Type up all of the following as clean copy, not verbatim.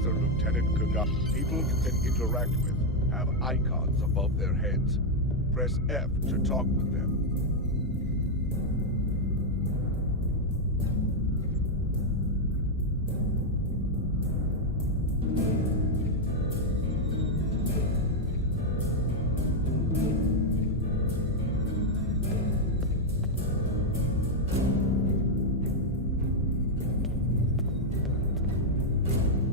Officer Lieutenant Klingon. People you can interact with have icons above their heads. Press F to talk with them.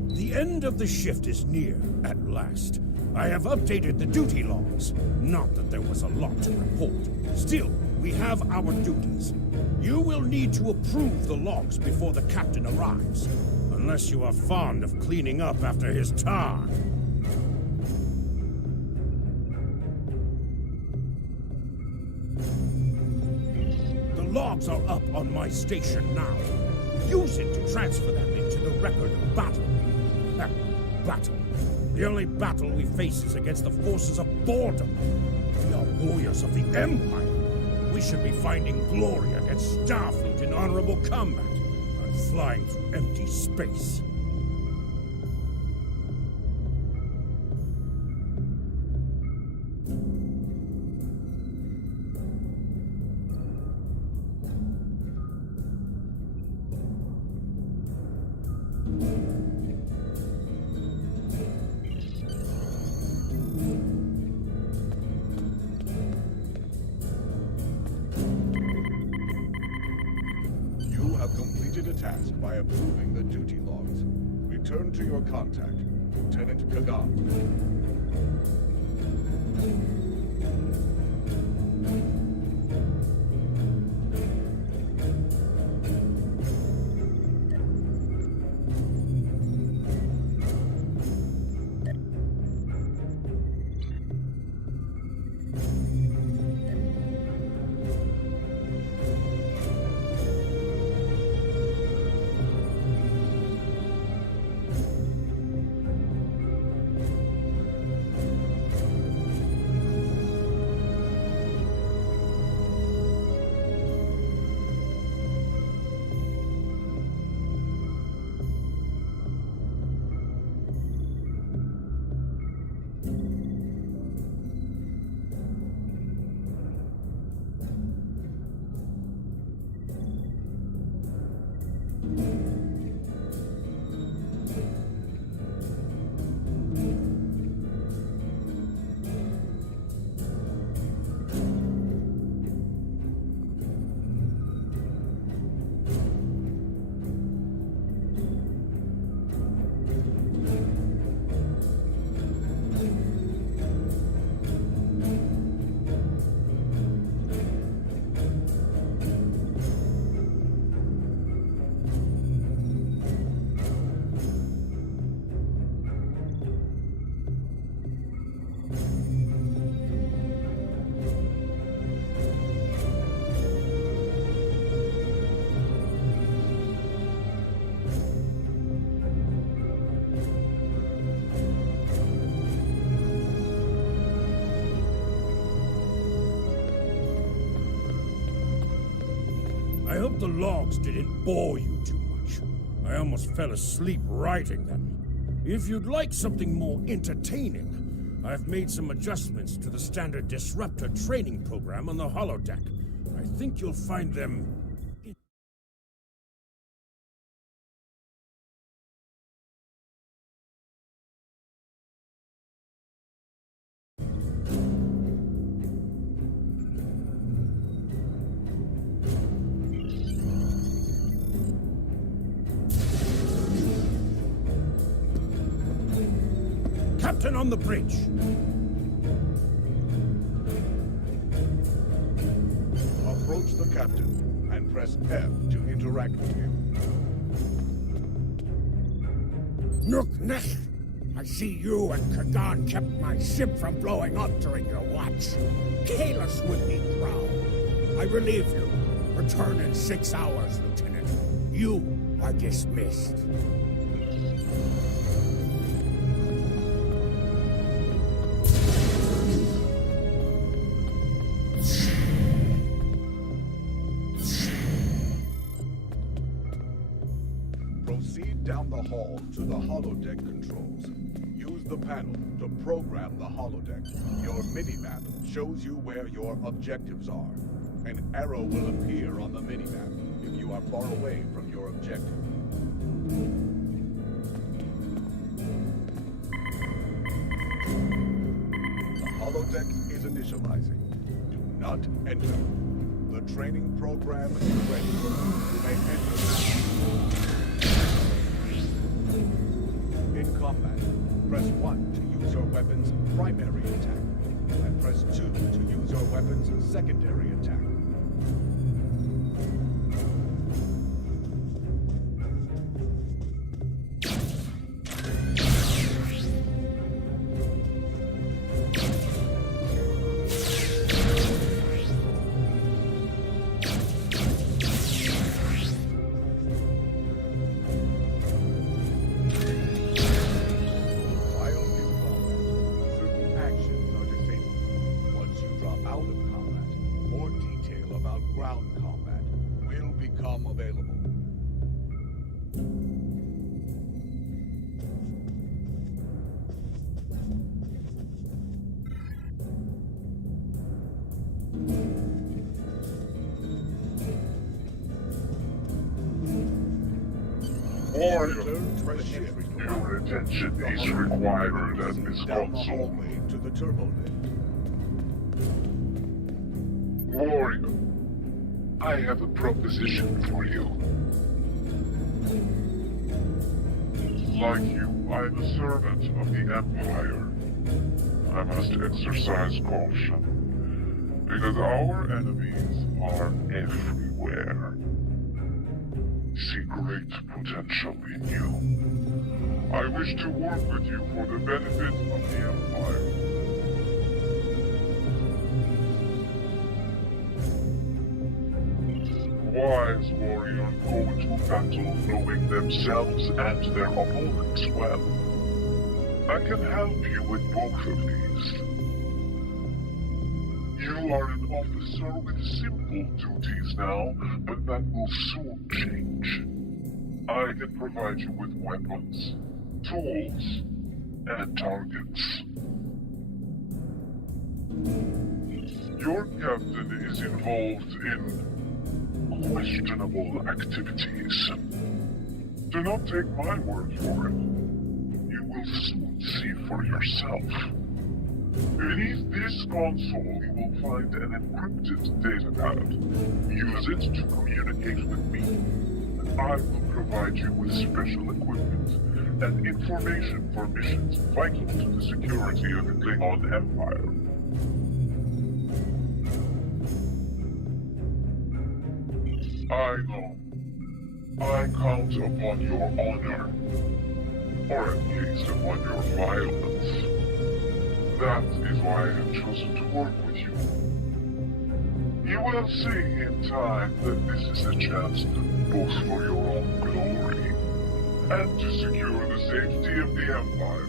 The end of the shift is near, at last. I have updated the duty logs. Not that there was a lot to report. Still, we have our duties. You will need to approve the logs before the captain arrives. Unless you are fond of cleaning up after his tar. The logs are up on my station now. Use it to transfer them into the record of battle. Battle. The only battle we face is against the forces of boredom. We are warriors of the Empire. We should be finding glory against Starfleet in honorable combat, not flying through empty space. A task by approving the duty logs. Return to your contact, Lieutenant Klingon. I hope the logs didn't bore you too much. I almost fell asleep writing them. If you'd like something more entertaining, I've made some adjustments to the standard disruptor training program on the holodeck. I think you'll find them... Captain on the bridge! Approach the captain and press F to interact with him. Nook Nech! I see you and Kagan kept my ship from blowing up during your watch. Kalis would be proud. I relieve you. Return in 6 hours, Lieutenant. You are dismissed. Proceed down the hall to the holodeck controls. Use the panel to program the holodeck. Your mini-map shows you where your objectives are. An arrow will appear on the mini-map if you are far away from your objective. The holodeck is initializing. Do not enter. The training program is ready. You may enter now. In combat, press 1 to use your weapon's primary attack, and press 2 to use your weapon's secondary attack. Your attention is required at this console. To the turbo lift. Warrior, I have a proposition for you. Like you, I'm a servant of the Empire. I must exercise caution, because our enemies are everywhere. See great potential in you. I wish to work with you for the benefit of the Empire. Wise warriors go into battle knowing themselves and their opponents well. I can help you with both of these. You are an officer with simple duties now, but that will soon change. I can provide you with weapons, tools, and targets. Your captain is involved in questionable activities. Do not take my word for it. You will soon see for yourself. Beneath this console, you will find an encrypted data pad. Use it to communicate with me. I will provide you with special equipment and information for missions vital to the security of the Klingon Empire. I know. I count upon your honor, or at least upon your violence. That is why I have chosen to work with you. You will see in time that this is a chance both for your own glory and to secure the safety of the Empire.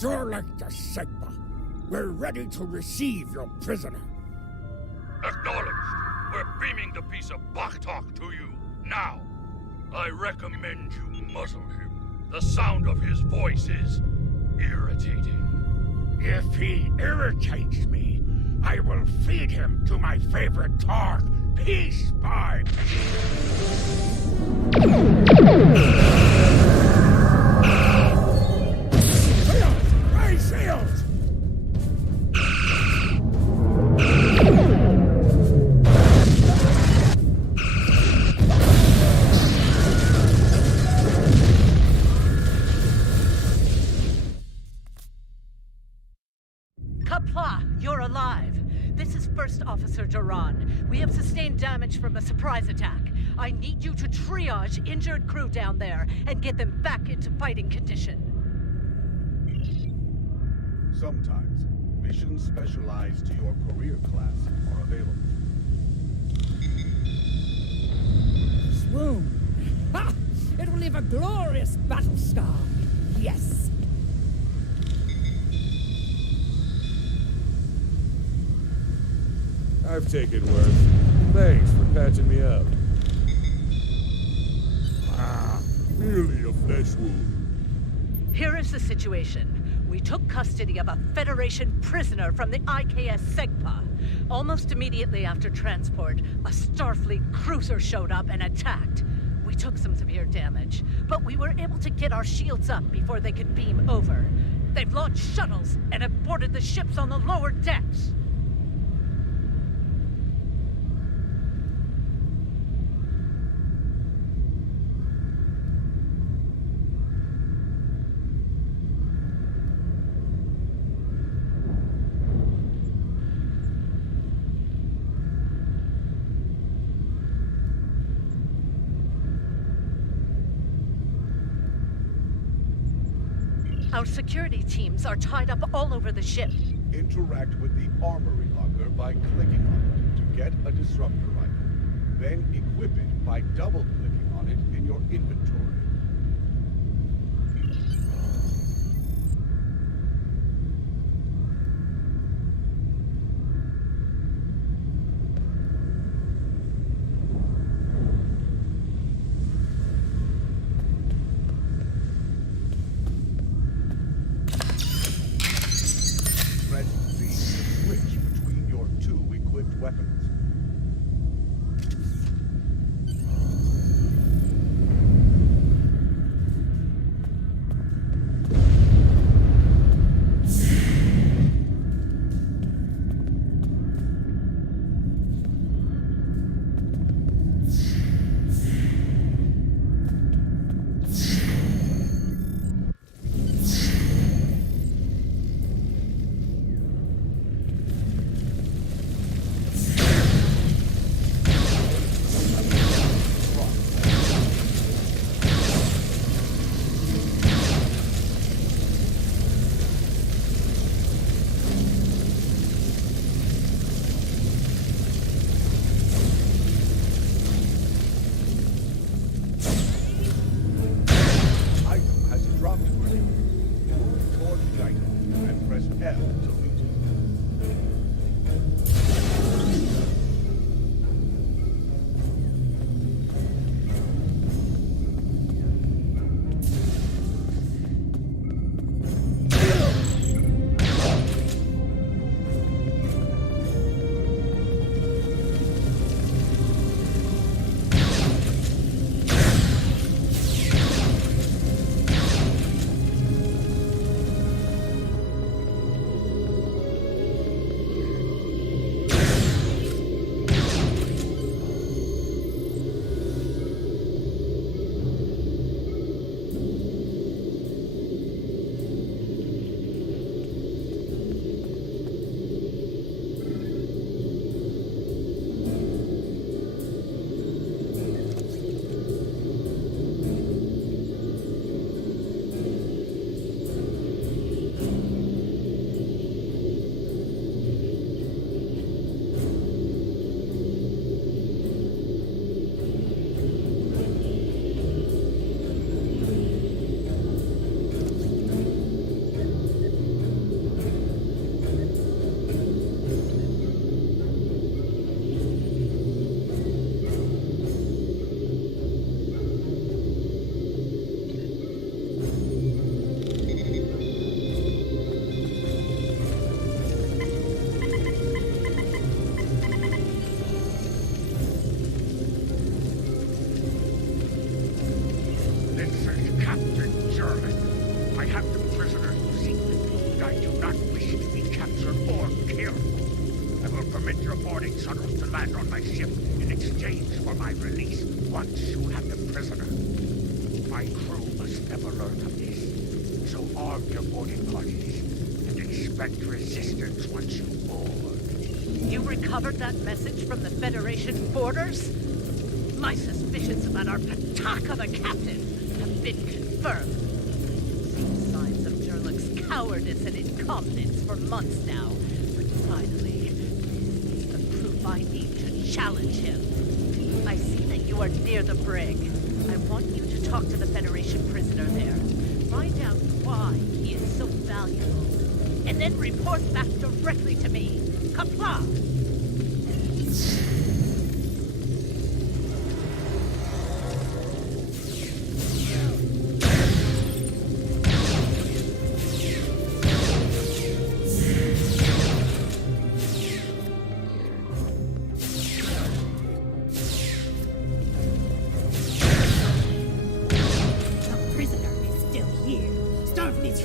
You're like the Sigma. We're ready to receive your prisoner. Acknowledged. We're beaming the piece of Bach-talk to you, now. I recommend you muzzle him. The sound of his voice is irritating. If he irritates me, I will feed him to my favorite targ, piece by piece. Shield! Ray shield! Kapla, you're alive. This is First Officer Duran. We have sustained damage from a surprise attack. I need you to triage injured crew down there and get them back into fighting condition. Sometimes, missions specialized to your career class are available. Swoon. Ha! It will leave a glorious battle scar. Yes. I've taken worse. Thanks for patching me up. Merely a flesh wound. Here is the situation. We took custody of a Federation prisoner from the IKS Segpa. Almost immediately after transport, a Starfleet cruiser showed up and attacked. We took some severe damage, but we were able to get our shields up before they could beam over. They've launched shuttles and have boarded the ships on the lower decks. Our security teams are tied up all over the ship. Interact with the armory locker by clicking on it to get a disruptor rifle. Then equip it by double-clicking on it in your inventory. Press Z to switch between your two equipped weapons. permit your boarding shuttles to land on my ship in exchange for my release once you have the prisoner. My crew must never learn of this, so arm your boarding parties and expect resistance once you board. You recovered that message from the Federation borders? My suspicions about our Pataka the Captain have been confirmed. Seen signs of Jurlok's cowardice and incompetence for months now, but finally, this is the proof I need to challenge him. I see that you are near the brig. I want you to talk to the Federation prisoner there. Find out why he is so valuable, and then report back directly to me. Comply!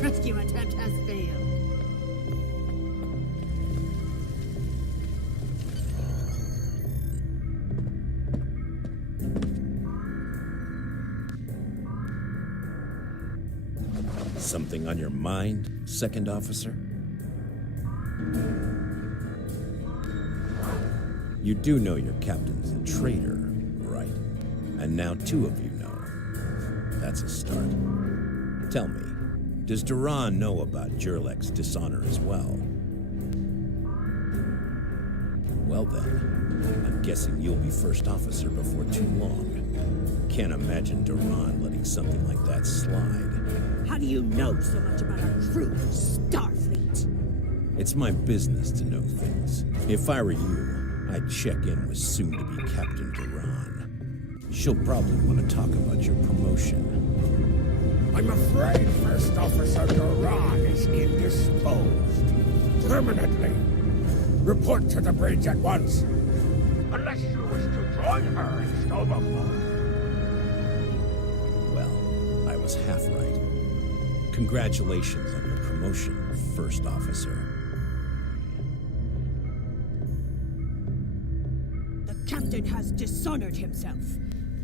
Rescue attempt has failed. Something on your mind, Second Officer? You do know your captain's a traitor, right? And now two of you know. That's a start. Tell me, does Duran know about Jurlok's dishonor as well? Well then, I'm guessing you'll be first officer before too long. Can't imagine Duran letting something like that slide. How do you know so much about our crew, Starfleet? It's my business to know things. If I were you, I'd check in with soon-to-be Captain Duran. She'll probably want to talk about your promotion. I'm afraid First Officer Duran is indisposed. Permanently. Report to the bridge at once. Unless you wish to join her in Stovapur. Well, I was half right. Congratulations on your promotion, First Officer. The captain has dishonored himself.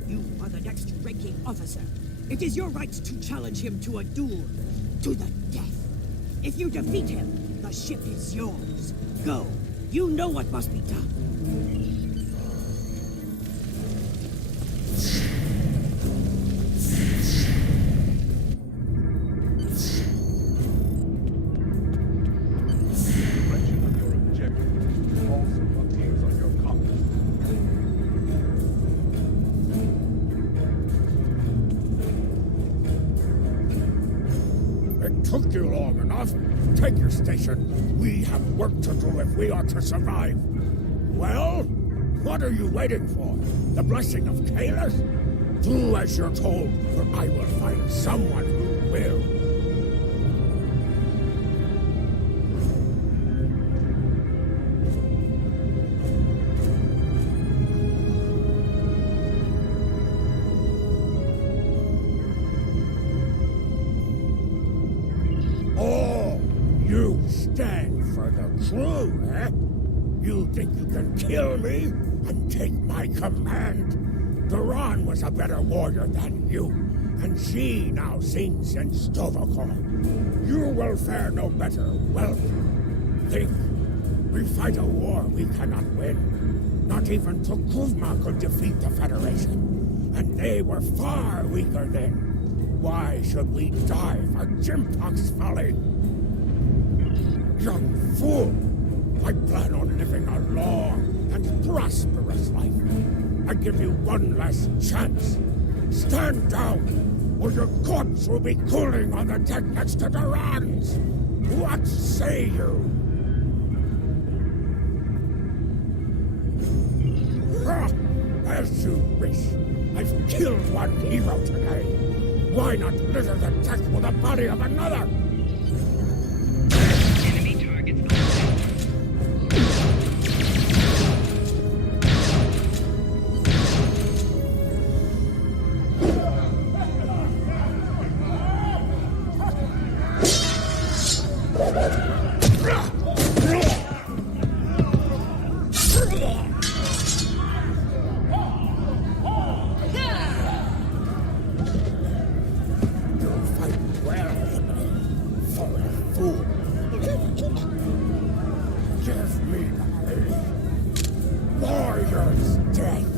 You are the next ranking officer. It is your right to challenge him to a duel, to the death. If you defeat him, the ship is yours. Go. You know what must be done. Mention of your objective also appears on your compass. It took you long enough. Take your station. We have work to do if we are to survive. Well, what are you waiting for? The blessing of Kalis? Do as you're told, or I will find someone who will. Stand for the crew, eh? You think you can kill me and take my command? Duran was a better warrior than you, and she now sings in Stovokor. You will fare no better, well. Think, we fight a war we cannot win. Not even Tukuvma could defeat the Federation, and they were far weaker then. Why should we die for Jimpok's folly? Young fool! I plan on living a long and prosperous life. I give you one last chance. Stand down, or your corpse will be cooling on the deck next to Duran's. What say you? As you wish. I've killed one hero today. Why not litter the deck with the body of another? You'll fight well, for a fool. Give me the warrior's death.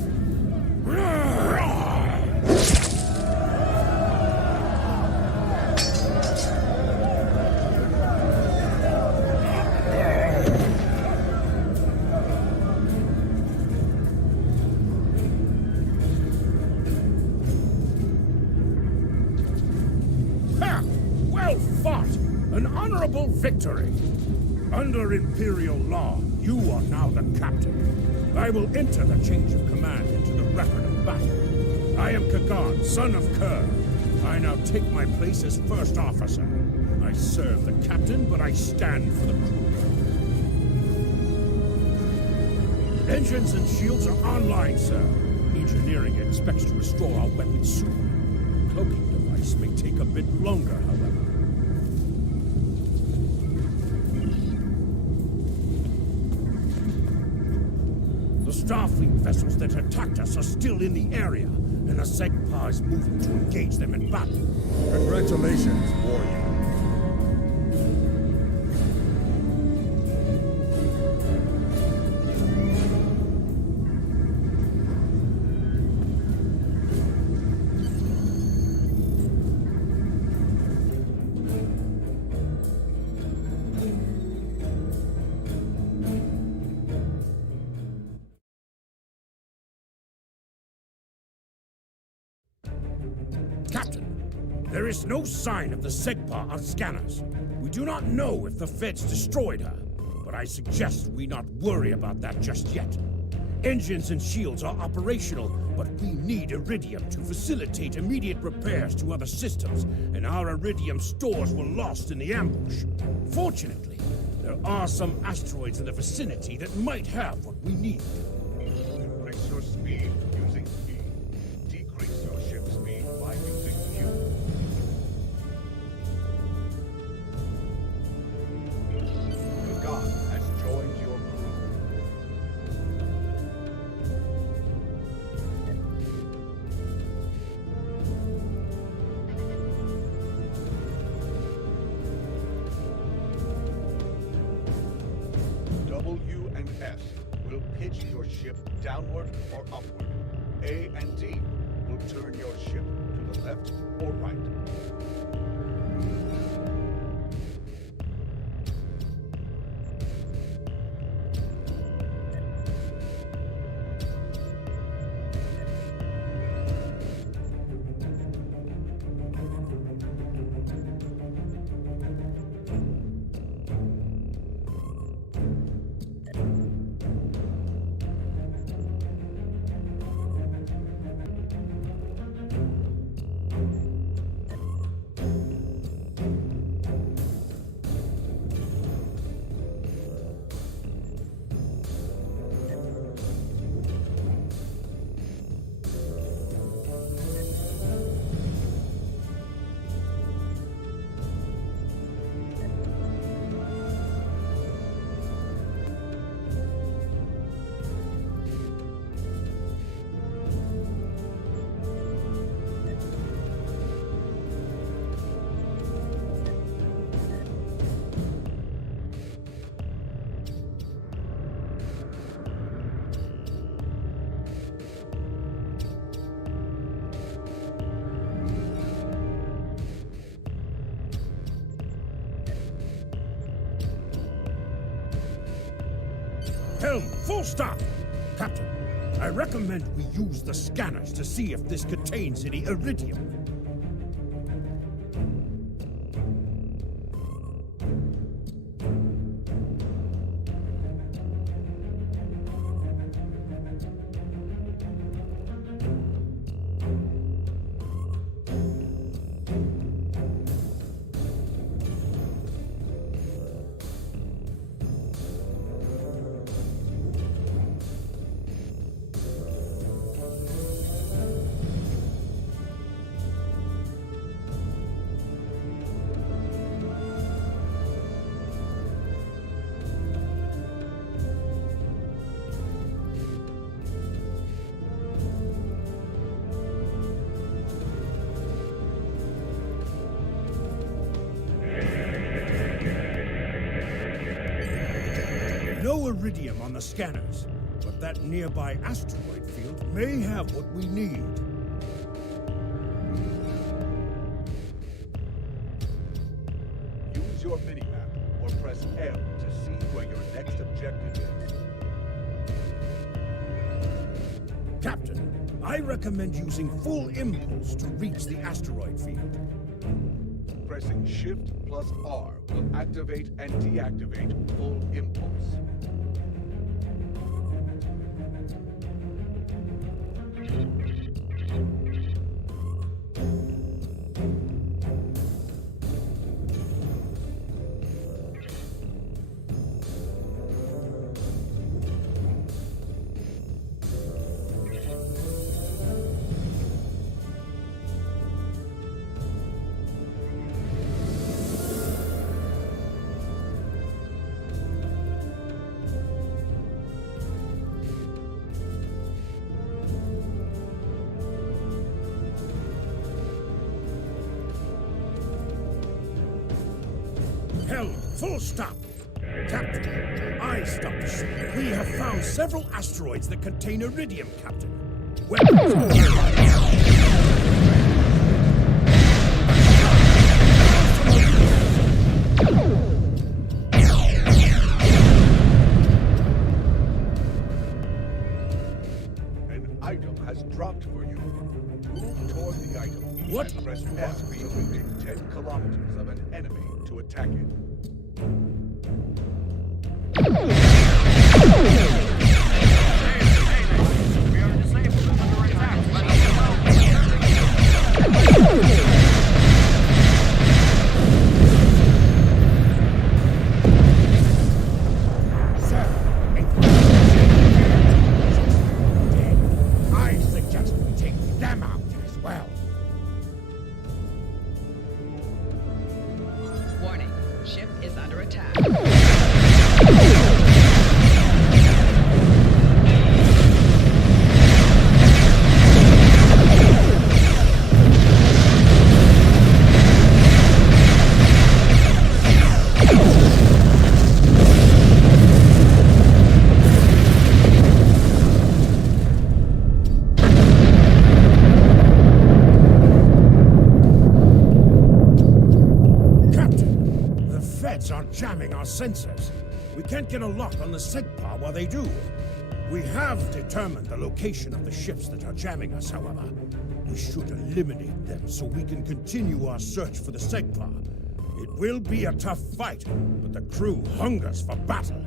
Ha! Well fought! An honorable victory! Under Imperial law, you are now the captain. I will enter the change of command into the record of battle. I am Kagan, son of Kerr. I now take my place as first officer. I serve the captain, but I stand for the crew. Engines and shields are online, sir. Engineering expects to restore our weapons soon. Cloaking device may take a bit longer, however. The Starfleet vessels that attacked us are still in the area, and the Segpa is moving to engage them in battle. Congratulations, warrior. Captain, there is no sign of the Segpa on scanners. We do not know if the Feds destroyed her, but I suggest we not worry about that just yet. Engines and shields are operational, but we need Iridium to facilitate immediate repairs to other systems, and our Iridium stores were lost in the ambush. Fortunately, there are some asteroids in the vicinity that might have what we need. Increase your speed using E. Decrease your ship speed by using Q. The god has joined your crew. W and S will pitch your ship downward or upward. A and D will turn your ship to the left or right. Helm, full stop! Captain, I recommend we use the scanners to see if this contains any Iridium. iridium on the scanners, but that nearby asteroid field may have what we need. Use your minimap or press L to see where your next objective is. Captain, I recommend using full impulse to reach the asteroid field. Pressing Shift plus R will activate and deactivate full impulse. Helm, full stop! Captain, eyes stop to see. We have found several asteroids that contain iridium, Captain. An item has dropped for you. Move toward the item. What? And press S within 10 kilometers of an enemy to attack it. I suggest we take them out as well. Warning, ship is under attack. Captain, the feds are jamming our sensors. We can't get a lock on the SEGPA while they do. We have determined the location of the ships that are jamming us, however. We should eliminate them so we can continue our search for the SEGPA. It will be a tough fight, but the crew hungers for battle.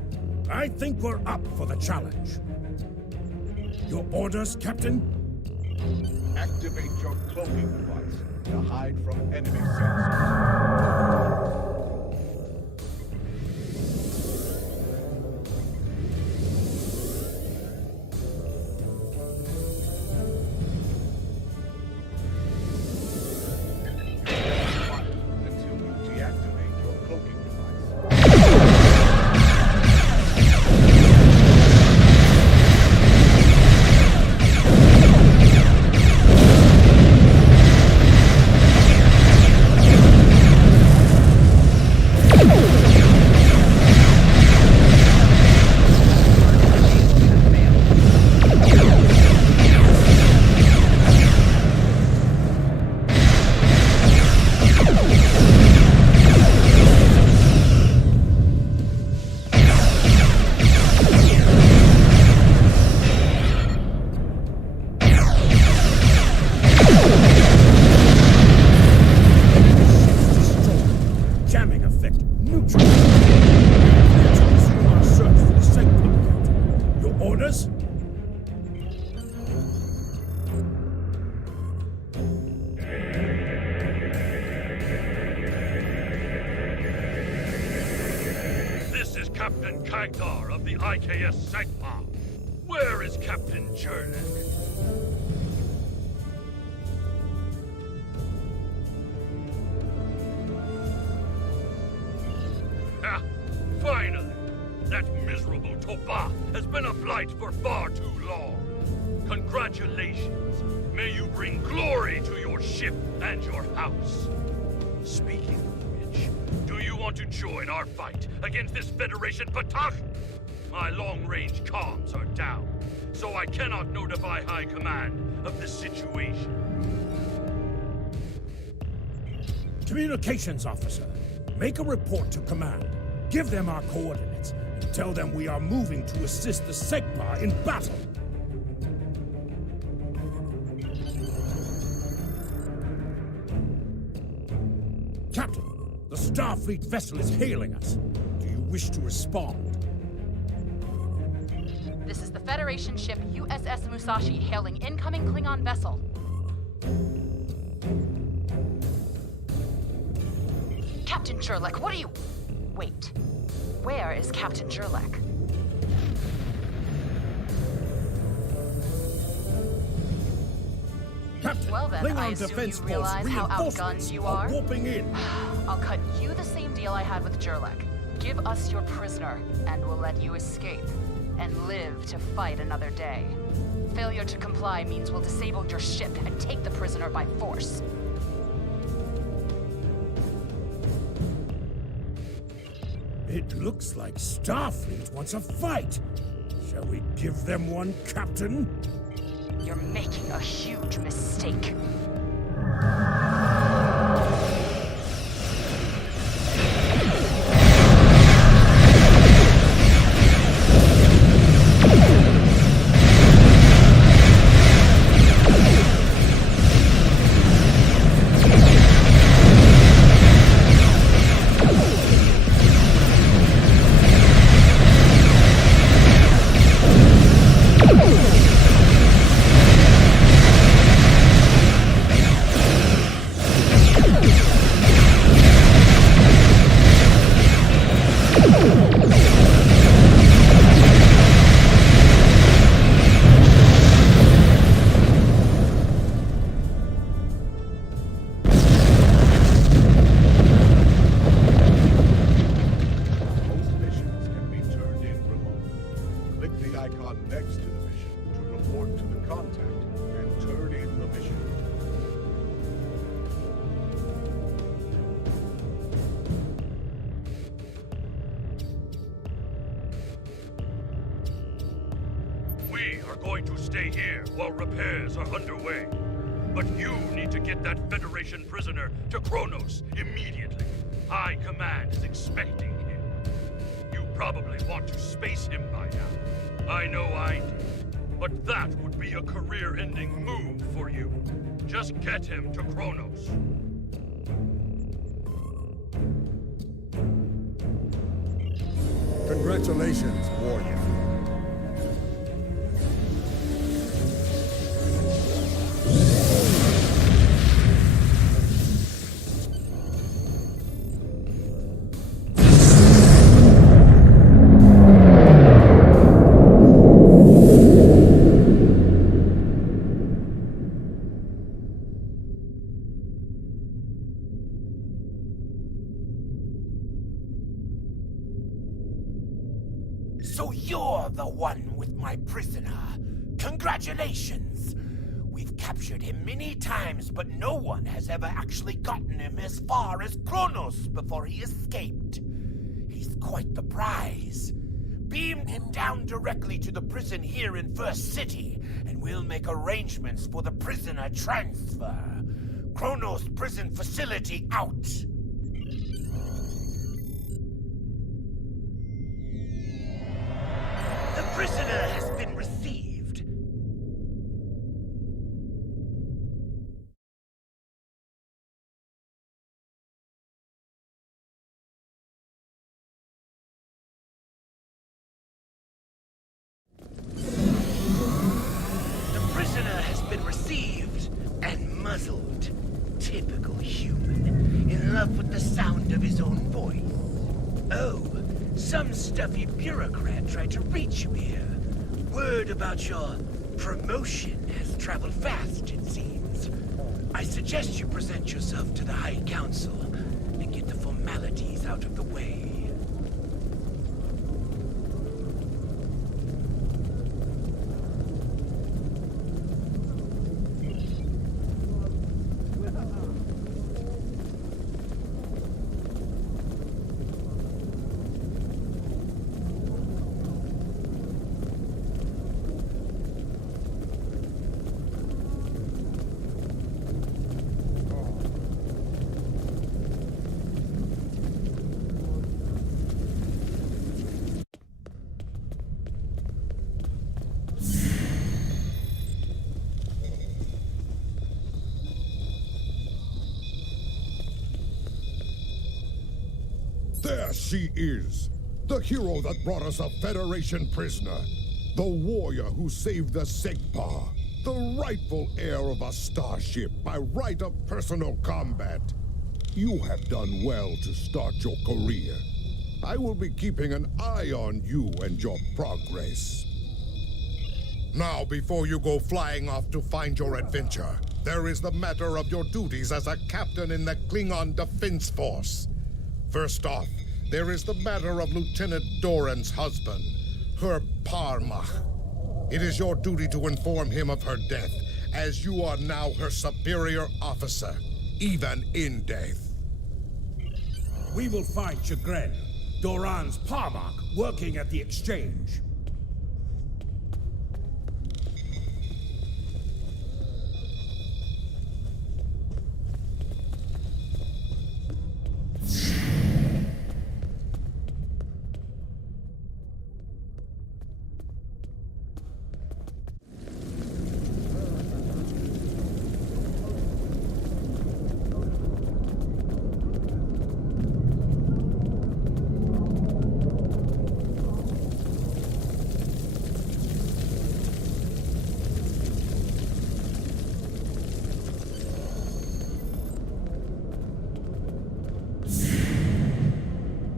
I think we're up for the challenge. Your orders, Captain? Activate your cloaking device to hide from enemy sensors. Until you deactivate your cloaking device. Jamming effect neutral. Clear to resume our search for the SEGPA, Captain. Your orders? This is Captain Kagdar of the IKS SEGPA. Where is Captain Jernick? Ah, finally! That miserable Topa has been a blight for far too long. Congratulations. May you bring glory to your ship and your house. Speaking of which, do you want to join our fight against this Federation Patak? My long-range comms are down, so I cannot notify High Command of the situation. Communications officer, make a report to command. Give them our coordinates, and tell them we are moving to assist the Segpa in battle. Captain, the Starfleet vessel is hailing us. Do you wish to respond? This is the Federation ship USS Musashi hailing incoming Klingon vessel. Captain Jurlek, what are you... Wait. Where is Captain Jurlek? Captain, Well then, I Klingon assume Defense you Force realize how outgunned reinforcements you are are? warping in. I'll cut you the same deal I had with Jurlek. Give us your prisoner, and we'll let you escape. And live to fight another day. Failure to comply means we'll disable your ship and take the prisoner by force. It looks like Starfleet wants a fight. Shall we give them one, Captain? You're making a huge mistake. Most missions can be turned in remotely. Click the icon next to the mission to report to the contact and turn in the mission. We are going to stay here while repairs are underway. But you need to get that Federation prisoner to Kronos immediately. High Command is expecting him. You probably want to space him by now. I know I did. But that would be a career-ending move for you. Just get him to Kronos. Congratulations, warrior. So you're the one with my prisoner. Congratulations! We've captured him many times, but no one has ever actually gotten him as far as Kronos before he escaped. He's quite the prize. Beam him down directly to the prison here in First City, and we'll make arrangements for the prisoner transfer. Kronos prison facility out. The prisoner has been received. The prisoner has been received and muzzled. Typical human, in love with the sound of his own voice. Oh, some stuffy bureaucrat tried to reach you here. Word about your promotion has traveled fast, it seems. I suggest you present yourself to the High Council and get the formalities out of the way. There she is! The hero that brought us a Federation prisoner. The warrior who saved the Segpa. The rightful heir of a starship by right of personal combat. You have done well to start your career. I will be keeping an eye on you and your progress. Now, before you go flying off to find your adventure, there is the matter of your duties as a captain in the Klingon Defense Force. First off, there is the matter of Lieutenant Doran's husband, her Parmach. It is your duty to inform him of her death, as you are now her superior officer, even in death. We will find Chagrin, Doran's Parmach, working at the exchange.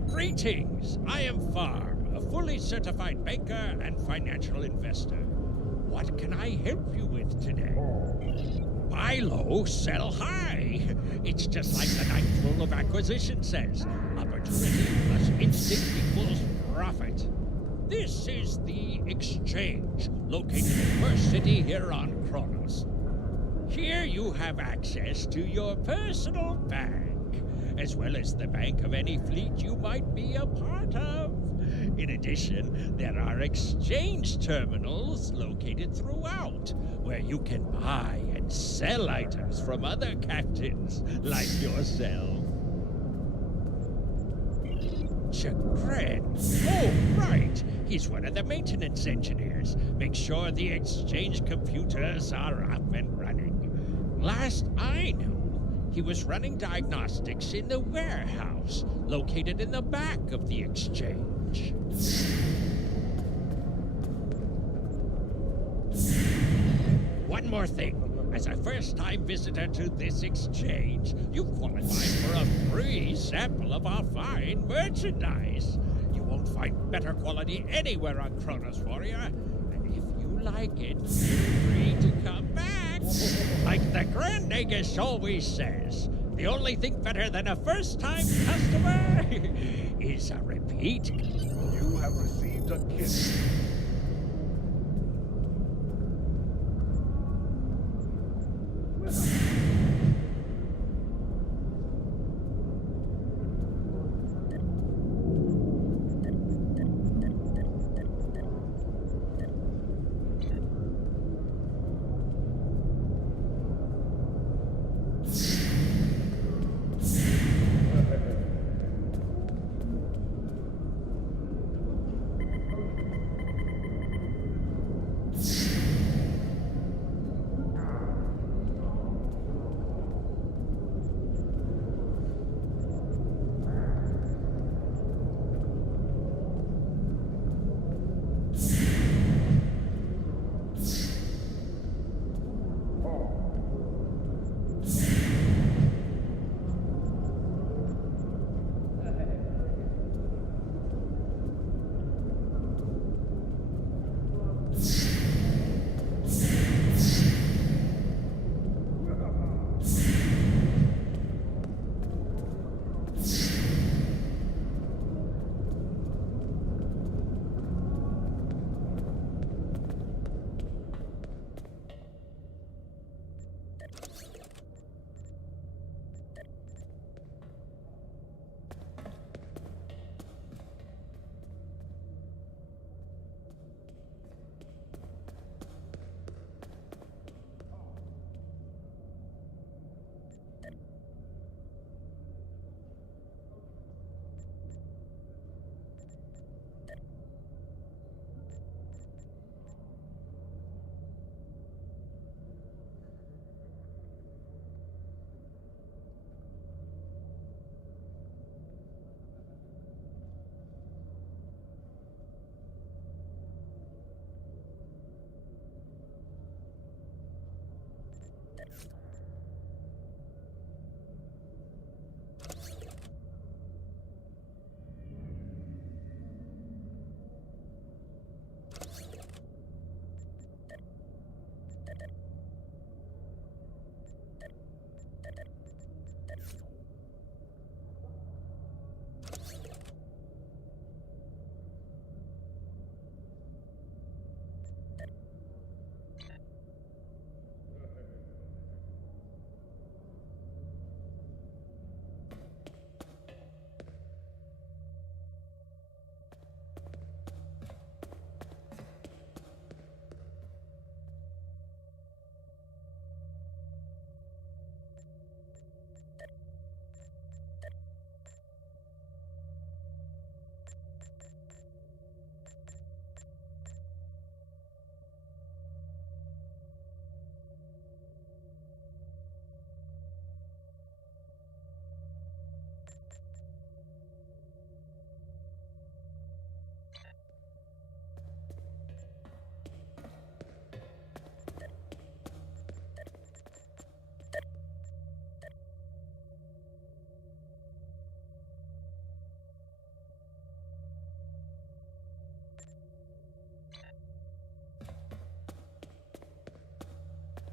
Greetings! I am Farm, a fully certified banker and financial investor. What can I help you with today? Buy low, sell high. It's just like the Night Rule of Acquisition says. Opportunity plus instinct equals profit. This is the exchange, located in First City here on Kronos. Here you have access to your personal bank, as well as the bank of any fleet you might be a part of. In addition, there are exchange terminals located throughout, where you can buy and sell items from other captains like yourself. Chagrin. Oh, right. He's one of the maintenance engineers. Make sure the exchange computers are up and running. Last I knew, he was running diagnostics in the warehouse, located in the back of the exchange. One more thing. As a first-time visitor to this exchange, you qualify for a free sample of our fine merchandise. You won't find better quality anywhere on Kronos, Warrior. And if you like it, feel free to come back. Like the Grand Nagus always says, the only thing better than a first-time customer is a repeat. You have received a kit.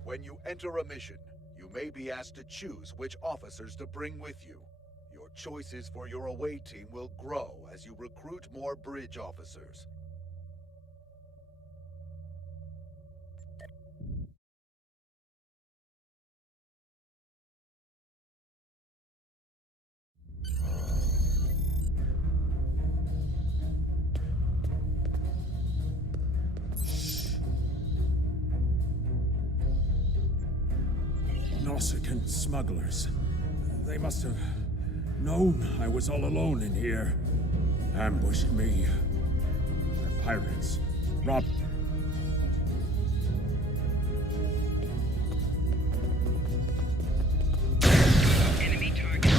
When you enter a mission, you may be asked to choose which officers to bring with you. Your choices for your away team will grow as you recruit more bridge officers. Nausicaan smugglers. They must have known I was all alone in here. Ambushed me. The pirates robbed. Enemy target.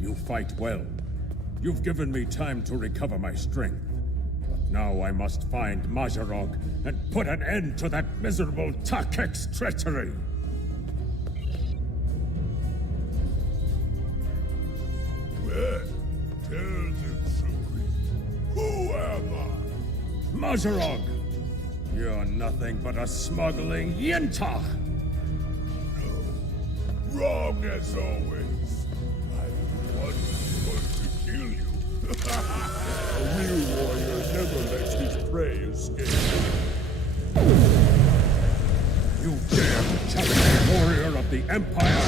You fight well. You've given me time to recover my strength. But now I must find Majorog and put an end to that miserable Takek's treachery! Well, tell the truth. Who am I? Majorog! You're nothing but a smuggling Yinta! No. Wrong as always. I was going to kill you. A real warrior never lets his prey escape. You dare to challenge the warrior of the Empire?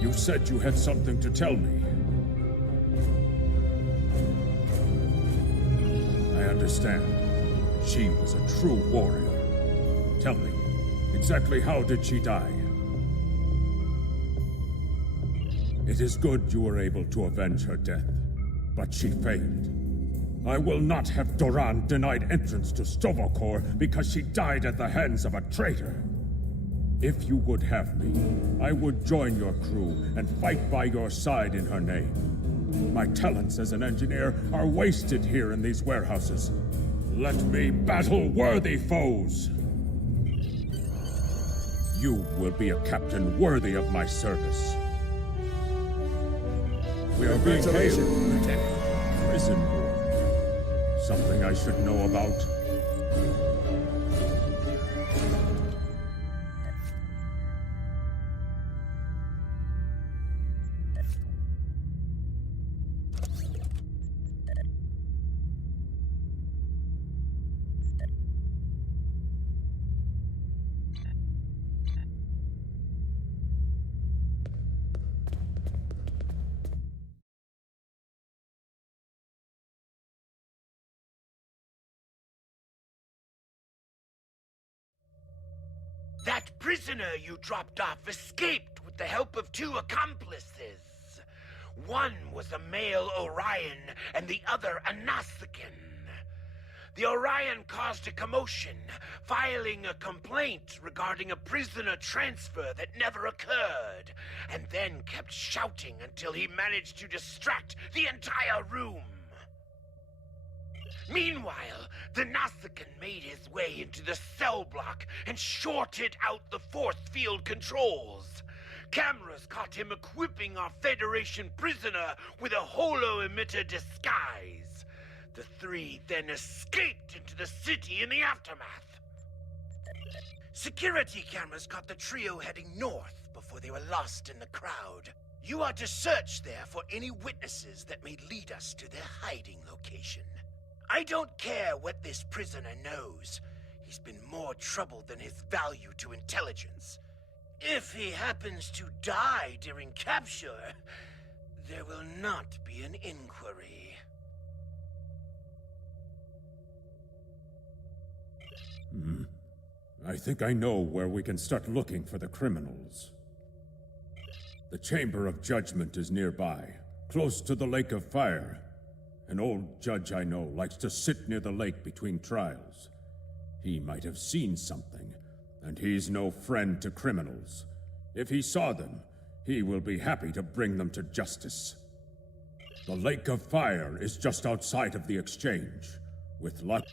You said you had something to tell me. I understand. She was a true warrior. Tell me, exactly how did she die? It is good you were able to avenge her death, but she failed. I will not have Doran denied entrance to Stovokor because she died at the hands of a traitor. If you would have me, I would join your crew and fight by your side in her name. My talents as an engineer are wasted here in these warehouses. Let me battle worthy foes! You will be a captain worthy of my service. We are being hailed, Lieutenant. Prison war. Something I should know about. That prisoner you dropped off escaped with the help of 2 accomplices. One was a male Orion, and the other a Nausicaan. The Orion caused a commotion, filing a complaint regarding a prisoner transfer that never occurred, and then kept shouting until he managed to distract the entire room. Meanwhile, the Nausicaan made his way into the cell block and shorted out the force field controls. Cameras caught him equipping our Federation prisoner with a holo-emitter disguise. The 3 then escaped into the city in the aftermath. Security cameras caught the trio heading north before they were lost in the crowd. You are to search there for any witnesses that may lead us to their hiding location. I don't care what this prisoner knows. He's been more trouble than his value to intelligence. If he happens to die during capture, there will not be an inquiry. I think I know where we can start looking for the criminals. The Chamber of Judgment is nearby, close to the Lake of Fire. An old judge I know likes to sit near the lake between trials. He might have seen something, and he's no friend to criminals. If he saw them, he will be happy to bring them to justice. The Lake of Fire is just outside of the exchange. With luck...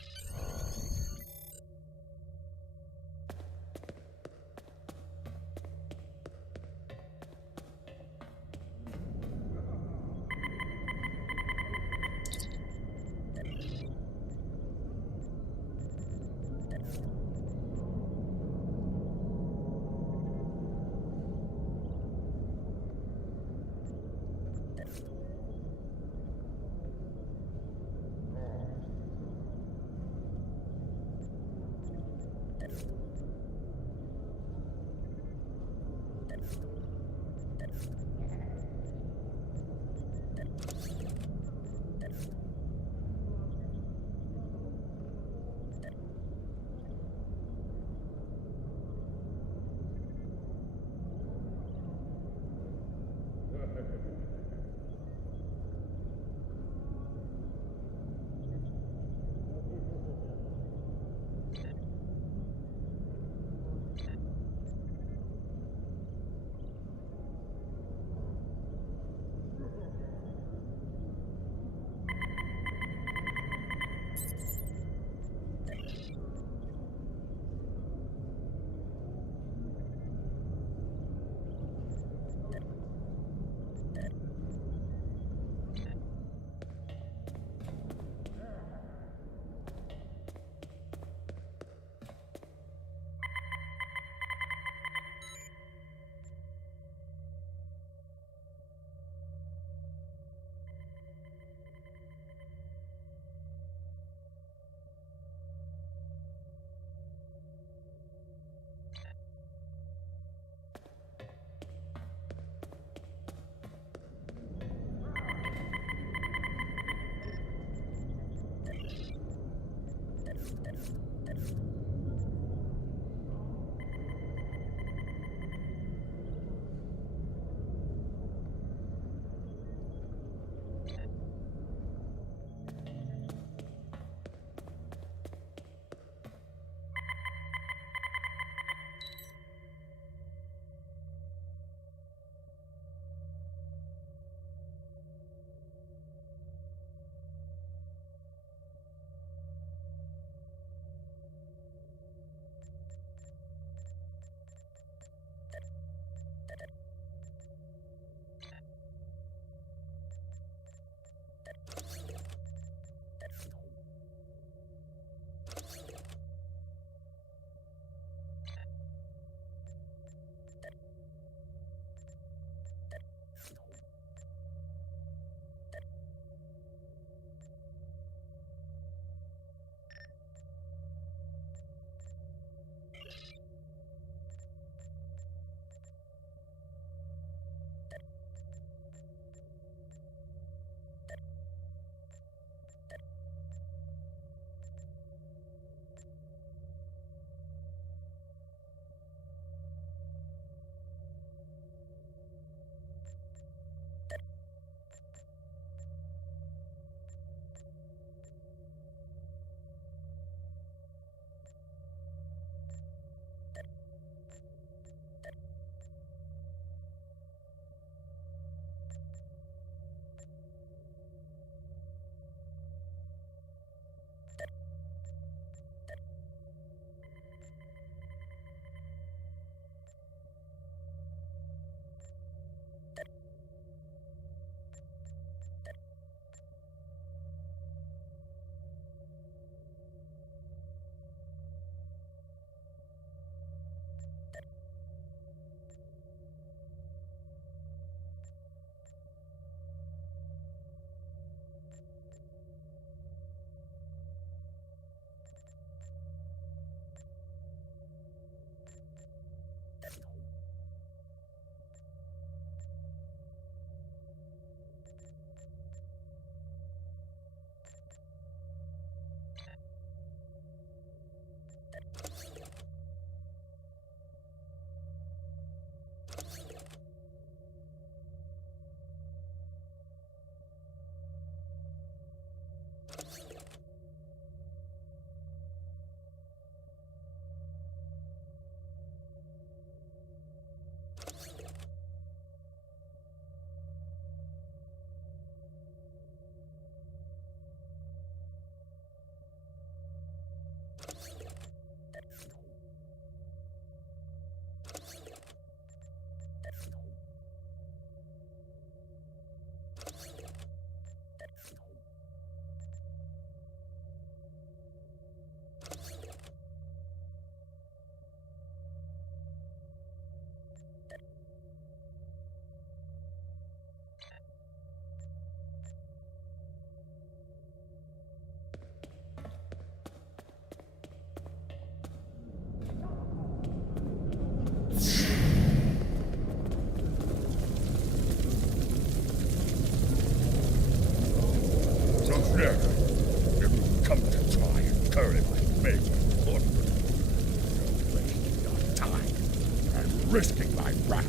risking my wrath.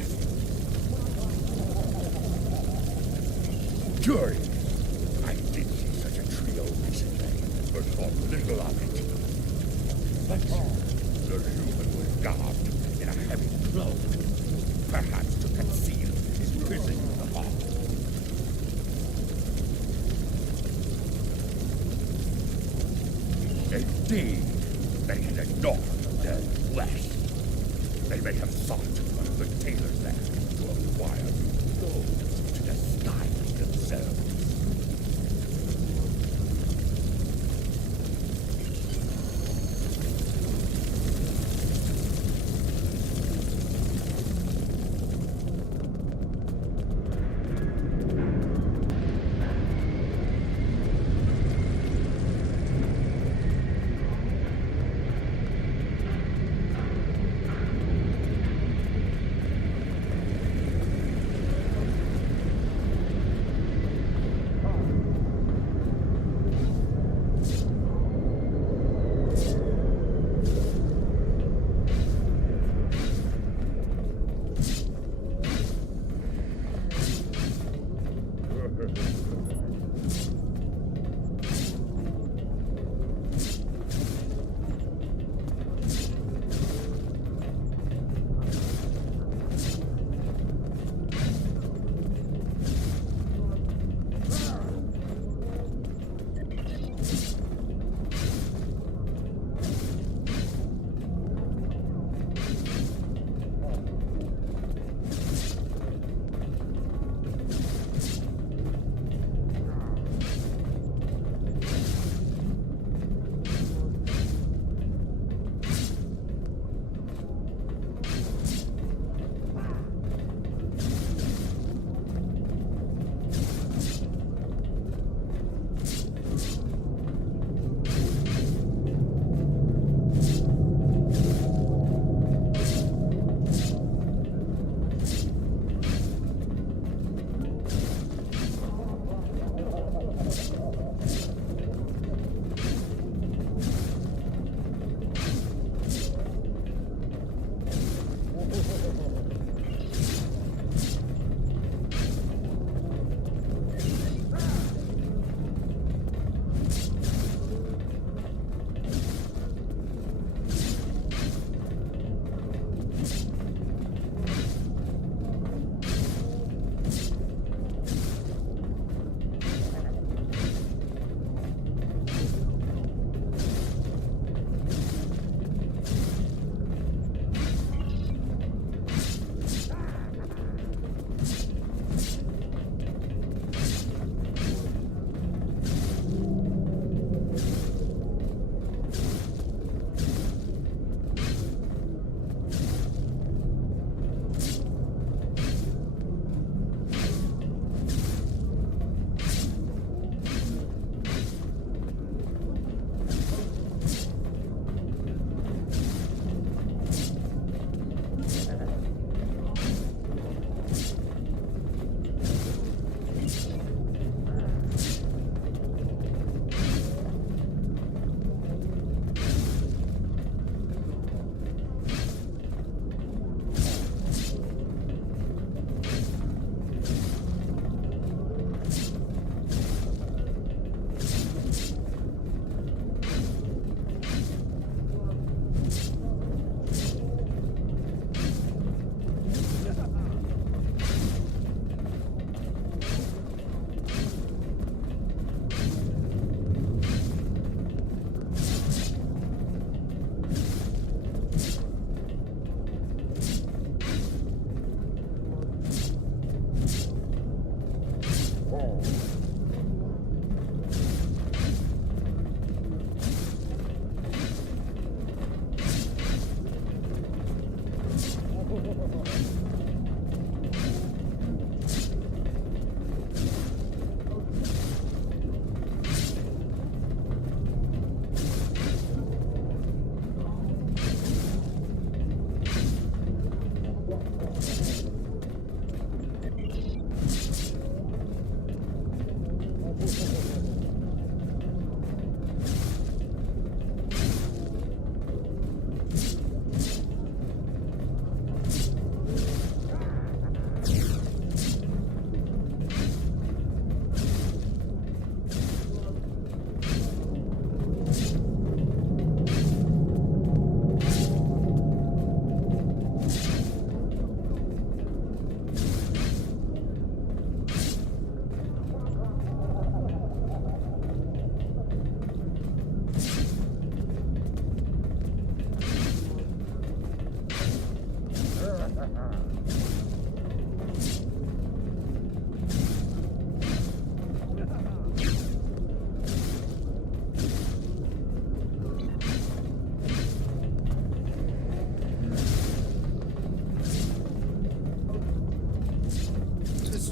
Curious. I did see such a trio recently, but thought little of it. But the human was garbed in a heavy cloak, perhaps to conceal his prison in the hall. Indeed, they had ignored the dead flesh. They may have sought one of the tailors there to acquire new clothes to disguise themselves.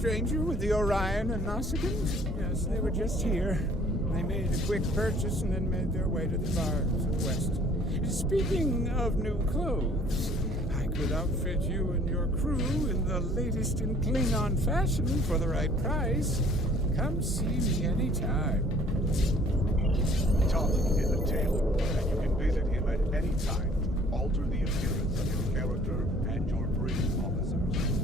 stranger with the Orion and Nausicaans? Yes, they were just here. They made a quick purchase and then made their way to the bars to the west. Speaking of new clothes, I could outfit you and your crew in the latest in Klingon fashion for the right price. Come see me anytime. Tom is a tailor, and you can visit him at any time to alter the appearance of your character and your bridge officers.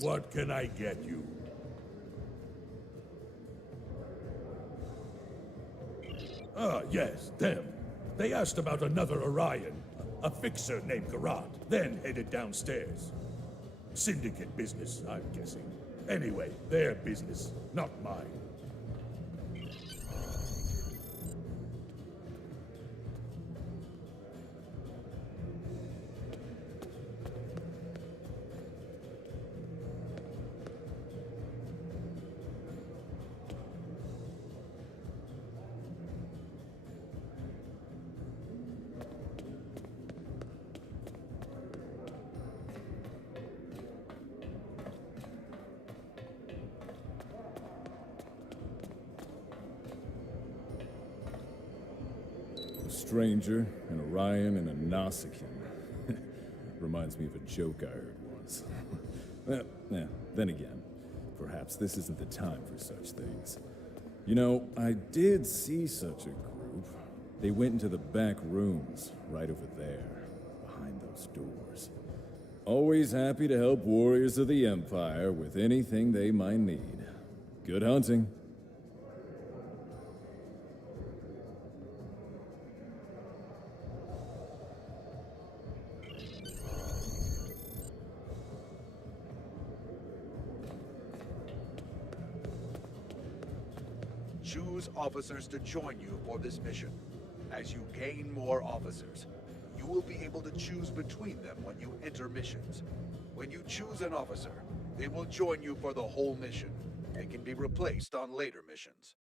What can I get you? Ah, yes, them. They asked about another Orion, a fixer named Garant, then headed downstairs. Syndicate business, I'm guessing. Anyway, their business, not mine. Stranger, an Orion, and a Nausicaan. Reminds me of a joke I heard once. Well, yeah, then again, perhaps this isn't the time for such things. You know, I did see such a group. They went into the back rooms, right over there, behind those doors. Always happy to help warriors of the Empire with anything they might need. Good hunting. Choose officers to join you for this mission. As you gain more officers, you will be able to choose between them when you enter missions. When you choose an officer, they will join you for the whole mission. They can be replaced on later missions.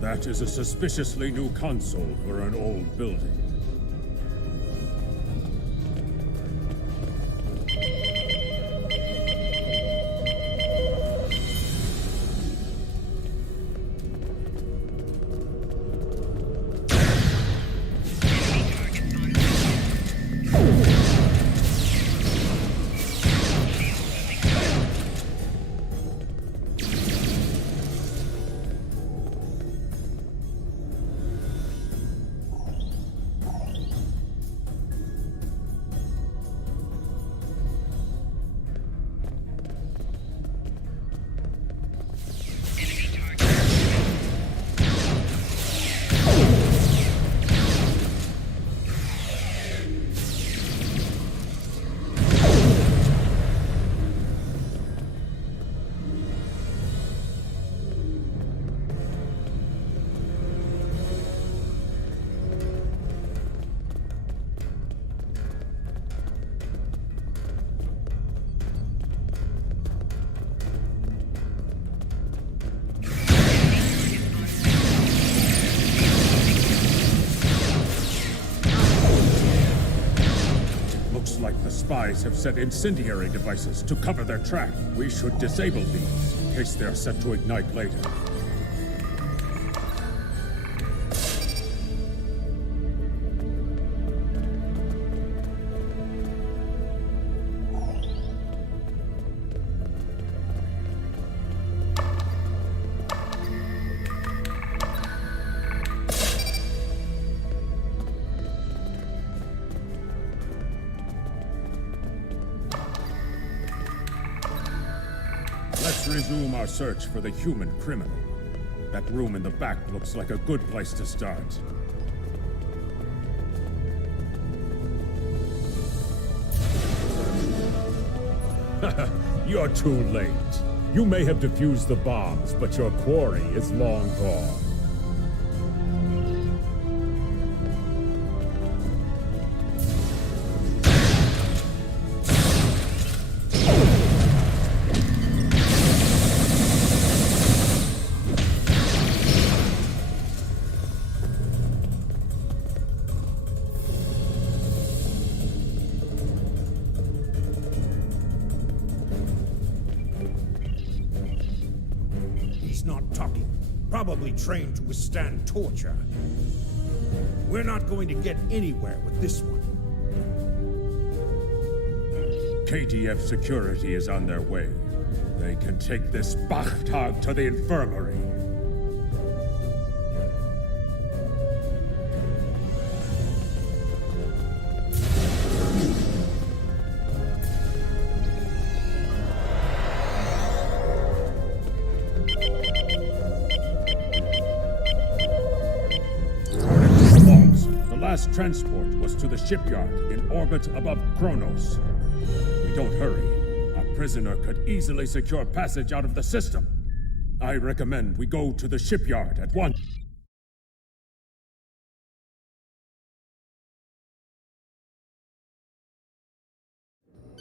That is a suspiciously new console for an old building. Like the spies have set incendiary devices to cover their track. We should disable these in case they're set to ignite later. Let's resume our search for the human criminal. That room in the back looks like a good place to start. You're too late. You may have defused the bombs, but your quarry is long gone. probably trained to withstand torture. We're not going to get anywhere with this one. KDF security is on their way. They can take this Bachtag to the infirmary. The last transport was to the shipyard in orbit above Kronos. We don't hurry. Our prisoner could easily secure passage out of the system. I recommend we go to the shipyard at once.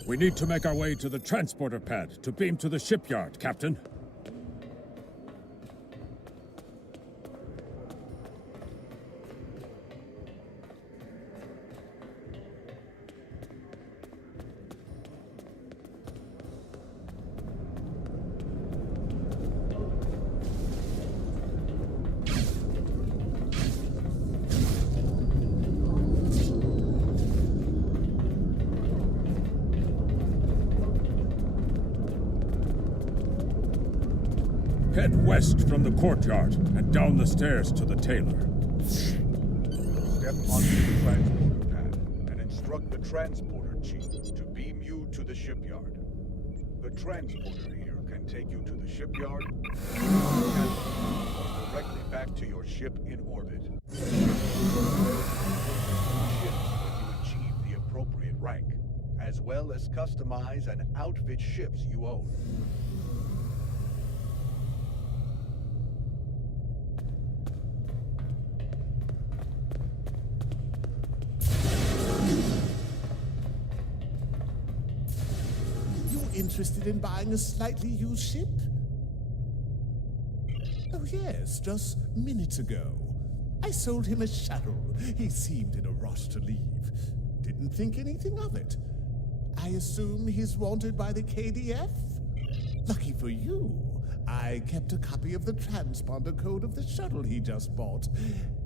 We need to make our way to the transporter pad to beam to the shipyard, Captain. Head west from the courtyard and down the stairs to the tailor. Step onto the transporter pad and instruct the transporter chief to beam you to the shipyard. The transporter here can take you to the shipyard or directly back to your ship in orbit. Ships let you achieve the appropriate rank, as well as customize and outfit ships you own. Interested in buying a slightly used ship? Oh yes, just minutes ago. I sold him a shuttle. He seemed in a rush to leave. Didn't think anything of it. I assume he's wanted by the KDF? Lucky for you, I kept a copy of the transponder code of the shuttle he just bought.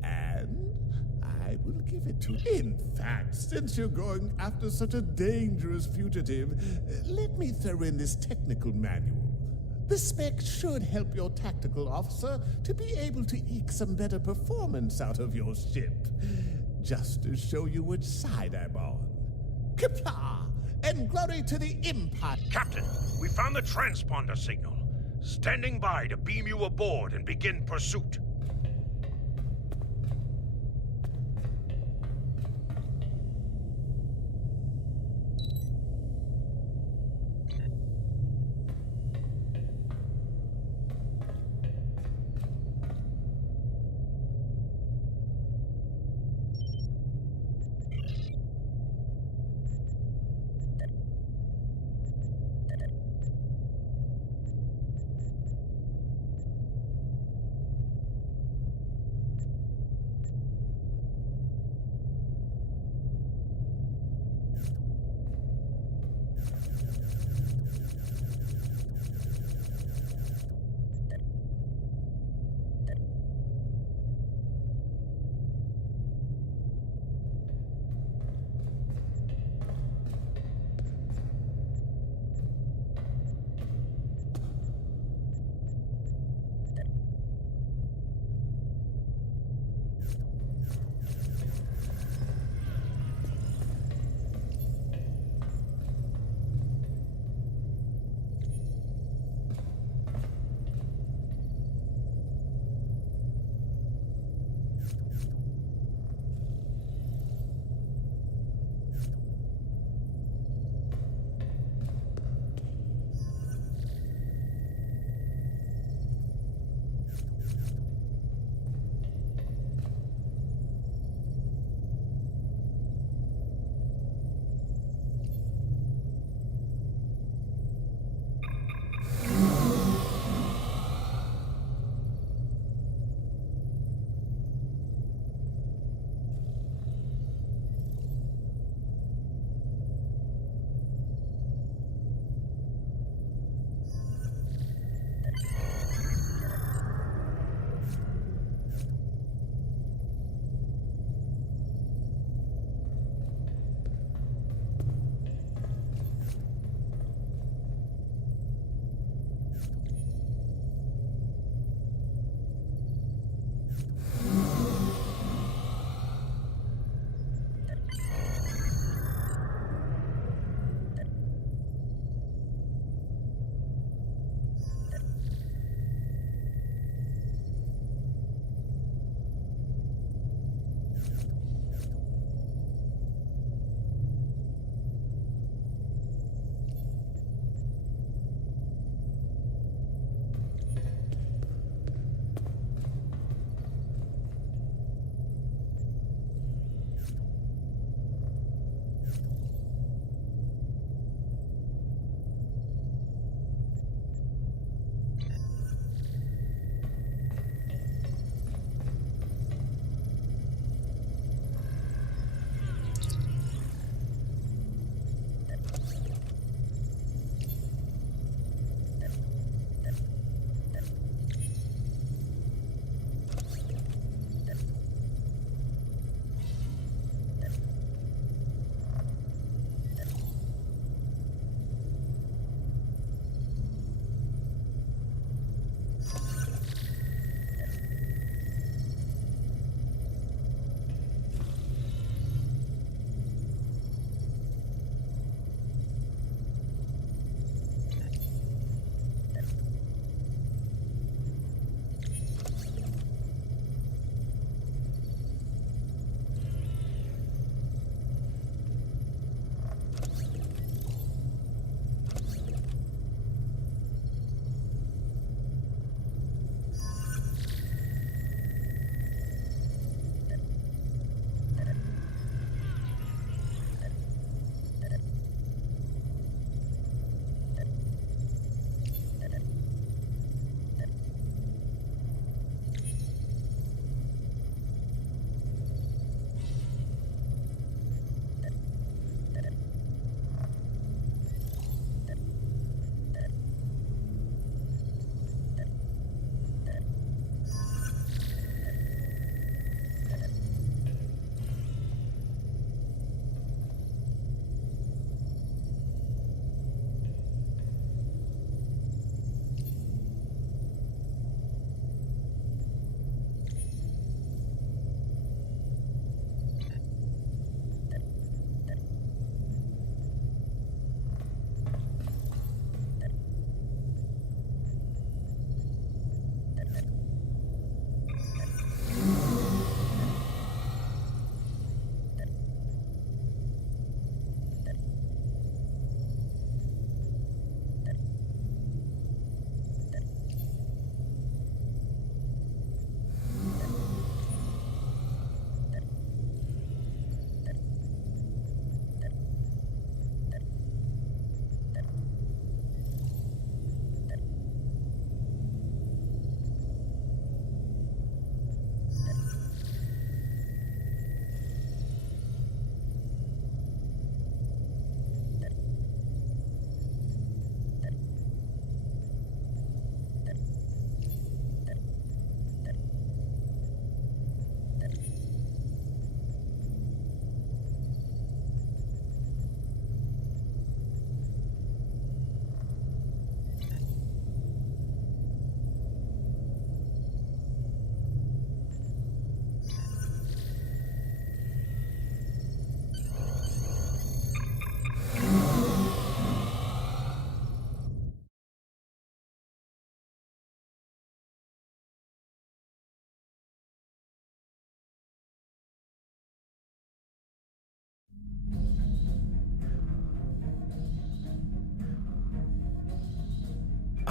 And I will give it to you. In fact, since you're going after such a dangerous fugitive, let me throw in this technical manual. The spec should help your tactical officer to be able to eke some better performance out of your ship. Just to show you which side I'm on. Kapla! And glory to the Empire! Captain, we found the transponder signal. Standing by to beam you aboard and begin pursuit.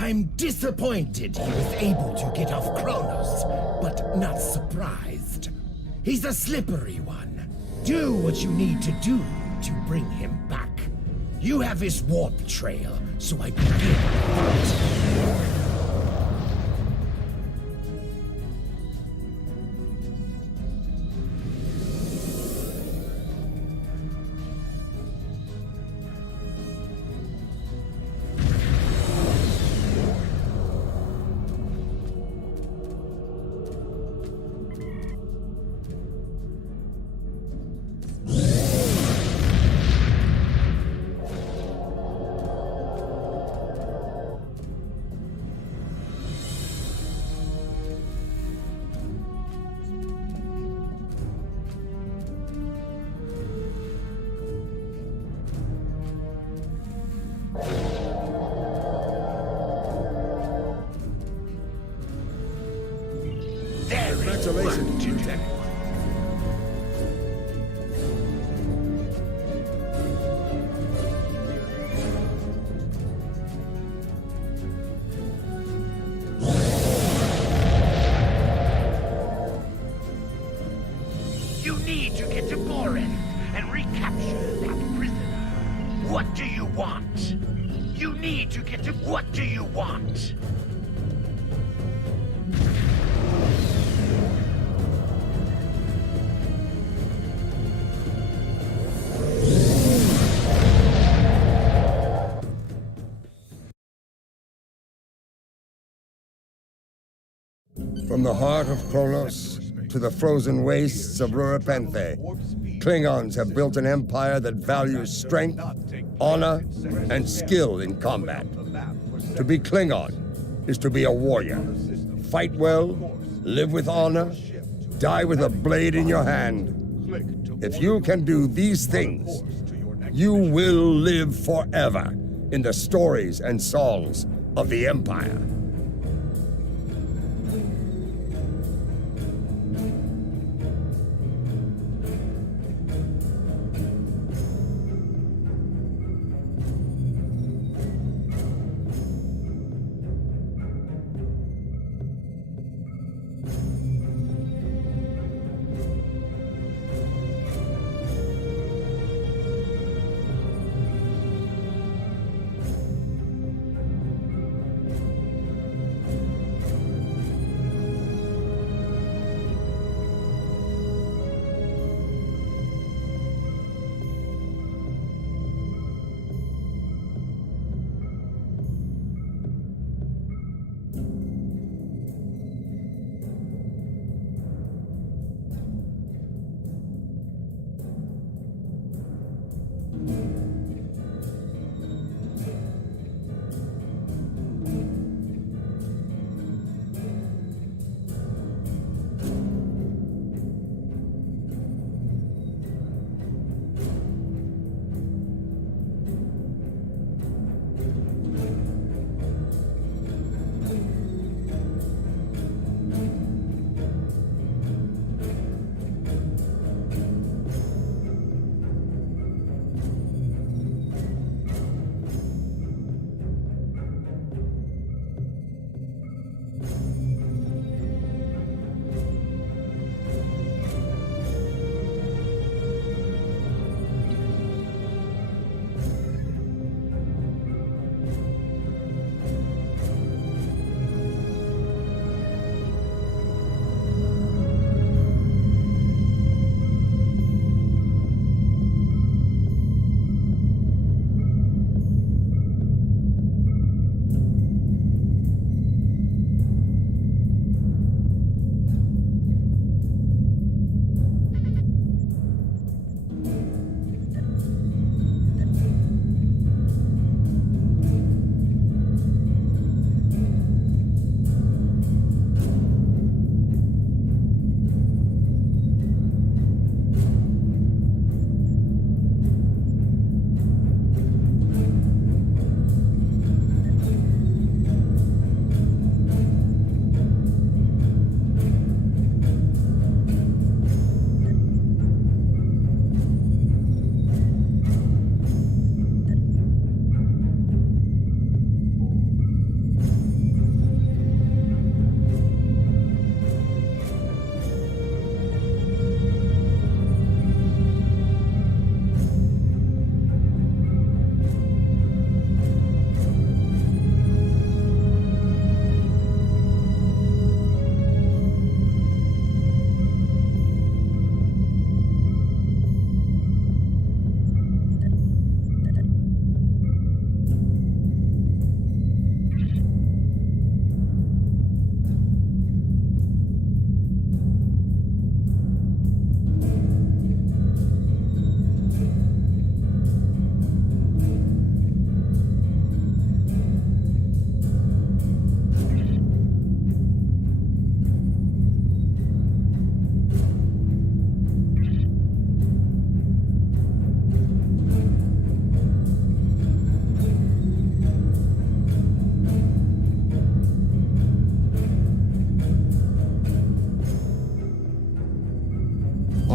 I'm disappointed he was able to get off Kronos, but not surprised. He's a slippery one. Do what you need to do to bring him back. You have his warp trail, so I begin with that. Congratulations, Lieutenant. You need to get to Boren and recapture that prisoner. What do you want? You need to get to... What do you want? From the heart of Kronos to the frozen wastes of Rurapenthe, Klingons have built an empire that values strength, honor, and skill in combat. To be Klingon is to be a warrior. Fight well, live with honor, die with a blade in your hand. If you can do these things, you will live forever in the stories and songs of the Empire.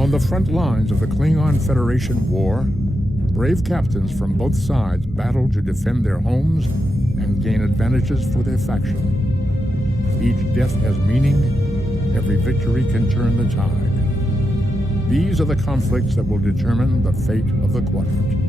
On the front lines of the Klingon Federation war, brave captains from both sides battle to defend their homes and gain advantages for their faction. Each death has meaning, every victory can turn the tide. These are the conflicts that will determine the fate of the Quadrant.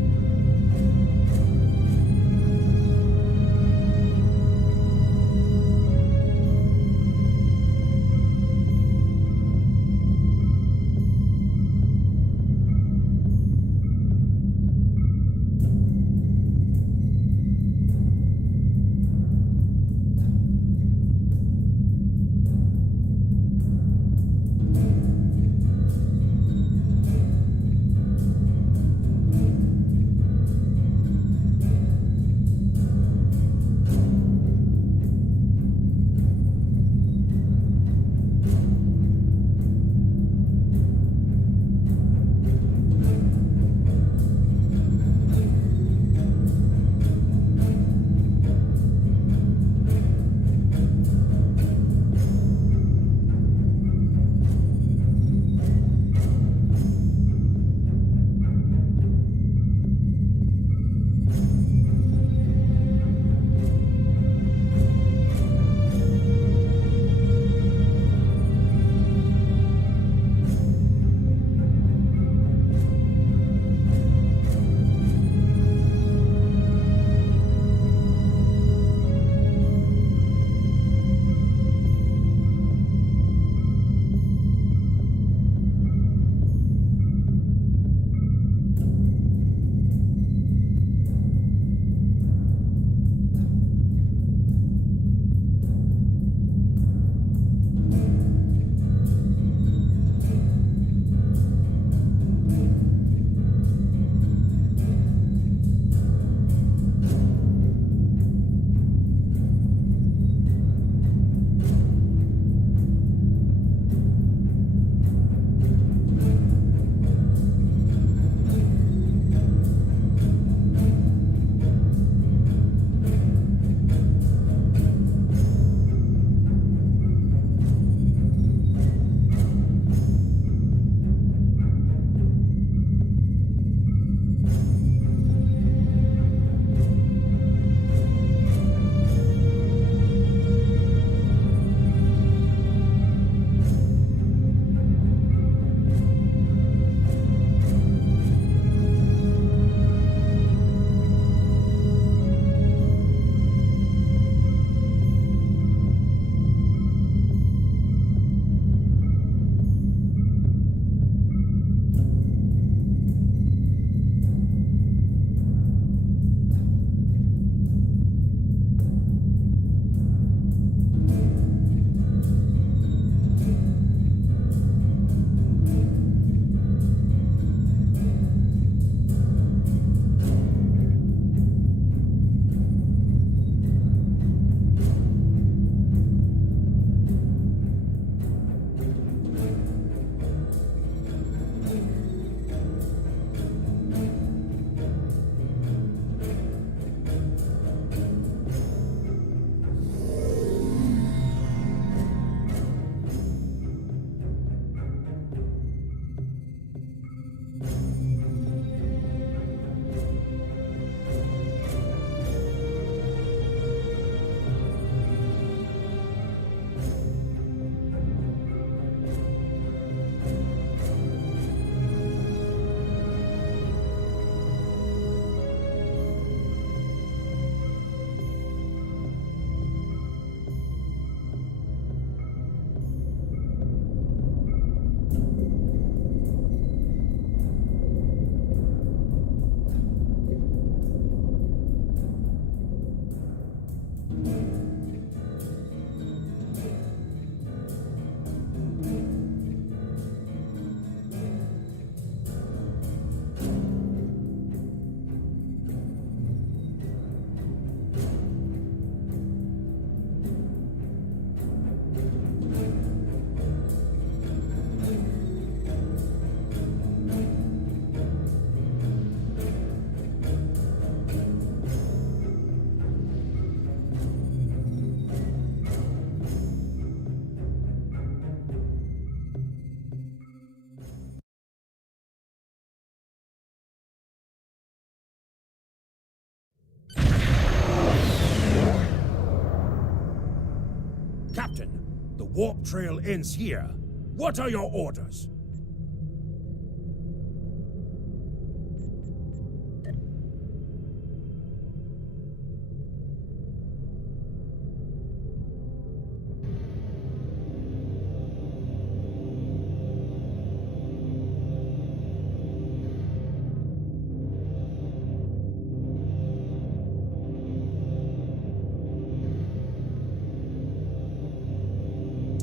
warp trail ends here. What are your orders?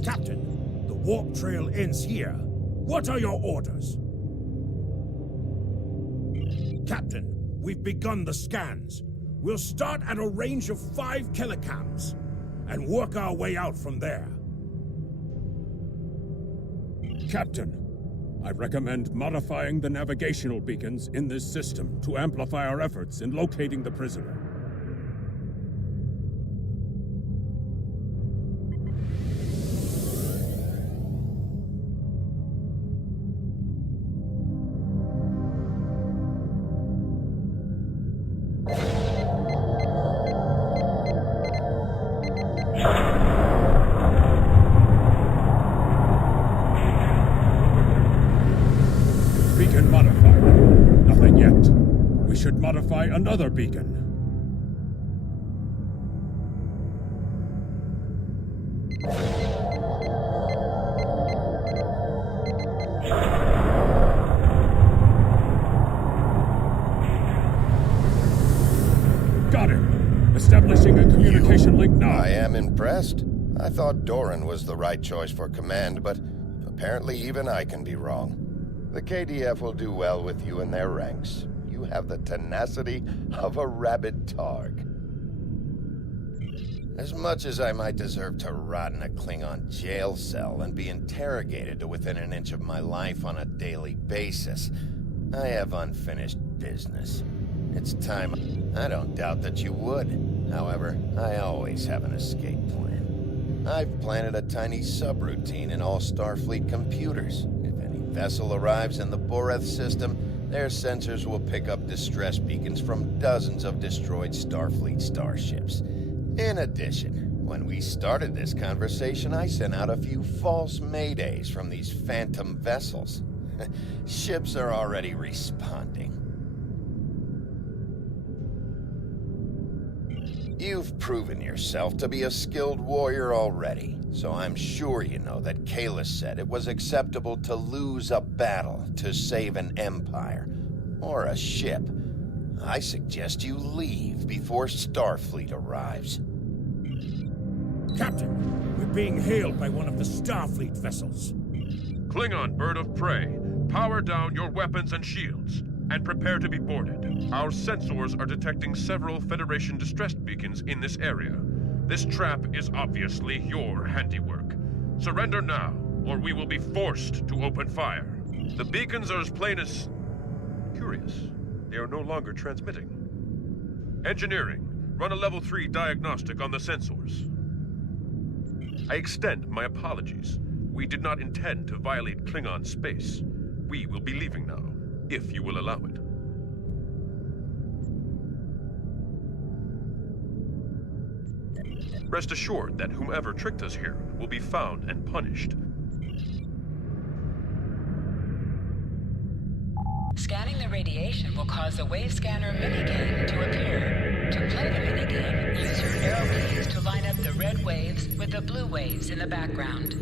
Captain, the warp trail ends here. What are your orders? Captain, we've begun the scans. We'll start at a range of 5 kilocams and work our way out from there. Captain, I recommend modifying the navigational beacons in this system to amplify our efforts in locating the prisoner. Beacon modified. Nothing yet. We should modify another beacon. Got him. Establishing a communication link now. I am impressed. I thought Doran was the right choice for command, but apparently even I can be wrong. The KDF will do well with you in their ranks. You have the tenacity of a rabid targ. As much as I might deserve to rot in a Klingon jail cell and be interrogated to within an inch of my life on a daily basis, I have unfinished business. It's time. I don't doubt that you would. However, I always have an escape plan. I've planted a tiny subroutine in all Starfleet computers. Vessel arrives in the Boreth system, their sensors will pick up distress beacons from dozens of destroyed Starfleet starships. In addition, when we started this conversation, I sent out a few false maydays from these phantom vessels. Ships are already responding. You've proven yourself to be a skilled warrior already, so I'm sure you know that Kalis said it was acceptable to lose a battle to save an empire, or a ship. I suggest you leave before Starfleet arrives. Captain, we're being hailed by one of the Starfleet vessels. Klingon bird of prey, power down your weapons and shields, and prepare to be boarded. Our sensors are detecting several Federation distress beacons in this area. This trap is obviously your handiwork. Surrender now, or we will be forced to open fire. The beacons are as plain as... curious. They are no longer transmitting. Engineering, run a level 3 diagnostic on the sensors. I extend my apologies. We did not intend to violate Klingon space. We will be leaving now, if you will allow it. Rest assured that whomever tricked us here will be found and punished. Scanning the radiation will cause the wave scanner minigame to appear. To play the minigame, use your arrow keys to line up the red waves with the blue waves in the background.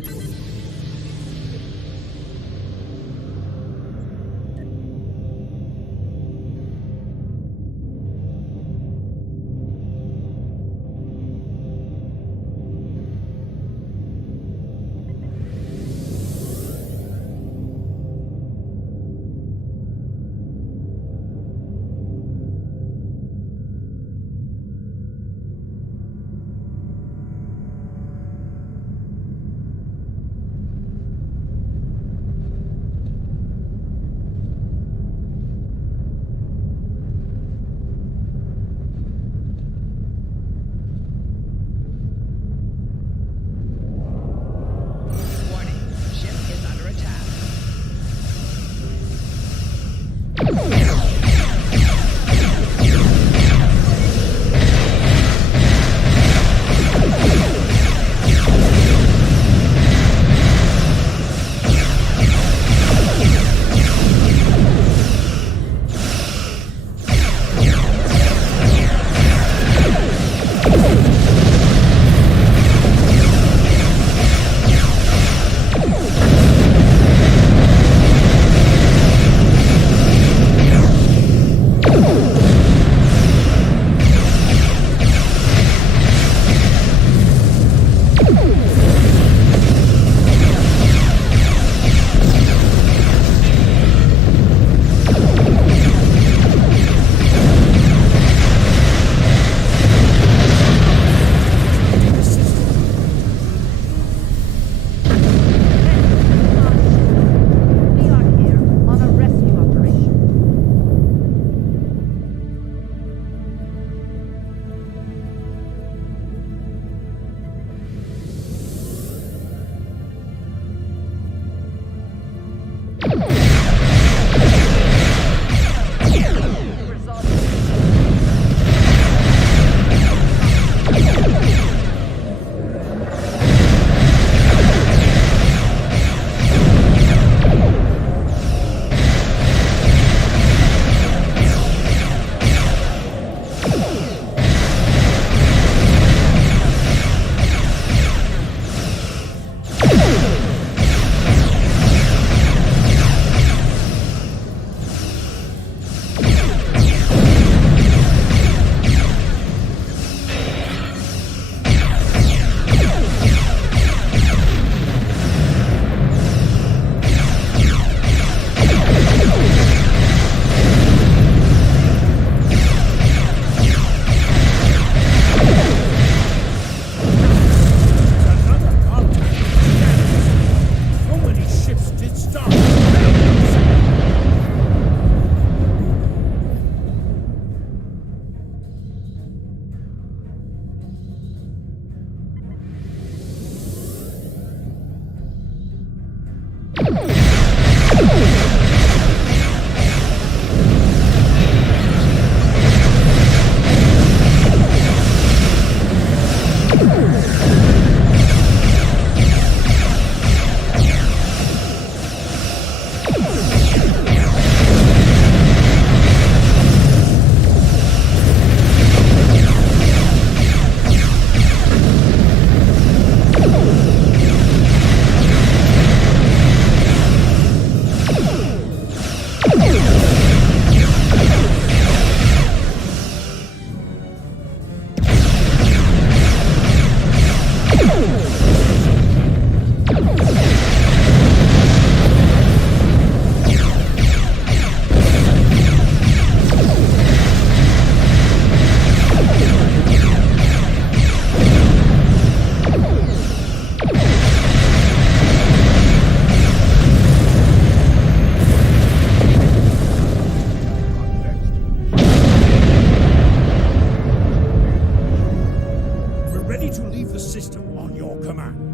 command.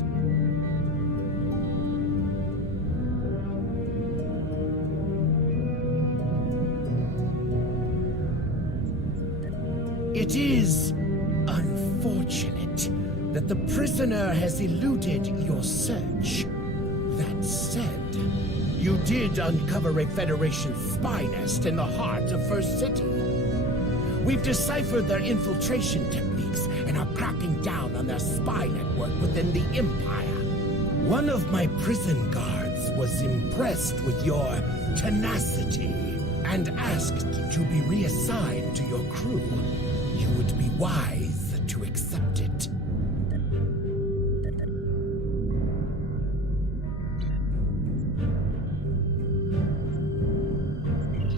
It is unfortunate that the prisoner has eluded your search. That said, you did uncover a Federation spy nest in the heart of First City. We've deciphered their infiltration techniques and are cracking down on their spy network within the Empire. One of my prison guards was impressed with your tenacity and asked to be reassigned to your crew. You would be wise to accept it.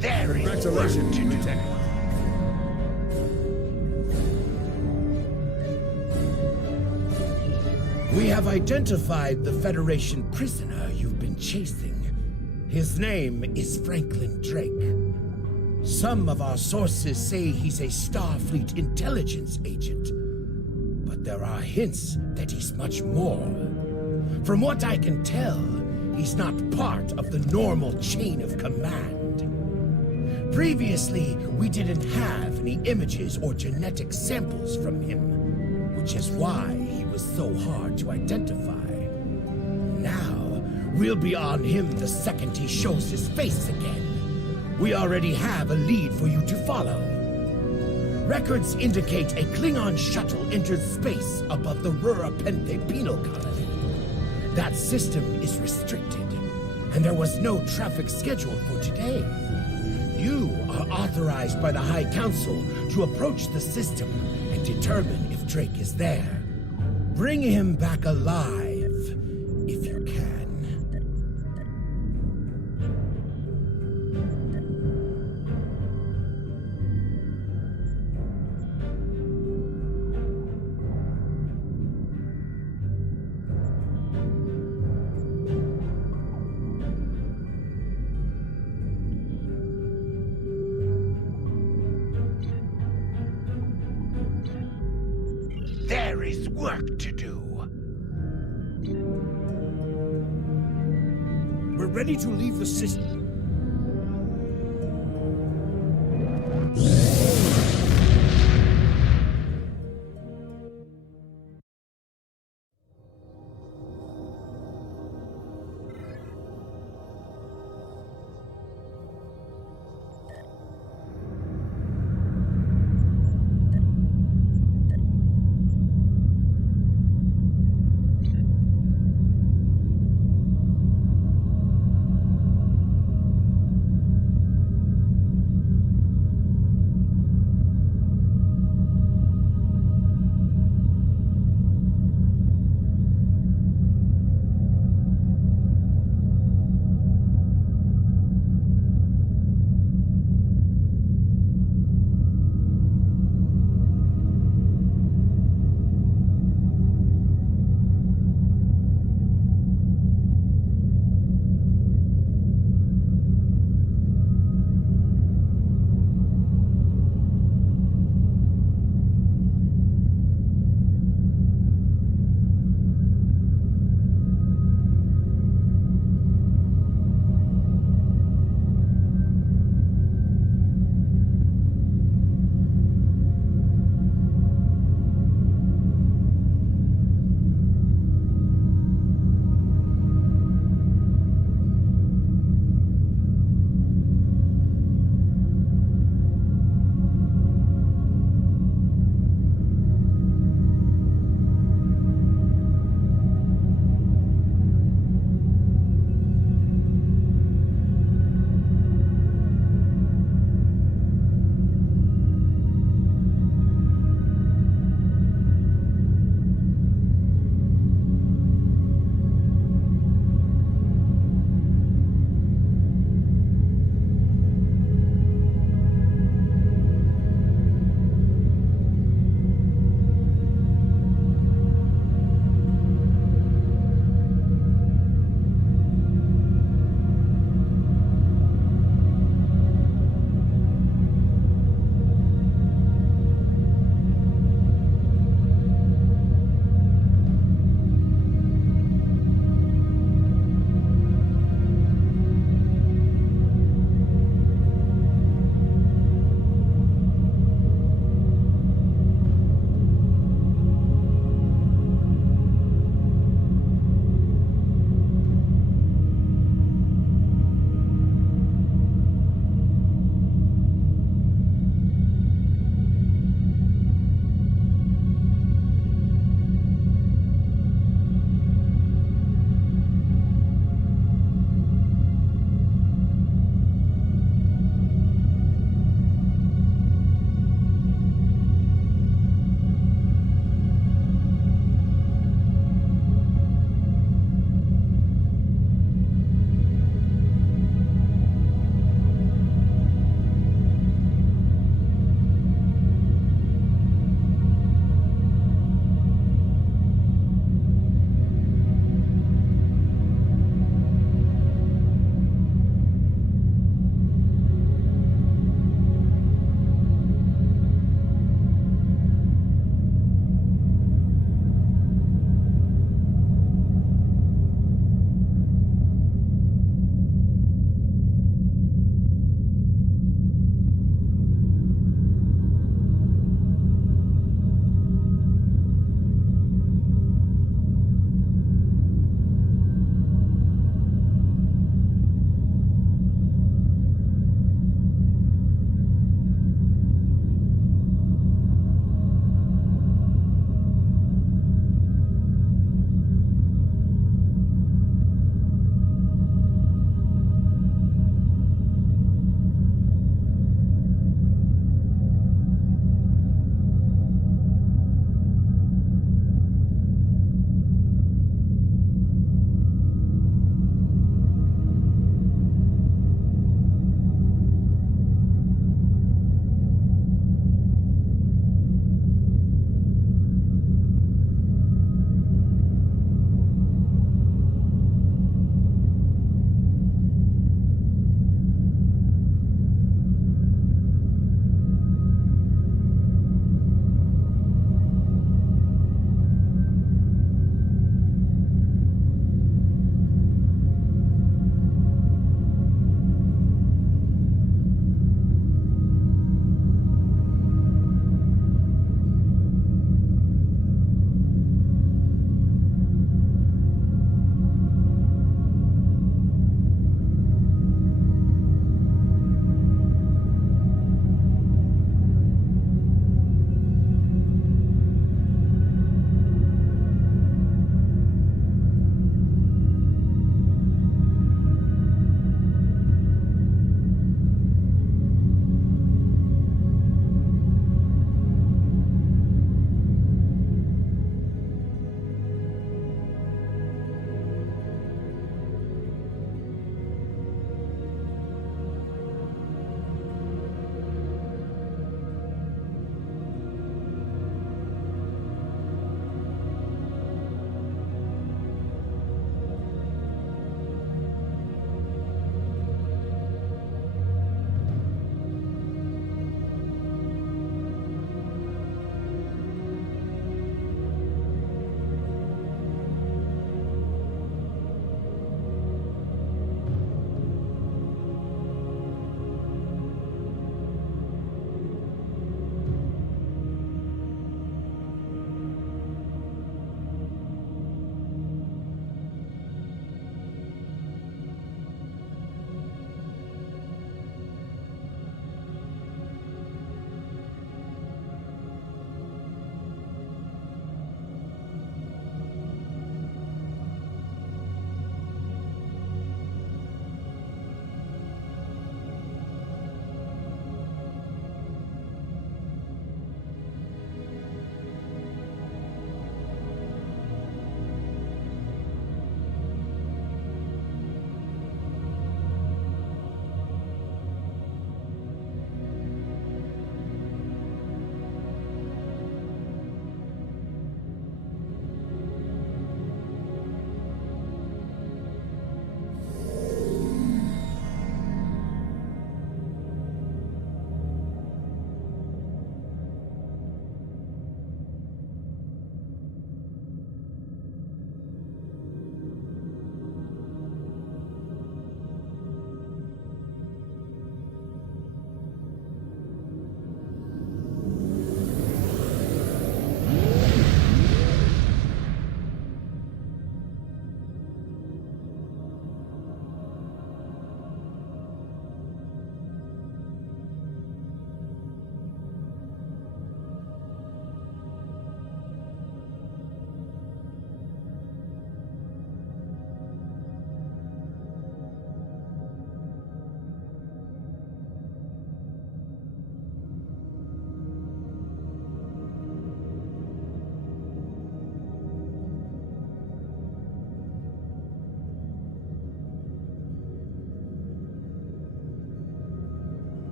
There is Congratulations, Lieutenant. We have identified the Federation prisoner you've been chasing. His name is Franklin Drake. Some of our sources say he's a Starfleet intelligence agent, but there are hints that he's much more. From what I can tell, he's not part of the normal chain of command. Previously, we didn't have any images or genetic samples from him, which is why he was so hard to identify. Now, we'll be on him the second he shows his face again. We already have a lead for you to follow. Records indicate a Klingon shuttle entered space above the Rura Penthe penal colony. That system is restricted, and there was no traffic scheduled for today. You are authorized by the High Council to approach the system and determine if Drake is there. Bring him back alive, if you can. There is work to do. We're ready to leave the system.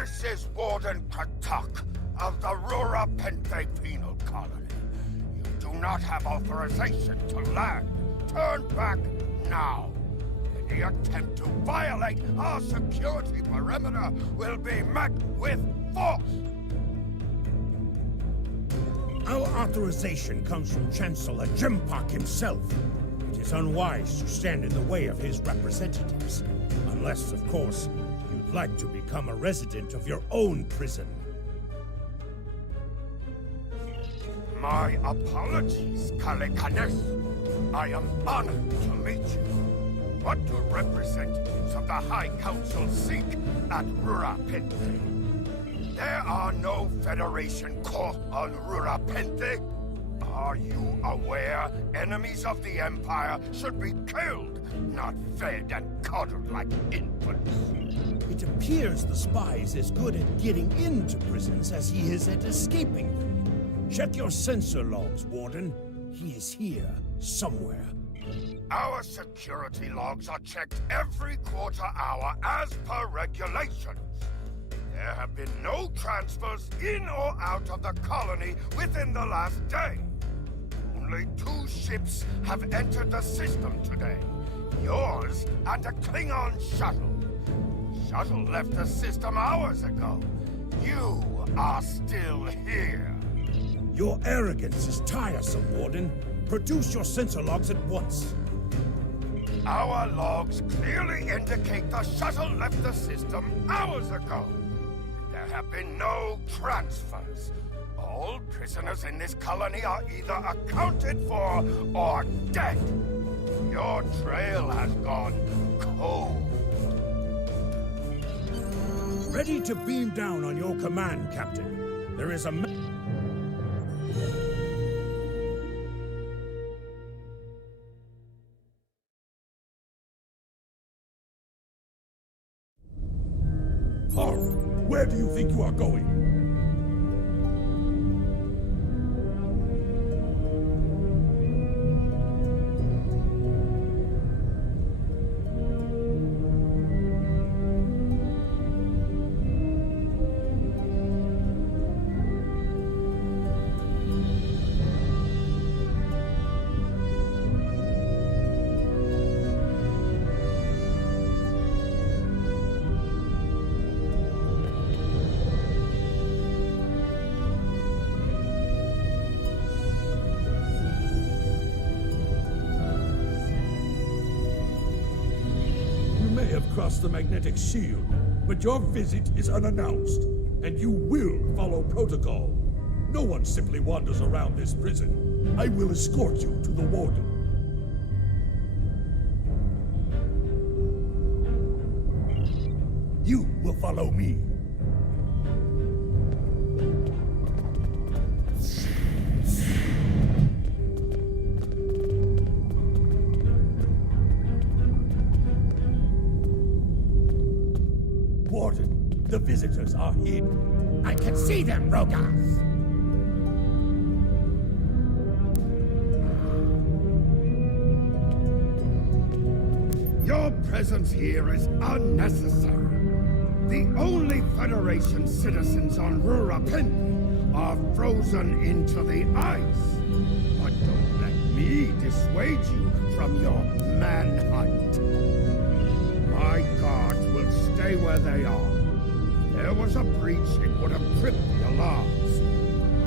This is Warden Katak of the Rura Penthe Penal Colony. You do not have authorization to land. Turn back now. Any attempt to violate our security perimeter will be met with force. Our authorization comes from Chancellor Jimpak himself. It is unwise to stand in the way of his representatives. Unless, of course, you'd like to become a resident of your own prison. My apologies, Kalekanes. I am honored to meet you. What do representatives of the High Council seek at Rura Penthe? There are no Federation corps on Rura Penthe. Are you aware enemies of the Empire should be killed, not fed and coddled like infants? It appears the spy is as good at getting into prisons as he is at escaping them. Check your sensor logs, Warden. He is here, somewhere. Our security logs are checked every quarter hour as per regulations. There have been no transfers in or out of the colony within the last day. Only 2 ships have entered the system today. Yours and a Klingon shuttle. The shuttle left the system hours ago. You are still here. Your arrogance is tiresome, Warden. Produce your sensor logs at once. Our logs clearly indicate the shuttle left the system hours ago. There have been no transfers. All prisoners in this colony are either accounted for or dead. Your trail has gone cold. Ready to beam down on your command, Captain. There is a... Where do you think you are going? Cross the magnetic shield, but your visit is unannounced, and you will follow protocol. No one simply wanders around this prison. I will escort you to the warden. You will follow me. The visitors are here. I can see them, Rogas! Your presence here is unnecessary. The only Federation citizens on Rura Penthe are frozen into the ice. But don't let me dissuade you from your manhunt. My guards will stay where they are. If there was a breach, it would have tripped the alarms.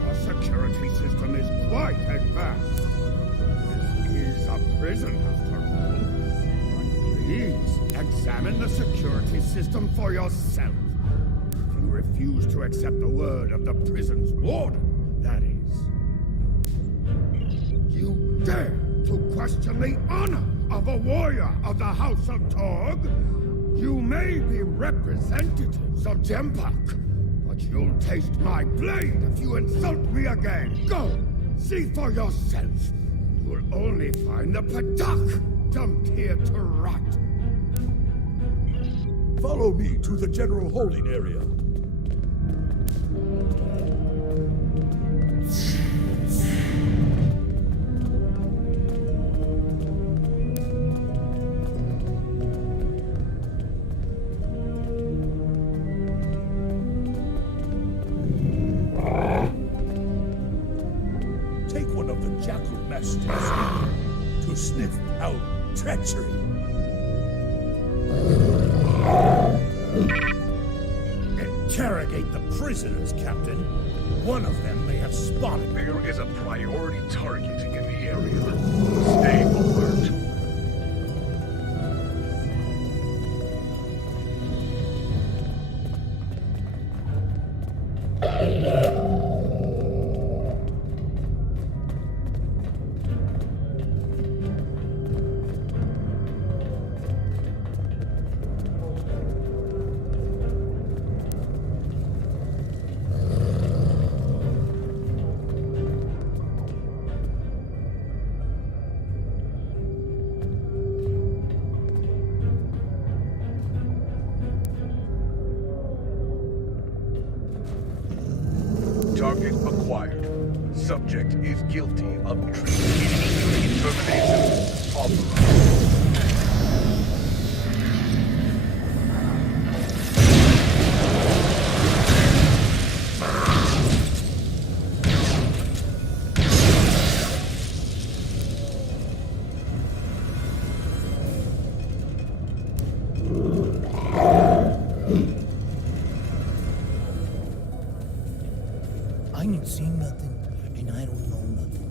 Our security system is quite advanced. This is a prison, after all. But please, examine the security system for yourself. If you refuse to accept the word of the prison's warden, that is. You dare to question the honor of a warrior of the House of Torg? You may be representatives of Jempak, but you'll taste my blade if you insult me again. Go! See for yourself. You'll only find the Padak dumped here to rot. Follow me to the general holding area. justice to sniff out treachery. Interrogate the prisoners, Captain. One of them may have spotted. There is a priority target in the area. Stay alert. Target acquired. Subject is guilty of treason. Termination authorized. I ain't seen nothing, and I don't know nothing.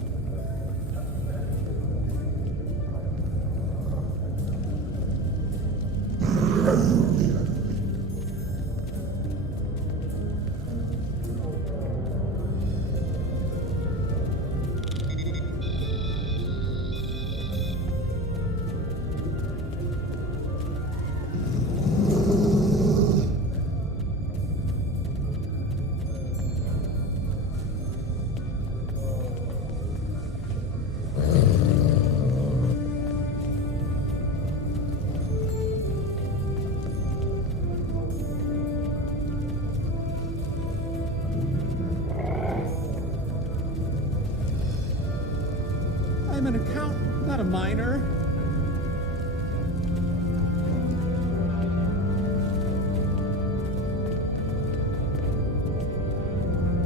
I'm an accountant, not a miner.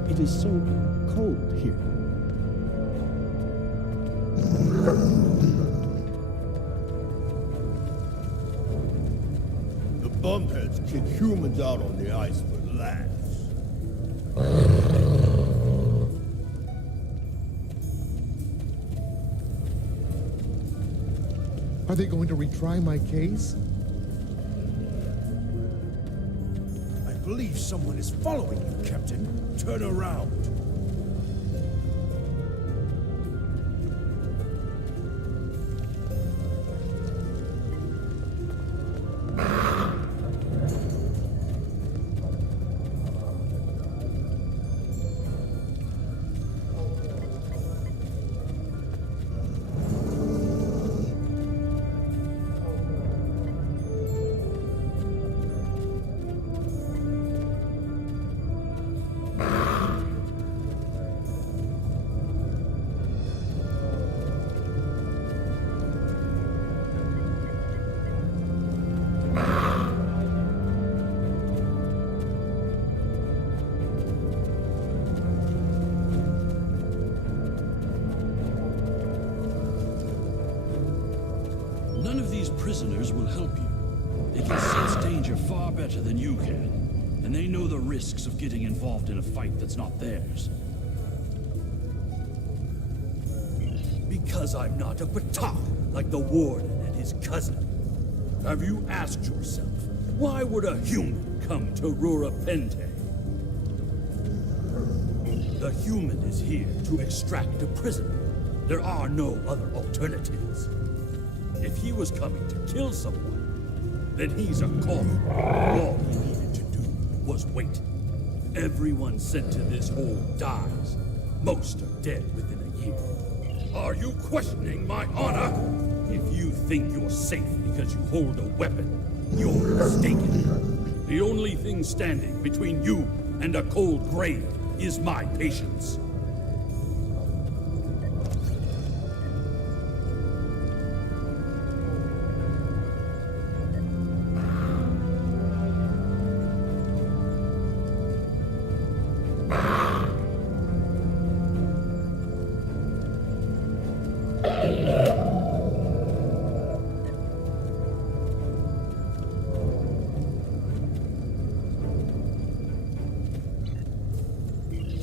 It is so cold here. The bumpheads kick humans out on the ice for laughs. Are they going to retry my case? I believe someone is following you, Captain. Turn around. None of these prisoners will help you. They can sense danger far better than you can. And they know the risks of getting involved in a fight that's not theirs. Because I'm not a Batak like the Warden and his cousin. Have you asked yourself, why would a human come to Rura Pente? The human is here to extract a prisoner. There are no other alternatives. If he was coming to kill someone, then he's a cop. All he needed to do was wait. Everyone sent to this hole dies. Most are dead within a year. Are you questioning my honor? If you think you're safe because you hold a weapon, you're mistaken. The only thing standing between you and a cold grave is my patience.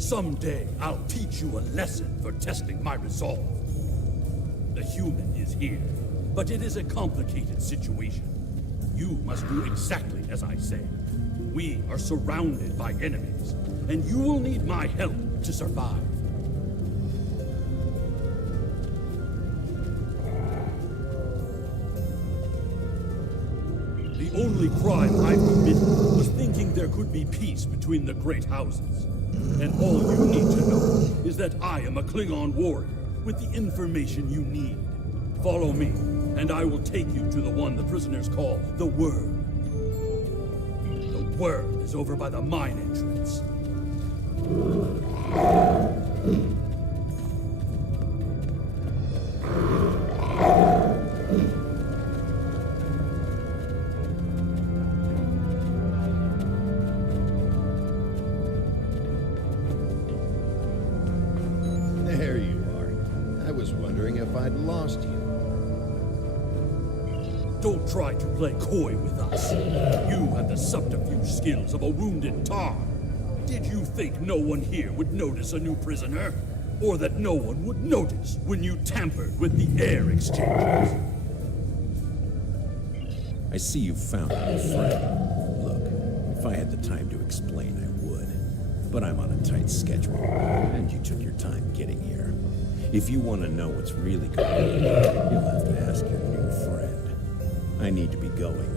Someday, I'll teach you a lesson for testing my resolve. The human is here, but it is a complicated situation. You must do exactly as I say. We are surrounded by enemies, and you will need my help to survive. The only crime I've committed was thinking there could be peace between the great houses. And all you need to know is that I am a Klingon warrior with the information you need. Follow me, and I will take you to the one the prisoners call the Word. The Word is over by the mine entrance. There you are. I was wondering if I'd lost you. Don't try to play coy with us. You have the subterfuge skills of a wounded tar. Did you think no one here would notice a new prisoner? Or that no one would notice when you tampered with the air exchanges? I see you found a new friend. Look, if I had the time to explain, I would. But I'm on a tight schedule, and you took your time getting here. If you want to know what's really going on, you'll have to ask your new friend. I need to be going.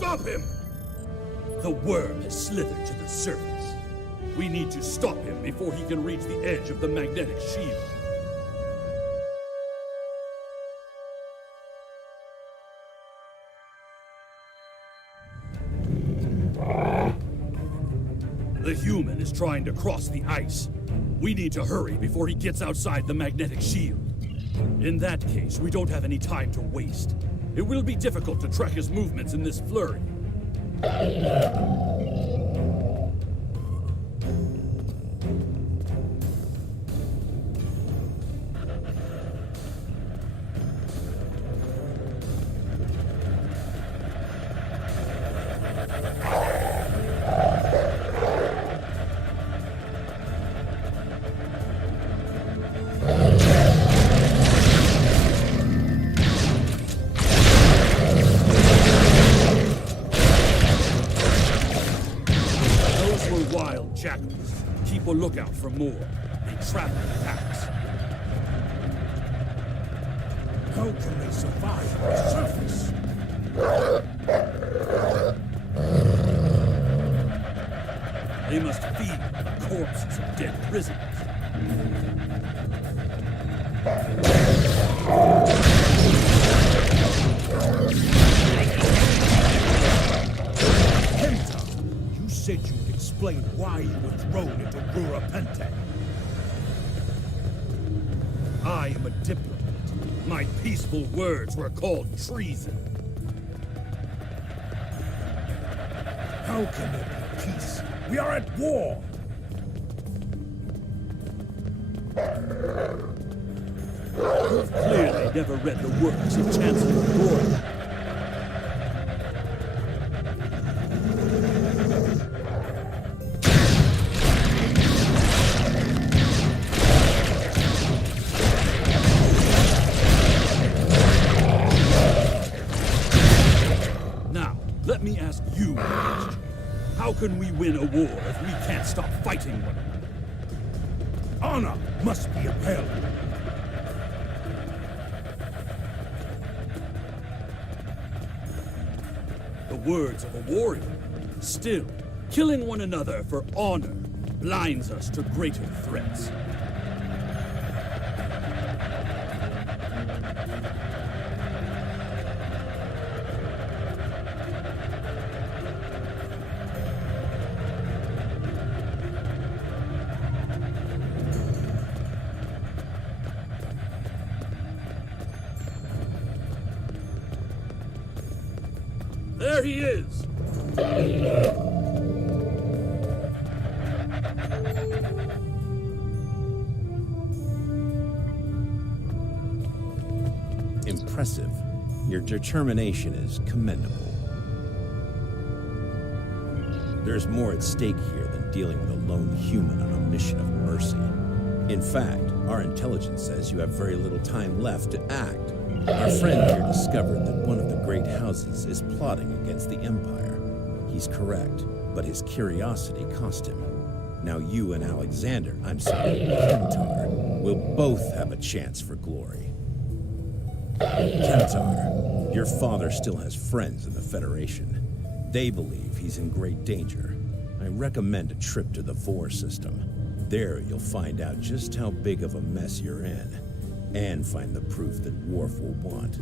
Stop him! The worm has slithered to the surface. We need to stop him before he can reach the edge of the magnetic shield. The human is trying to cross the ice. We need to hurry before he gets outside the magnetic shield. In that case, we don't have any time to waste. It will be difficult to track his movements in this flurry. Jackals. Keep a lookout for more. They travel in packs. How can they survive on the surface? They must feed the corpses of dead prisoners. Kenta, you said you'd explain why you were thrown into Rurapente. I am a diplomat. My peaceful words were called treason. How can there be peace? We are at war! You've clearly never read the works of Chancellor Gordon. Now, let me ask you a question. How can we win a war if we can't stop fighting one another? Honor must be upheld. The words of a warrior. Still, killing one another for honor blinds us to greater threats. There he is! Impressive. Your determination is commendable. There's more at stake here than dealing with a lone human on a mission of mercy. In fact, our intelligence says you have very little time left to act. Our friend here discovered that one of the great houses is plotting against the Empire. He's correct, but his curiosity cost him. Now you and Alexander, Kemtar, will both have a chance for glory. Kemtar, your father still has friends in the Federation. They believe he's in great danger. I recommend a trip to the Vor system. There you'll find out just how big of a mess you're in. And find the proof that Worf will want.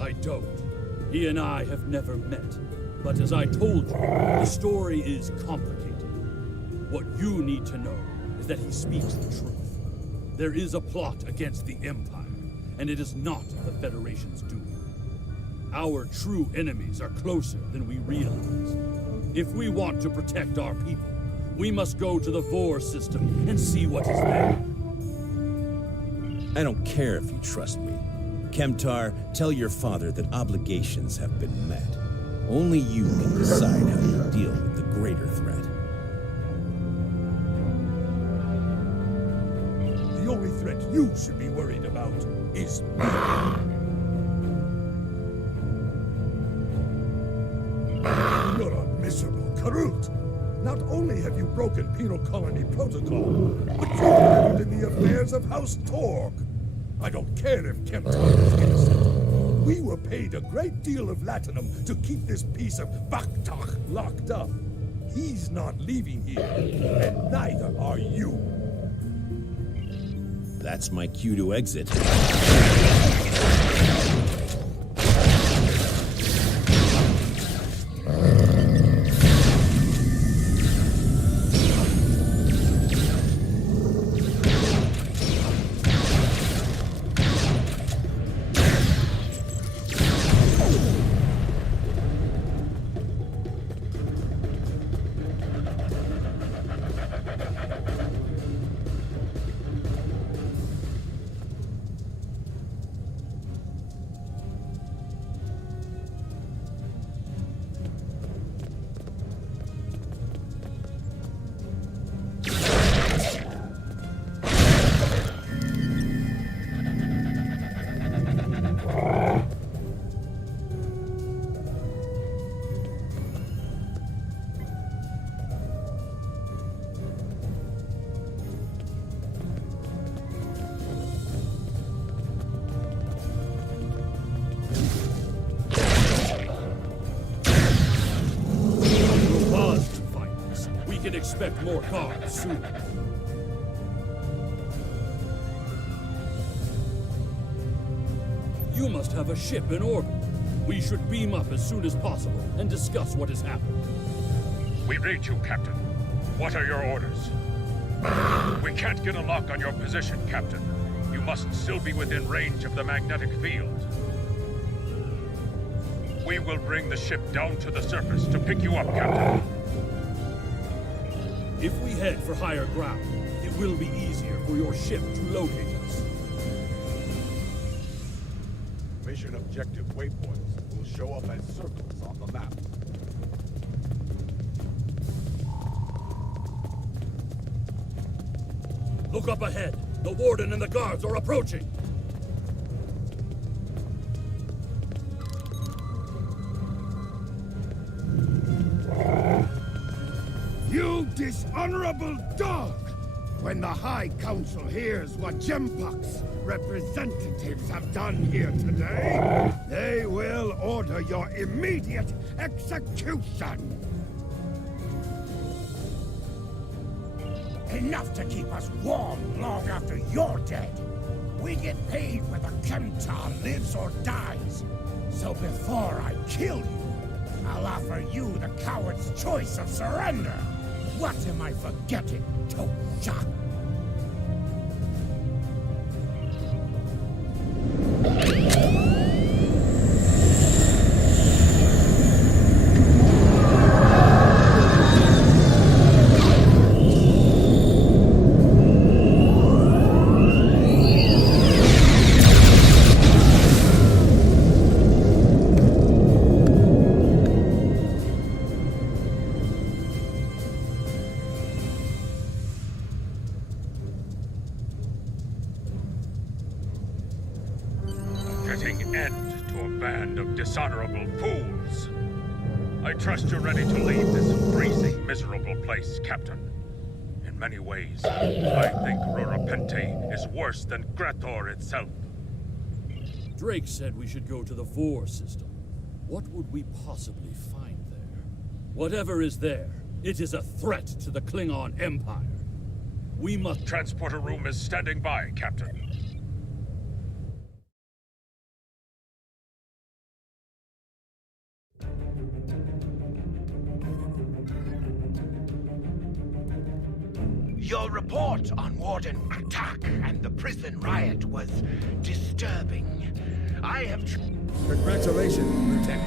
I don't. He and I have never met. But as I told you, the story is complicated. What you need to know is that he speaks the truth. There is a plot against the Empire, and it is not the Federation's doing. Our true enemies are closer than we realize. If we want to protect our people, we must go to the Vor system and see what is there. I don't care if you trust me. Kemtar, tell your father that obligations have been met. Only you can decide how you deal with the greater threat. The only threat you should be worried about is me. You're a miserable Karut. Not only have you broken penal colony protocol, but you've meddled in the affairs of House Torg. I don't care if Kemtar is innocent. We were paid a great deal of latinum to keep this piece of Baktak locked up. He's not leaving here, and neither are you. That's my cue to exit. Expect more guards soon. You must have a ship in orbit. We should beam up as soon as possible and discuss what has happened. We read you, Captain. What are your orders? We can't get a lock on your position, Captain. You must still be within range of the magnetic field. We will bring the ship down to the surface to pick you up, Captain. If we head for higher ground, it will be easier for your ship to locate us. Mission objective waypoints will show up as circles on the map. Look up ahead. The Warden and the guards are approaching. You dishonorable dog! When the High Council hears what Gempok's representatives have done here today, they will order your immediate execution! Enough to keep us warm long after you're dead. We get paid whether Kemtar lives or dies. So before I kill you, I'll offer you the coward's choice of surrender. What am I forgetting, Tosha? Putting end to a band of dishonorable fools. I trust you're ready to leave this freezing, miserable place, Captain. In many ways, I think Rurapente is worse than Grator itself. Drake said we should go to the Vor system. What would we possibly find there? Whatever is there, it is a threat to the Klingon Empire. We must... Transporter room is standing by, Captain. Your report on Warden Attack and the prison riot was disturbing. I have... Congratulations, Lieutenant.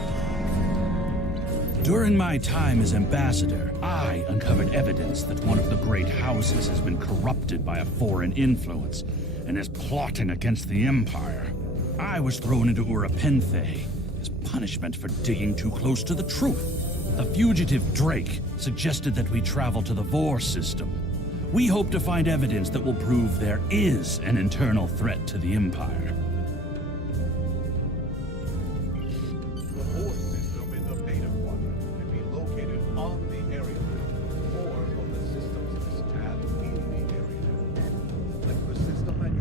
During my time as ambassador, I uncovered evidence that one of the great houses has been corrupted by a foreign influence and is plotting against the Empire. I was thrown into Urapenthe as punishment for digging too close to the truth. The fugitive Drake suggested that we travel to the Vor system. We hope to find evidence that will prove there is an internal threat to the Empire. The Vor system in the Beta Quadrant can be located on the area map or from the system's tab in the area map. Click the system and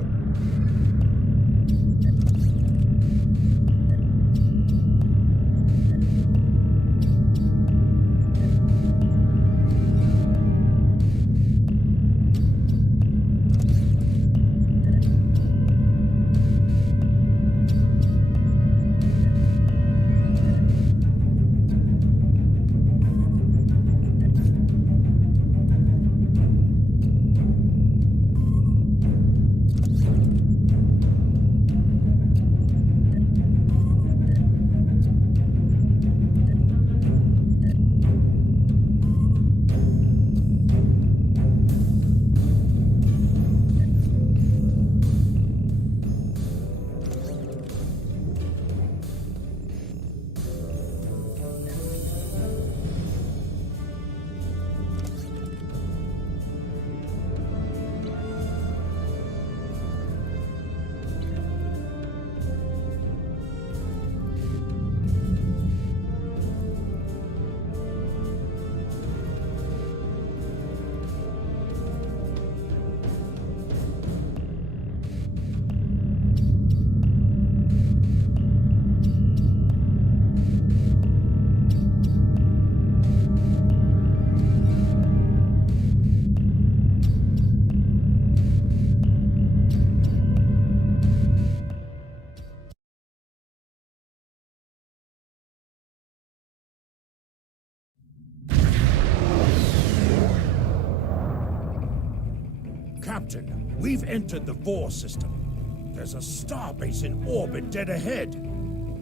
Captain, we've entered the Vor system. There's a starbase in orbit dead ahead.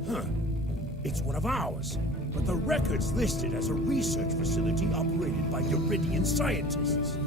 Huh. It's one of ours, but the record's listed as a research facility operated by Uridian scientists.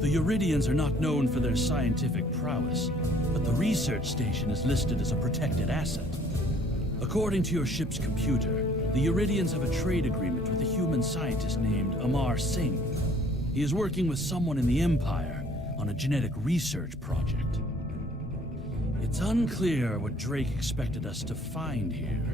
The Uridians are not known for their scientific prowess, but the research station is listed as a protected asset. According to your ship's computer, the Uridians have a trade agreement with a human scientist named Amar Singh. He is working with someone in the Empire on a genetic research project. It's unclear what Drake expected us to find here.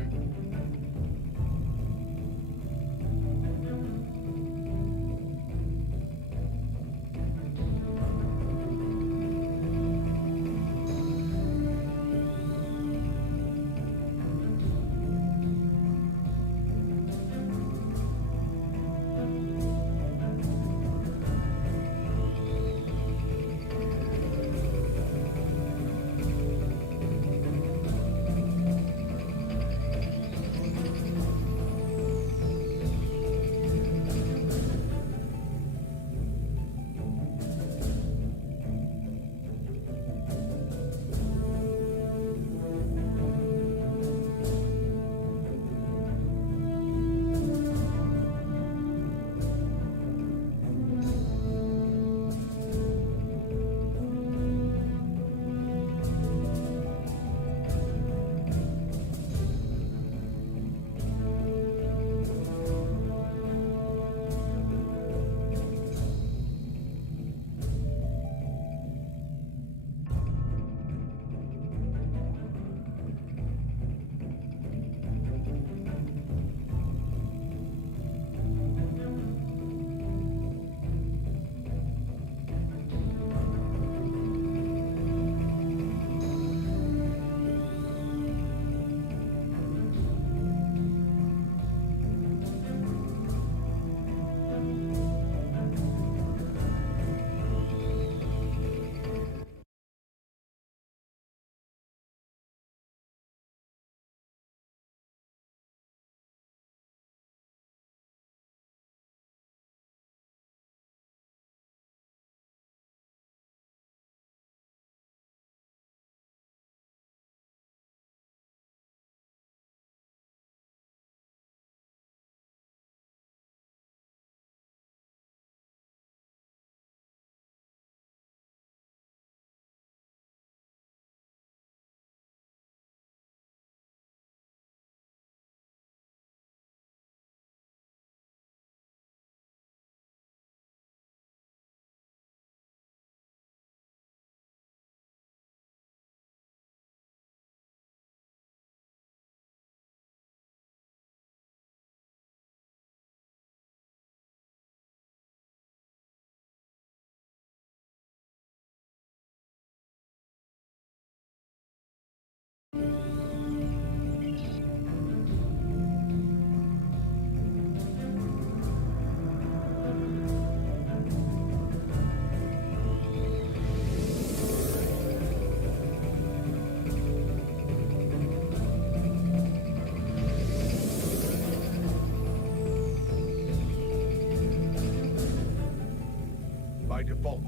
By default,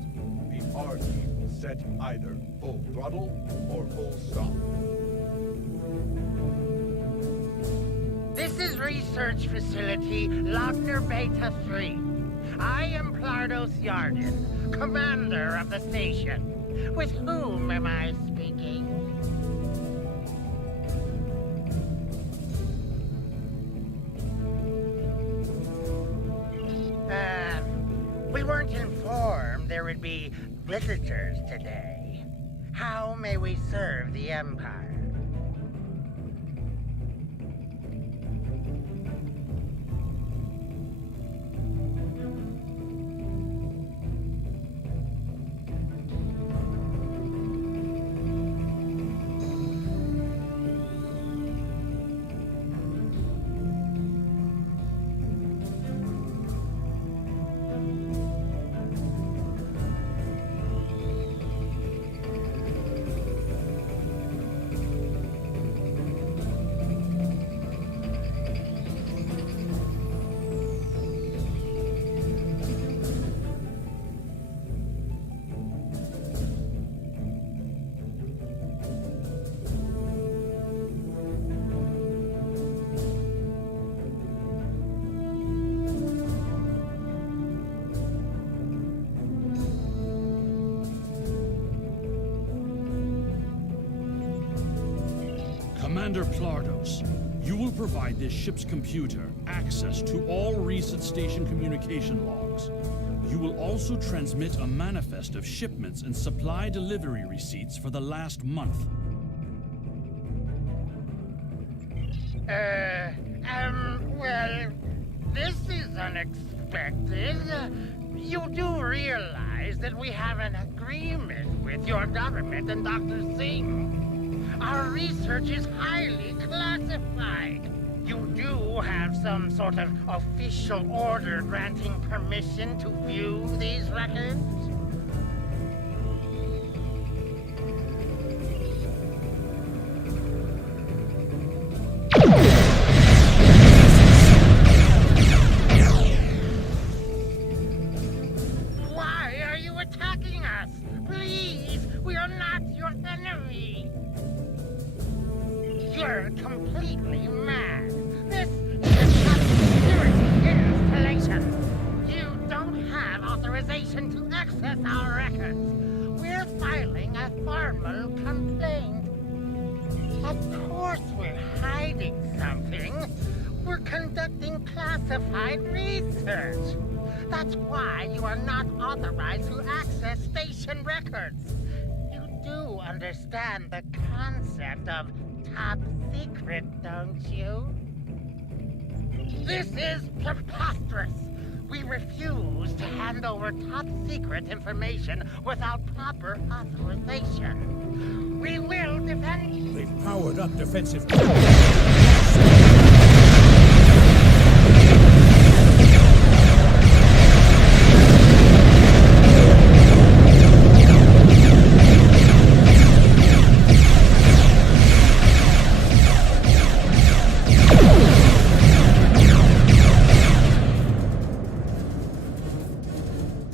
the R key will set either full throttle or full stop. This is Research Facility Logner Beta 3. I am Plardos Yarden, commander of the station. With whom am I speaking? We weren't informed there would be visitors today. How may we serve the Empire? Commander Plardos, you will provide this ship's computer access to all recent station communication logs. You will also transmit a manifest of shipments and supply delivery receipts for the last month. Well, this is unexpected. You do realize that we have an agreement with your government and Dr. Singh. Our research is highly classified. You do have some sort of official order granting permission to view these records? Why are you attacking us? Please, we are not your enemy. You're completely mad. This is a top security installation. You don't have authorization to access our records. We're filing a formal complaint. Of course we're hiding something. We're conducting classified research. That's why you are not authorized to access station records. You do understand the concept of top secret, don't you? This is preposterous. We refuse to hand over top secret information without proper authorization. We will defend... They've powered up defensive...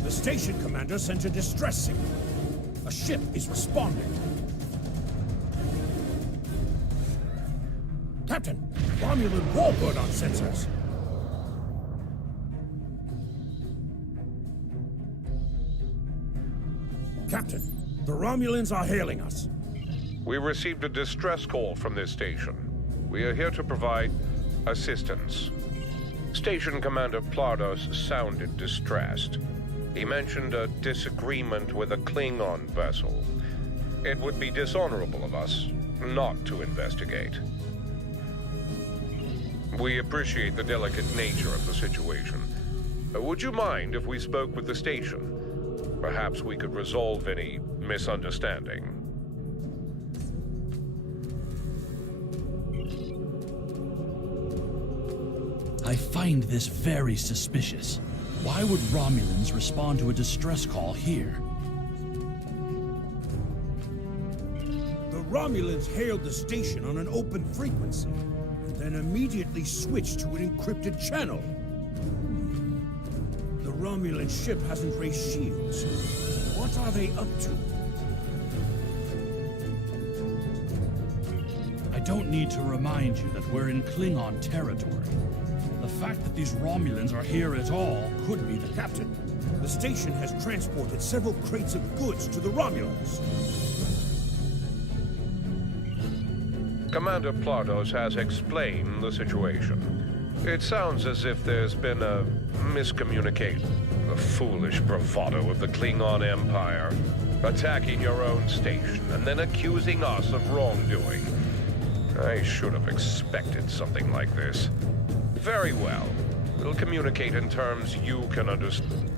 Station commander sent a distress signal. A ship is responding. Captain, Romulan warbird on sensors. Captain, the Romulans are hailing us. We received a distress call from this station. We are here to provide assistance. Station Commander Plardos sounded distressed. He mentioned a disagreement with a Klingon vessel. It would be dishonorable of us not to investigate. We appreciate the delicate nature of the situation. Would you mind if we spoke with the station? Perhaps we could resolve any misunderstanding. I find this very suspicious. Why would Romulans respond to a distress call here? The Romulans hailed the station on an open frequency, and then immediately switched to an encrypted channel. The Romulan ship hasn't raised shields. What are they up to? I don't need to remind you that we're in Klingon territory. The fact that these Romulans are here at all could be the captain. The station has transported several crates of goods to the Romulans. Commander Plardos has explained the situation. It sounds as if there's been a miscommunication. The foolish bravado of the Klingon Empire. Attacking your own station and then accusing us of wrongdoing. I should have expected something like this. Very well. We'll communicate in terms you can understand.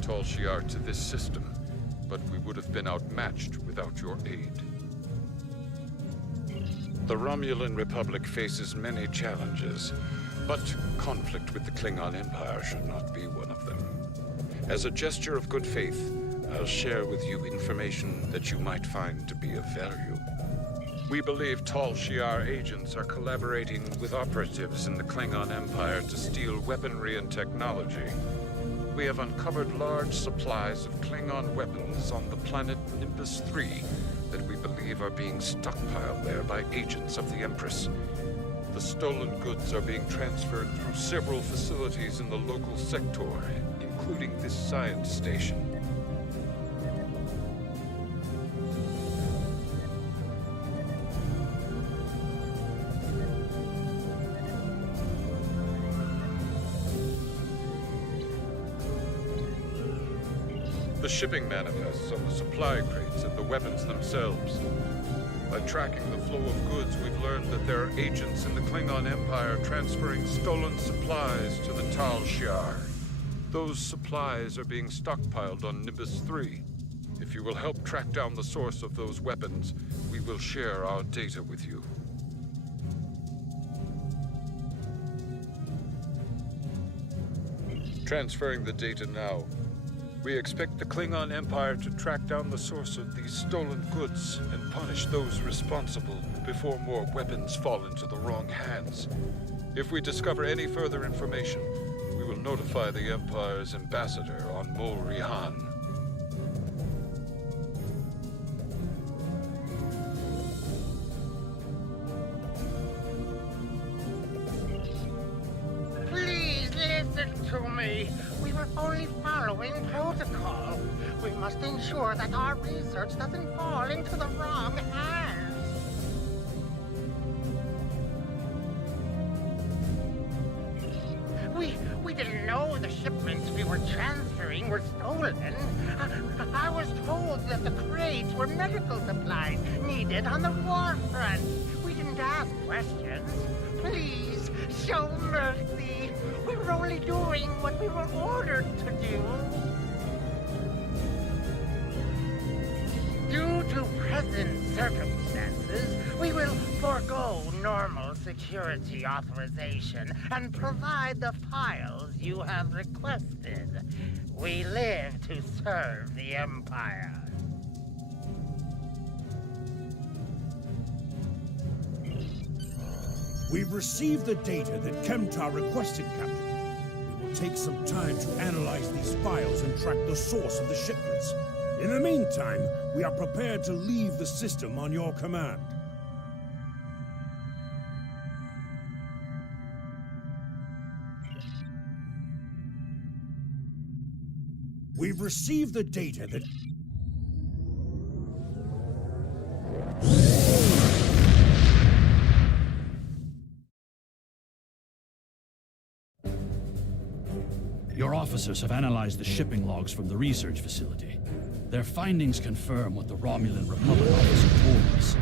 Tal Shiar to this system, but we would have been outmatched without your aid. The Romulan Republic faces many challenges, but conflict with the Klingon Empire should not be one of them. As a gesture of good faith, I'll share with you information that you might find to be of value. We believe Tal Shiar agents are collaborating with operatives in the Klingon Empire to steal weaponry and technology. We have uncovered large supplies of Klingon weapons on the planet Nimbus 3 that we believe are being stockpiled there by agents of the Empress. The stolen goods are being transferred through several facilities in the local sector, including this science station. The shipping manifests on the supply crates and the weapons themselves. By tracking the flow of goods, we've learned that there are agents in the Klingon Empire transferring stolen supplies to the Tal Shiar. Those supplies are being stockpiled on Nimbus 3. If you will help track down the source of those weapons, we will share our data with you. Transferring the data now. We expect the Klingon Empire to track down the source of these stolen goods and punish those responsible before more weapons fall into the wrong hands. If we discover any further information, we will notify the Empire's ambassador on Mol Rihan. Please listen to me. We were only following protocol. We must ensure that our research doesn't fall into the wrong hands. We didn't know the shipments we were transferring were stolen. I was told that the crates were medical supplies needed on the war front. We didn't ask questions. Please, show mercy. We were only doing what we were ordered to do. Due to present circumstances, we will forego normal security authorization and provide the files you have requested. We live to serve the Empire. We've received the data that Kemtar requested, Captain. We will take some time to analyze these files and track the source of the shipments. In the meantime, we are prepared to leave the system on your command. We've received the data that... Your officers have analyzed the shipping logs from the research facility. Their findings confirm what the Romulan Republic officer told us.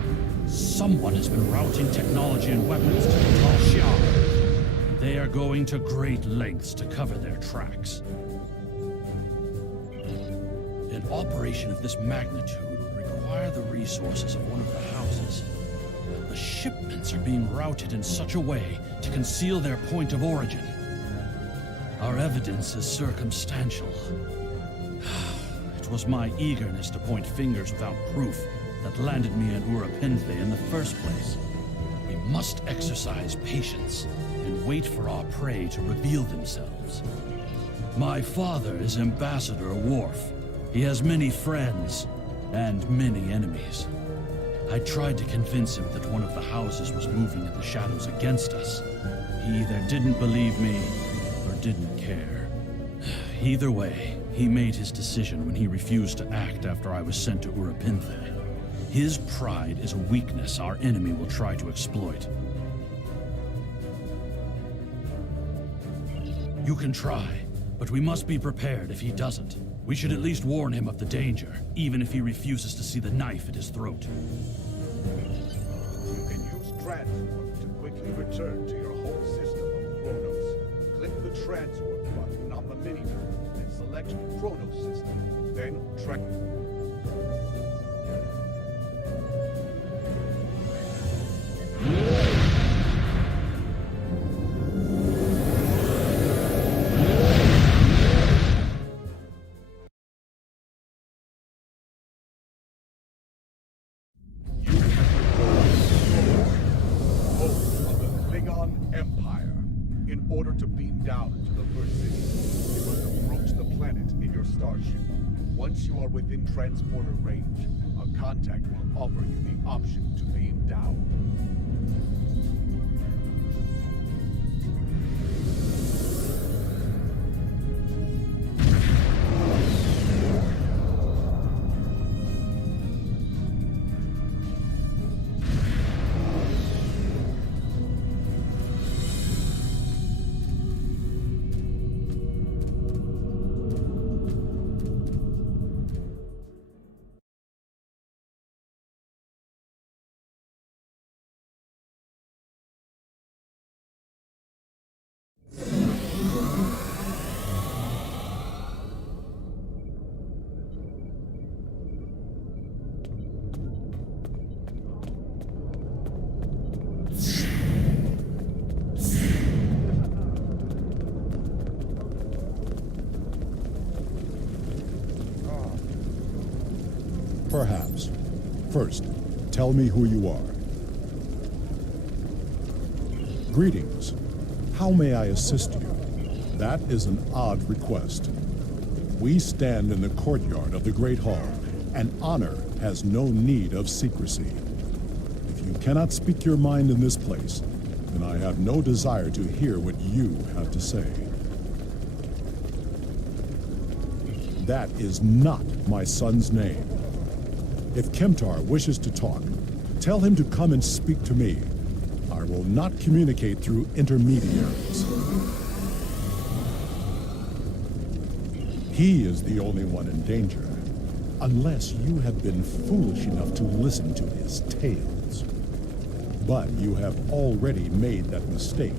Someone has been routing technology and weapons to the Tal Shiar. They are going to great lengths to cover their tracks. An operation of this magnitude would require the resources of one of the houses. But the shipments are being routed in such a way to conceal their point of origin. Our evidence is circumstantial. It was my eagerness to point fingers without proof that landed me in Urapenthe in the first place. We must exercise patience and wait for our prey to reveal themselves. My father is Ambassador Worf. He has many friends and many enemies. I tried to convince him that one of the houses was moving in the shadows against us. He either didn't believe me or didn't care. Either way, he made his decision when he refused to act after I was sent to Urapenthe. His pride is a weakness our enemy will try to exploit. You can try, but we must be prepared if he doesn't. We should at least warn him of the danger, even if he refuses to see the knife at his throat. You can use transport to quickly return to your home system of Kronos. Click the transport button on the minimap and select select Chronos system, then track. Empire. In order to beam down to the first city, you must approach the planet in your starship. Once you are within transporter range, a contact will offer you the option to beam down. Perhaps. First, tell me who you are. Greetings. How may I assist you? That is an odd request. We stand in the courtyard of the Great Hall, and honor has no need of secrecy. If you cannot speak your mind in this place, then I have no desire to hear what you have to say. That is not my son's name. If Kemtar wishes to talk, tell him to come and speak to me. I will not communicate through intermediaries. He is the only one in danger, unless you have been foolish enough to listen to his tales. But you have already made that mistake.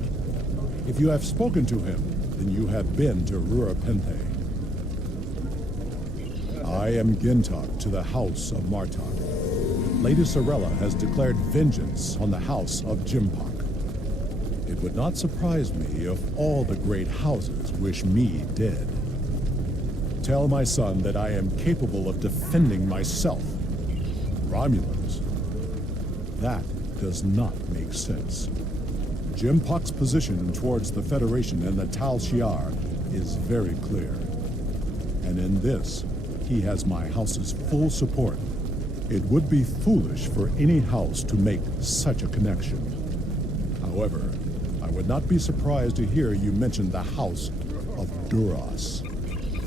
If you have spoken to him, then you have been to Rurapenthe. I am Gintok to the House of Martok. Lady Sorella has declared vengeance on the House of Jimpok. It would not surprise me if all the great houses wish me dead. Tell my son that I am capable of defending myself. Romulans. That does not make sense. Jimpok's position towards the Federation and the Tal Shiar is very clear. And in this, he has my house's full support. It would be foolish for any house to make such a connection. However, I would not be surprised to hear you mention the House of Duras.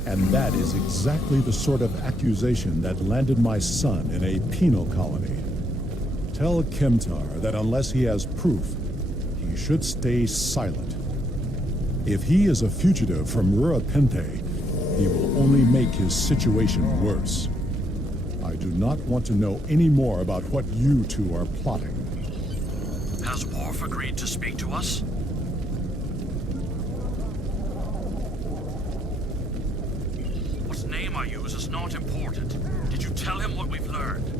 And that is exactly the sort of accusation that landed my son in a penal colony. Tell Kemtar that unless he has proof, he should stay silent. If he is a fugitive from Rurapenthe, he will only make his situation worse. I do not want to know any more about what you two are plotting. Has Worf agreed to speak to us? What name I use is not important. Did you tell him what we've learned?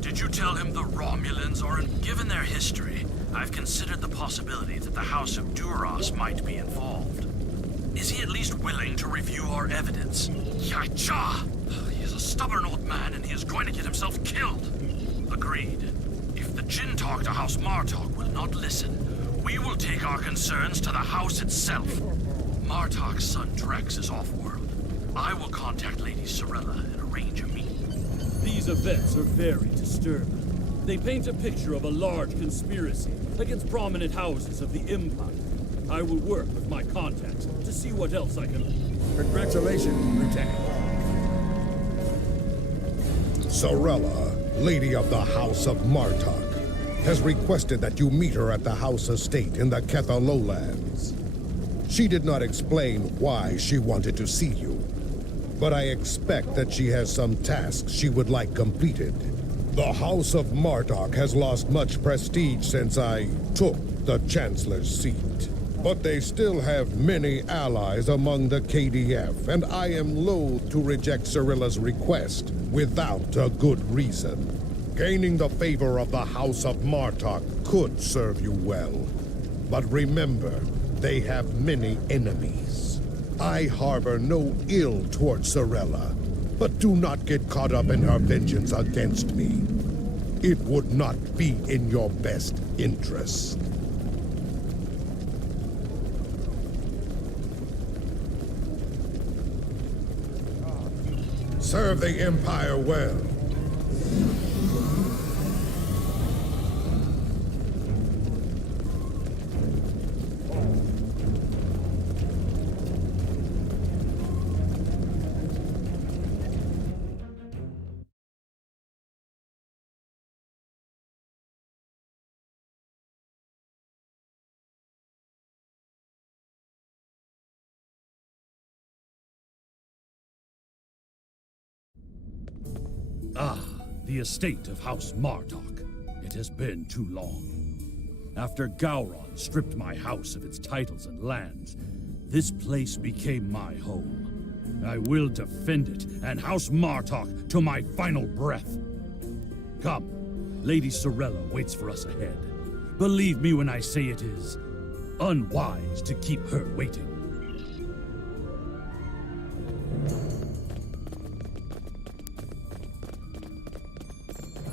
Did you tell him the Romulans are given their history? I've considered the possibility that the House of Duras might be involved. Is he at least willing to review our evidence? Yacha! He is a stubborn old man and he is going to get himself killed. Agreed. If the Jintok to House Martok will not listen, we will take our concerns to the house itself. Martok's son Drex is off-world. I will contact Lady Sorella and arrange a meeting. These events are very disturbing. They paint a picture of a large conspiracy against prominent houses of the Empire. I will work with my contacts to see what else I can... Congratulations, Lieutenant. Sorella, Lady of the House of Martok, has requested that you meet her at the House Estate in the Ketha Lowlands. She did not explain why she wanted to see you, but I expect that she has some tasks she would like completed. The House of Martok has lost much prestige since I took the Chancellor's seat. But they still have many allies among the KDF, and I am loath to reject Cirilla's request without a good reason. Gaining the favor of the House of Martok could serve you well. But remember, they have many enemies. I harbor no ill towards Cirilla, but do not get caught up in her vengeance against me. It would not be in your best interest. Serve the Empire well. Ah, the estate of House Martok. It has been too long. After Gowron stripped my house of its titles and lands, this place became my home. I will defend it and House Martok to my final breath. Come, Lady Cirilla waits for us ahead. Believe me when I say it is unwise to keep her waiting.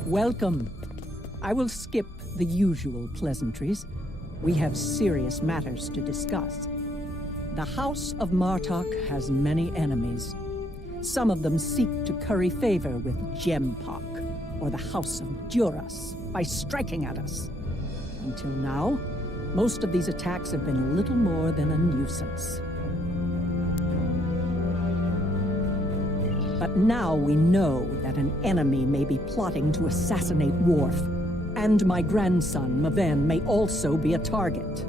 Welcome. I will skip the usual pleasantries. We have serious matters to discuss. The House of Martok has many enemies. Some of them seek to curry favor with Gempok, or the House of Duras, by striking at us. Until now, most of these attacks have been little more than a nuisance. But now we know that an enemy may be plotting to assassinate Worf, and my grandson, Maven, may also be a target.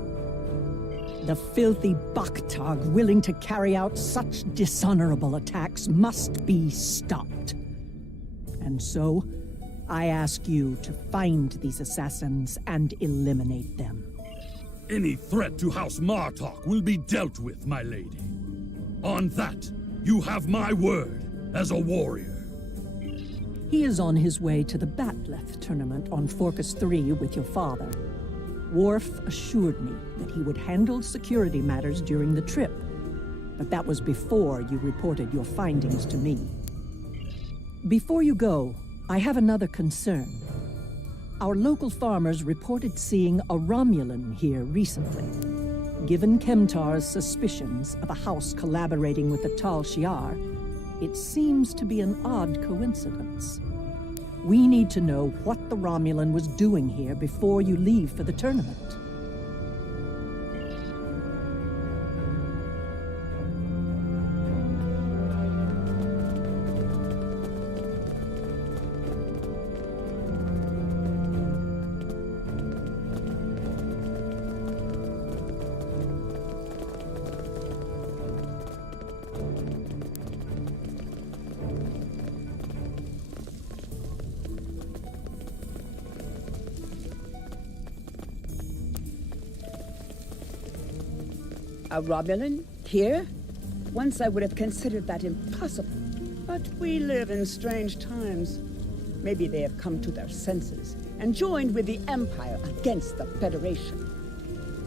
The filthy Baktag willing to carry out such dishonorable attacks must be stopped. And so, I ask you to find these assassins and eliminate them. Any threat to House Martok will be dealt with, my lady. On that, you have my word as a warrior. He is on his way to the Batleth tournament on Forcus 3 with your father. Worf assured me that he would handle security matters during the trip, but that was before you reported your findings to me. Before you go, I have another concern. Our local farmers reported seeing a Romulan here recently. Given Kemtar's suspicions of a house collaborating with the Tal Shiar, it seems to be an odd coincidence. We need to know what the Romulan was doing here before you leave for the tournament. A Romulan? Here? Once I would have considered that impossible. But we live in strange times. Maybe they have come to their senses and joined with the Empire against the Federation.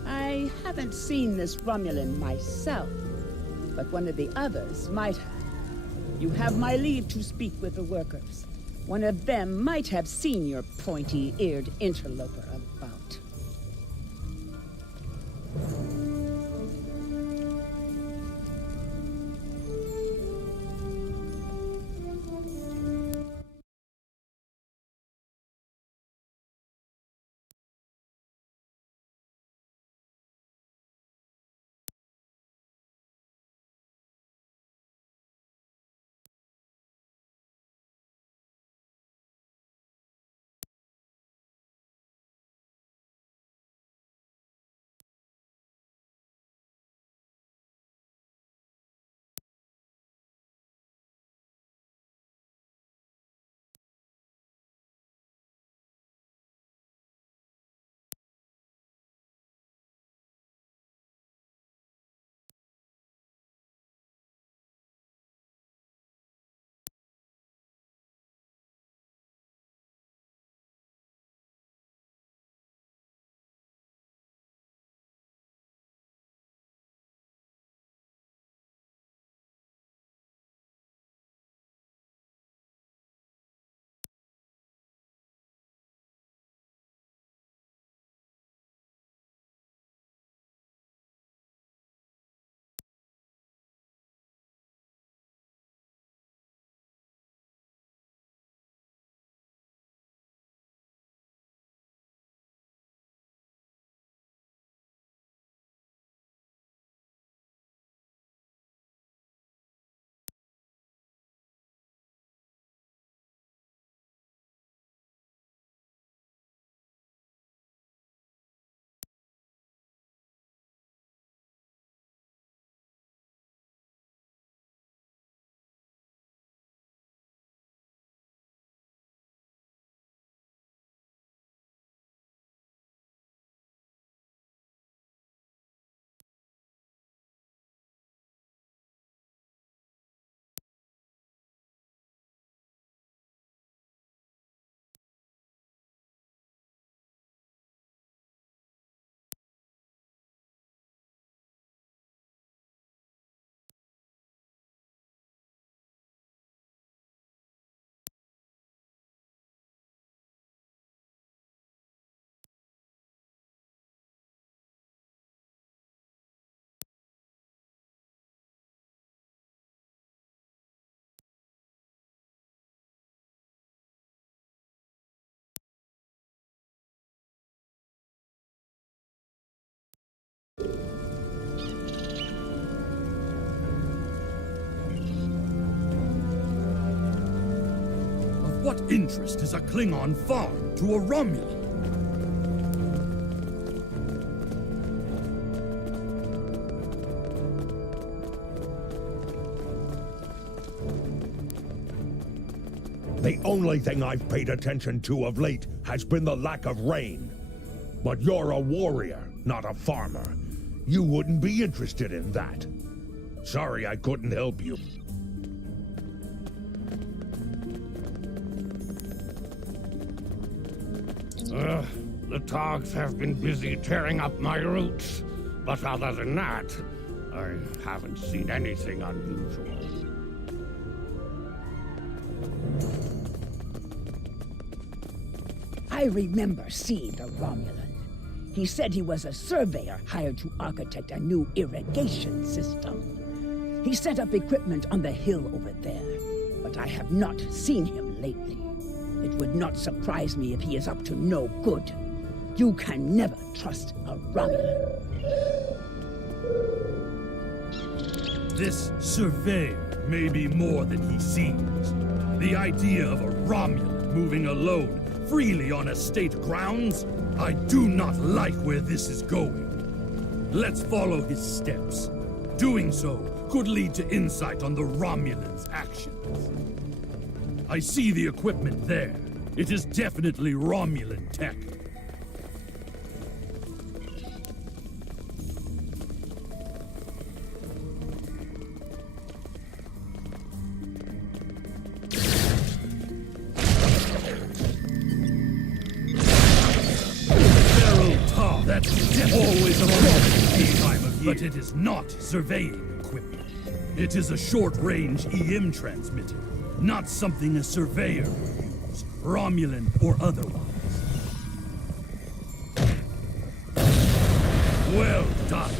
I haven't seen this Romulan myself, but one of the others might have. You have my leave to speak with the workers. One of them might have seen your pointy-eared interloper about. What interest is a Klingon farm to a Romulan? The only thing I've paid attention to of late has been the lack of rain. But you're a warrior, not a farmer. You wouldn't be interested in that. Sorry I couldn't help you. The Togs have been busy tearing up my roots, but other than that, I haven't seen anything unusual. I remember seeing the Romulan. He said he was a surveyor hired to architect a new irrigation system. He set up equipment on the hill over there, but I have not seen him lately. It would not surprise me if he is up to no good. You can never trust a Romulan. This surveyor may be more than he seems. The idea of a Romulan moving alone freely on estate grounds? I do not like where this is going. Let's follow his steps. Doing so could lead to insight on the Romulan's actions. I see the equipment there. It is definitely Romulan tech. Always a problem time of year. But it is not surveying equipment. It is a short-range EM transmitter, not something a surveyor would use, Romulan or otherwise. Well done.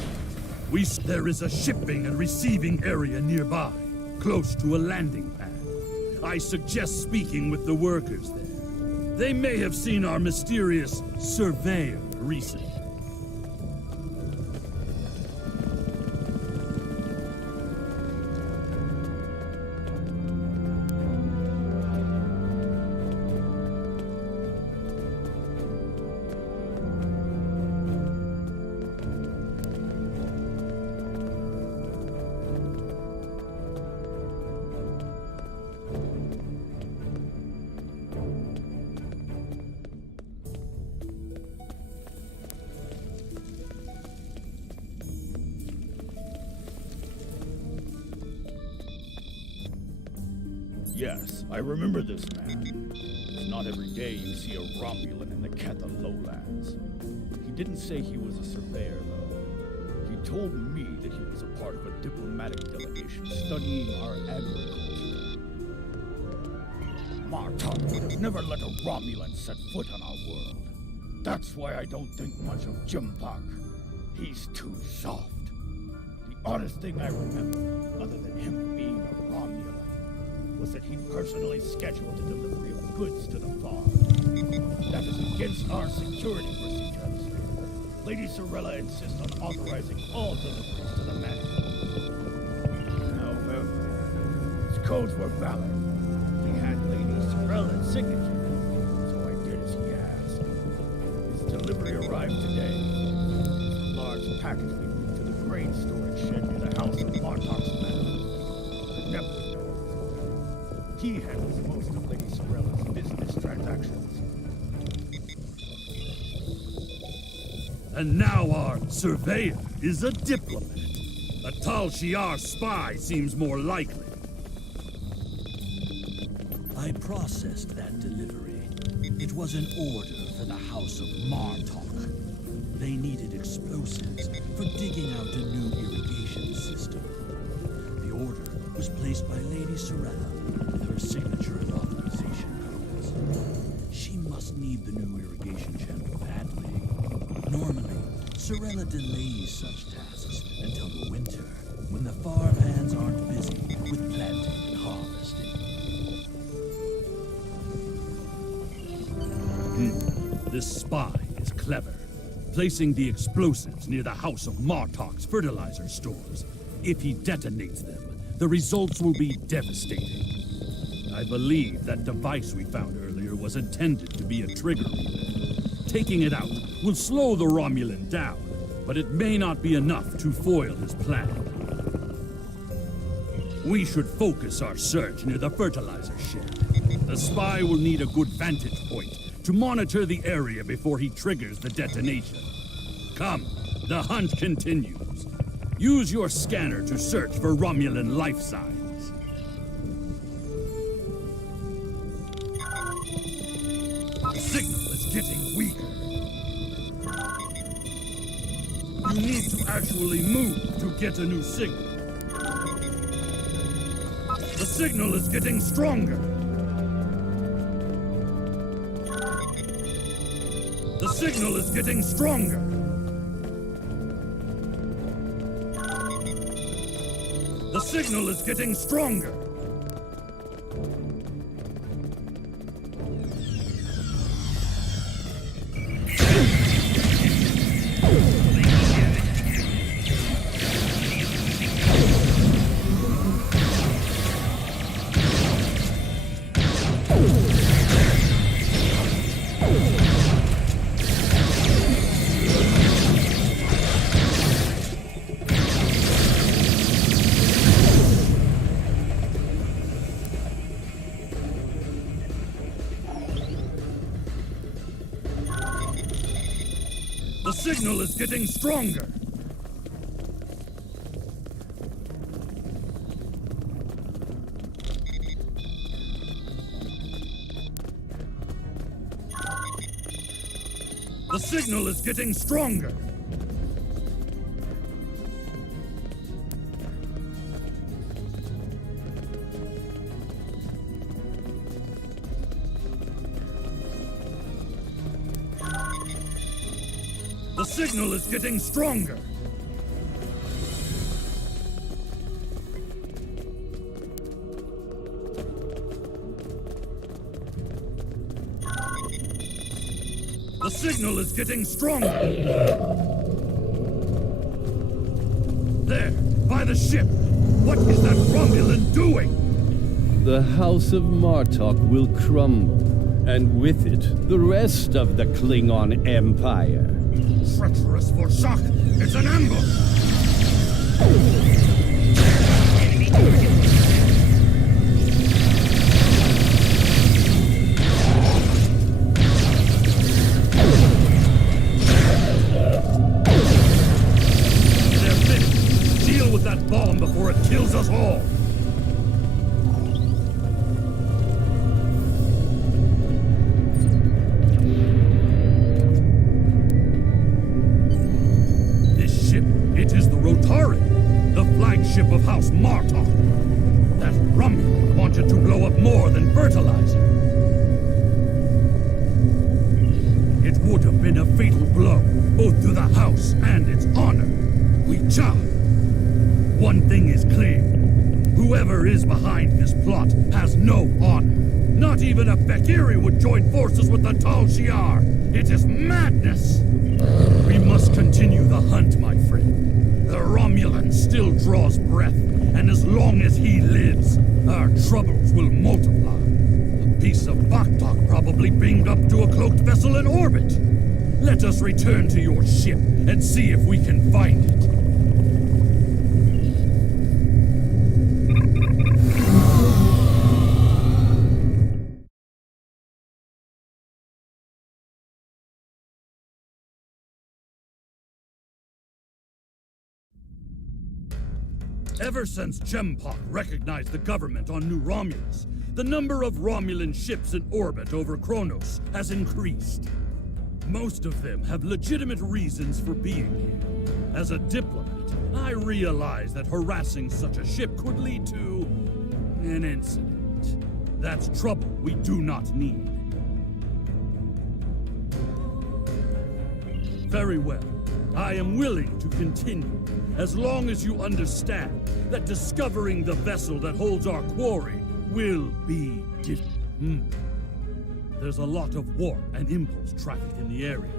There is a shipping and receiving area nearby, close to a landing pad. I suggest speaking with the workers there. They may have seen our mysterious surveyor recently. Yes, I remember this man. It's not every day you see a Romulan in the Ketha lowlands. He didn't say he was a surveyor, though. He told me that he was a part of a diplomatic delegation studying our agriculture. Martok would have never let a Romulan set foot on our world. That's why I don't think much of Jimpak. He's too soft. The oddest thing I remember, other than him being a Romulan, was that he personally scheduled the delivery of goods to the farm. That is against our security procedures. Lady Sorella insists on authorizing all deliveries to the man. However, his codes were valid. He had Lady Sorella's signature, so I did as he asked. His delivery arrived today. It's a large package we moved to the grain storage shed near the house of Martok's manor. Never. He handles most of Lady Sorella's business transactions. And now our surveyor is a diplomat. A Tal Shiar spy seems more likely. I processed that delivery. It was an order for the House of Martok. They needed explosives for digging out a new irrigation system. The order was placed by Lady Sorella with her signature and authorization codes. She must need the new irrigation channel badly. Normally, Sorella delays such tasks until the winter, when the farm hands aren't busy with planting and harvesting. This spy is clever, placing the explosives near the House of Martok's fertilizer stores. If he detonates them, the results will be devastating. I believe that device we found earlier was intended to be a trigger reader. Taking it out will slow the Romulan down, but it may not be enough to foil his plan. We should focus our search near the fertilizer shed. The spy will need a good vantage point to monitor the area before he triggers the detonation. Come, the hunt continues. Use your scanner to search for Romulan life signs. The signal is getting weaker. You need to actually move to get a new signal. The signal is getting stronger. The signal is getting stronger. The signal is getting stronger. The signal is getting stronger. The signal is getting stronger. The signal is getting stronger. The signal is getting stronger. There, by the ship. What is that Romulan doing? The House of Martok will crumble, and with it, the rest of the Klingon Empire. Treacherous Vorsak! It's an ambush! They're finished. Deal with that bomb before it kills us all. The flagship of House Martok. That Romulan wanted to blow up more than fertilizer. It would have been a fatal blow, both to the House and its honor. We charge. One thing is clear. Whoever is behind this plot has no honor. Not even a Fakiri would join forces with the Tal Shiar. It is madness. We must continue the hunt, my friend. The Romulan still draws breath, and as long as he lives, our troubles will multiply. A piece of Baktok probably beamed up to a cloaked vessel in orbit. Let us return to your ship and see if we can find it. Ever since Jempok recognized the government on New Romulus, the number of Romulan ships in orbit over Kronos has increased. Most of them have legitimate reasons for being here. As a diplomat, I realize that harassing such a ship could lead to an incident. That's trouble we do not need. Very well. I am willing to continue, as long as you understand that discovering the vessel that holds our quarry will be difficult. There's a lot of warp and impulse traffic in the area.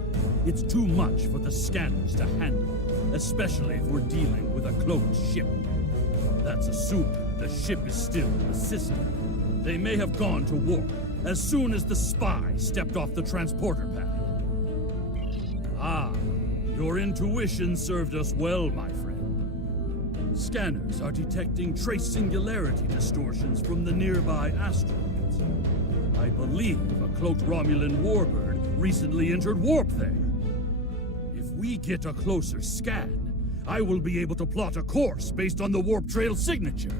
It's too much for the scanners to handle, especially if we're dealing with a cloaked ship. That's assuming the ship is still in the system. They may have gone to warp as soon as the spy stepped off the transporter pad. Ah, your intuition served us well, my friend. Scanners are detecting trace singularity distortions from the nearby asteroids. I believe a cloaked Romulan warbird recently entered warp there. If we get a closer scan, I will be able to plot a course based on the warp trail signature.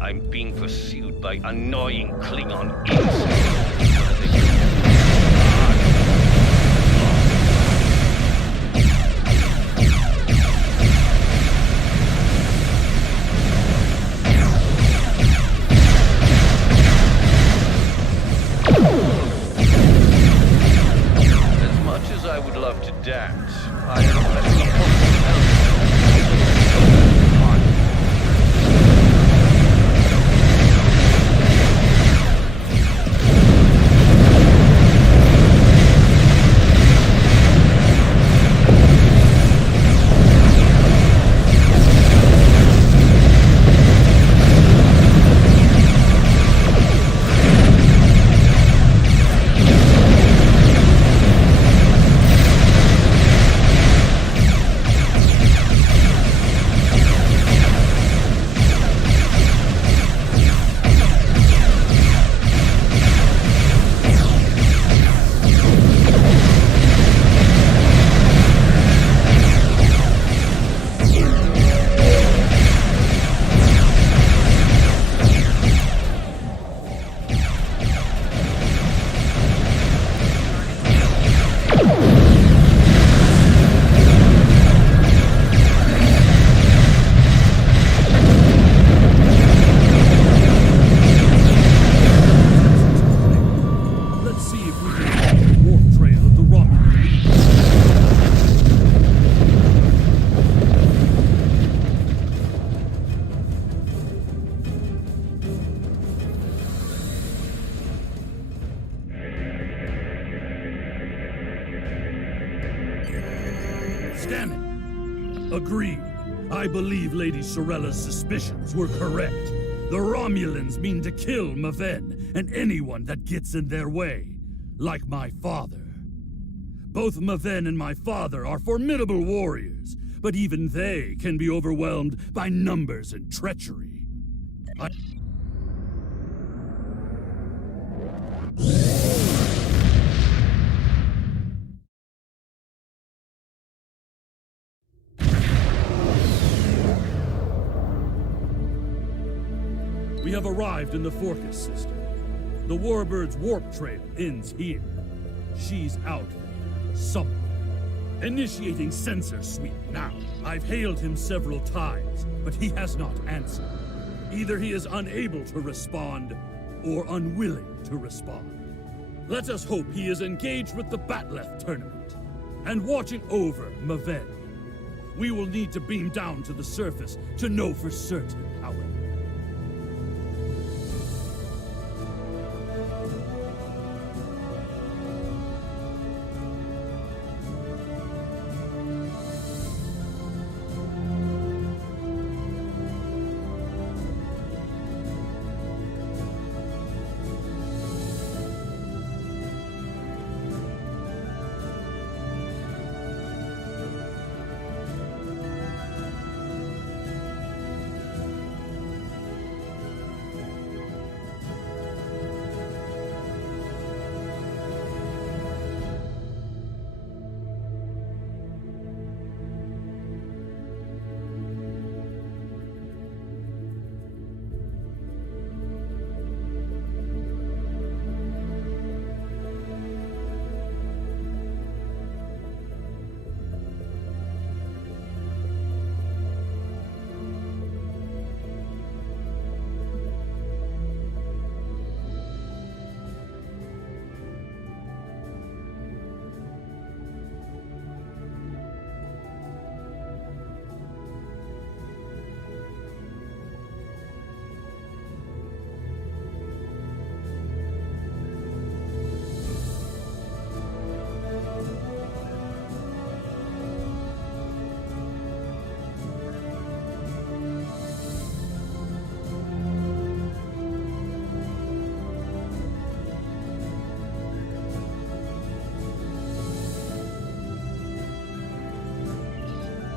I'm being pursued by annoying Klingon insects. As much as I would love to dance, I don't let the Scanning. Agreed. I believe Lady Sorella's suspicions were correct. The Romulans mean to kill Maven and anyone that gets in their way, like my father. Both Maven and my father are formidable warriors, but even they can be overwhelmed by numbers and treachery. We have arrived in the Forcus system. The Warbird's warp trail ends here. She's out there, somewhere. Initiating sensor sweep now. I've hailed him several times, but he has not answered. Either he is unable to respond, or unwilling to respond. Let us hope he is engaged with the Batleth tournament, and watching over Maven. We will need to beam down to the surface to know for certain, however.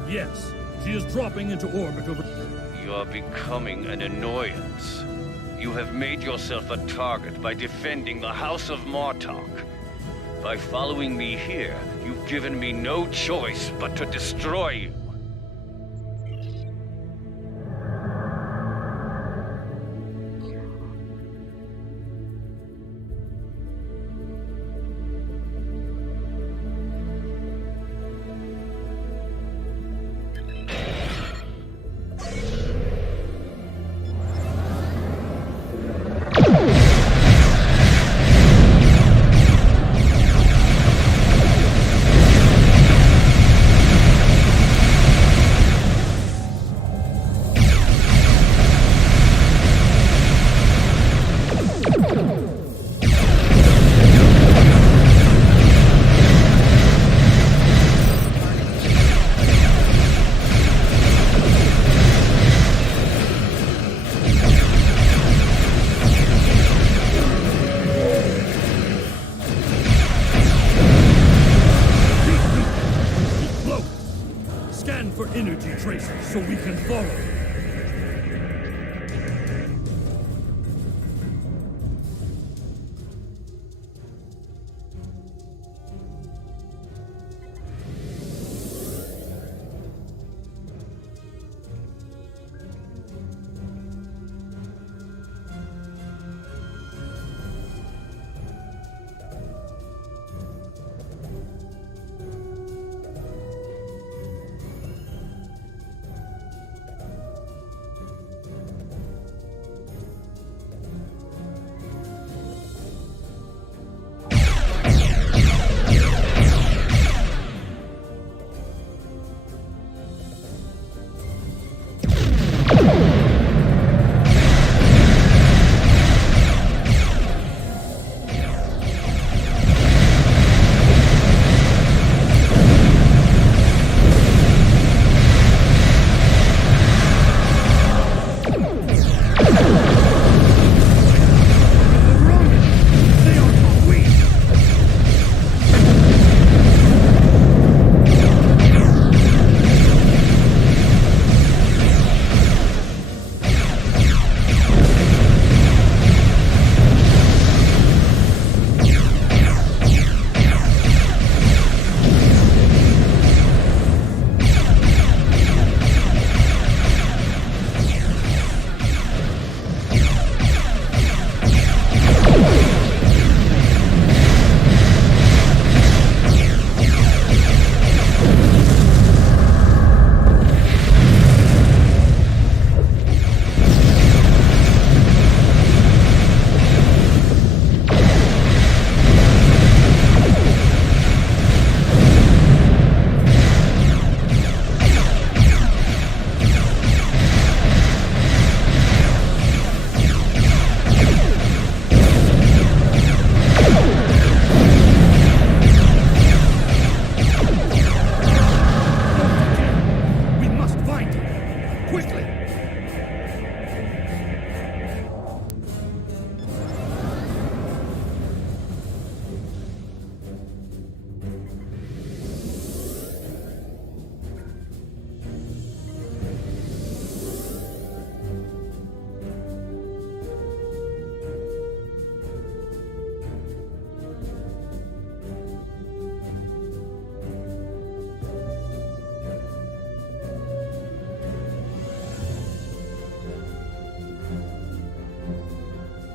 Yes, she is dropping into orbit over... You're becoming an annoyance. You have made yourself a target by defending the House of Martok. By following me here, you've given me no choice but to destroy you. for energy traces so we can follow.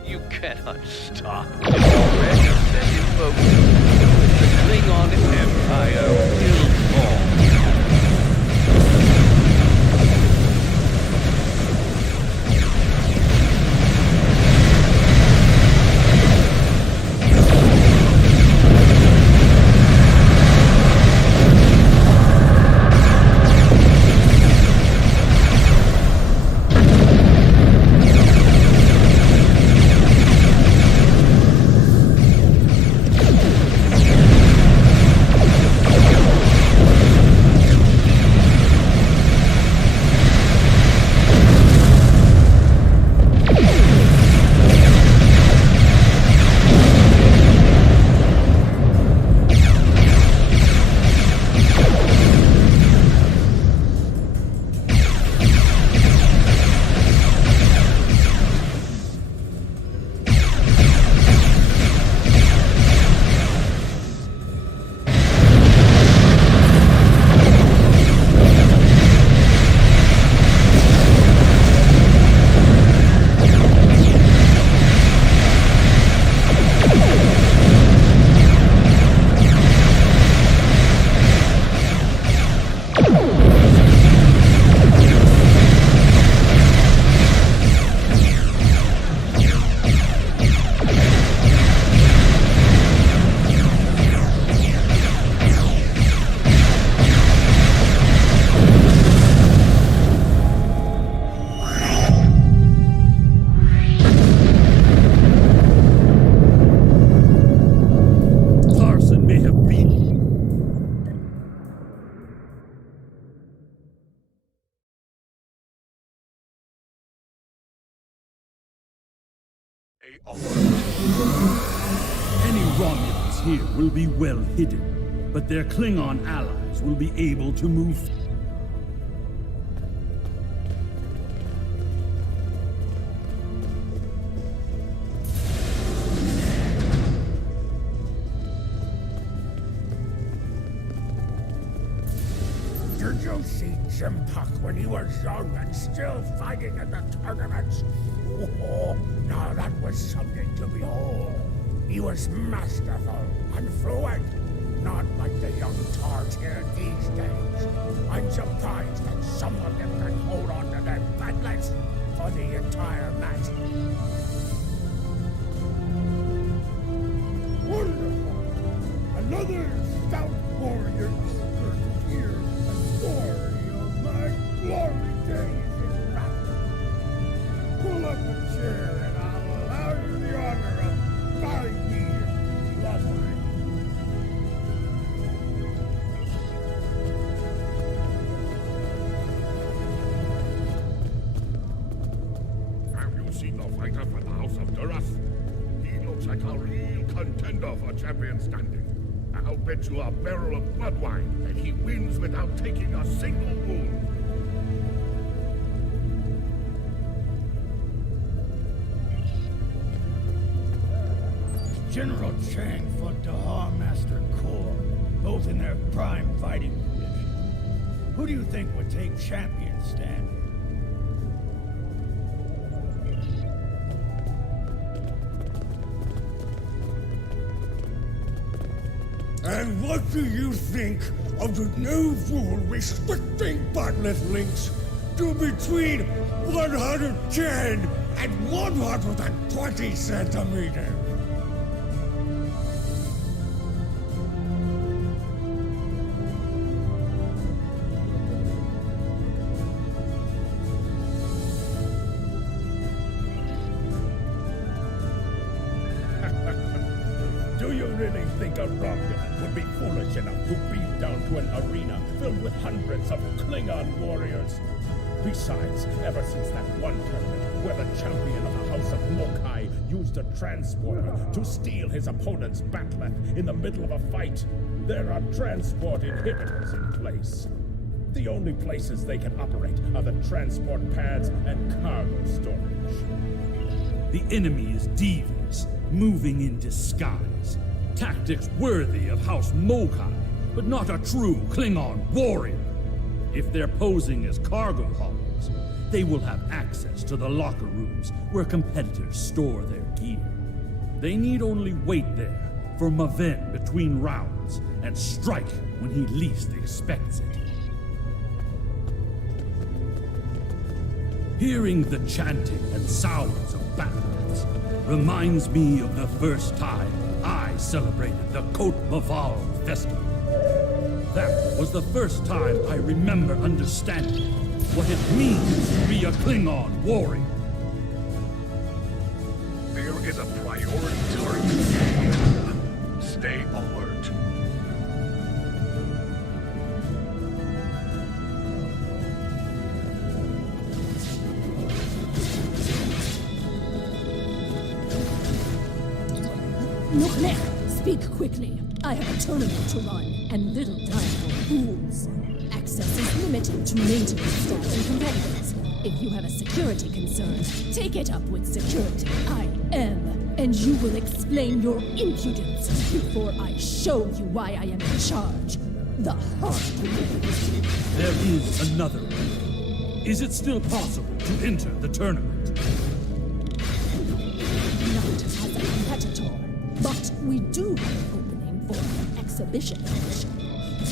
You cannot stop the already set in motion. The Klingon Empire will fall. Any Romulans here will be well hidden, but their Klingon allies will be able to move. Did you see Jim Puck when he was young and still fighting in the tournaments? Oh, now that was something to behold. He was masterful and fluent, not like the young tarts here these days. I'm surprised that some of them can hold on to their batlets for the entire match. Wonderful! Another stout warrior eager to hear a story of my glory days in battle. Pull up a chair and I'll allow you the honor of bowing me your bloodline. Have you seen the fighter for the House of Duras? He looks like a real contender for champion standing. I'll bet you a barrel of blood wine that he wins without taking a single wound. General Chang fought Dahar Master Kor, both in their prime fighting condition. Who do you think would take champion standing? And what do you think of the new rule restricting botlet links to between 110 and 120 centimeters? Do you really think a Romulan would be foolish enough to beam down to an arena filled with hundreds of Klingon warriors? Besides, ever since that one tournament where the champion of the House of Mokai used a transporter to steal his opponent's batleth in the middle of a fight, there are transport inhibitors in place. The only places they can operate are the transport pads and cargo storage. The enemy is devious, moving in disguise. Tactics worthy of House Mokai, but not a true Klingon warrior. If they're posing as cargo haulers, they will have access to the locker rooms where competitors store their gear. They need only wait there for Maven between rounds and strike when he least expects it. Hearing the chanting and sounds of batlets reminds me of the first time I celebrated the Côte Maval festival. That was the first time I remember understanding what it means to be a Klingon warrior. There is a priority target. Stay alert. Nuclear, speak quickly. I have a tournament to run, and little time for fools. Access is limited to maintenance staff and competitors. If you have a security concern, take it up with security. I am, and you will explain your impudence before I show you why I am in charge. The hard way. There is another way. Is it still possible to enter the tournament? Not as a competitor, but we do have an opening for an exhibition match.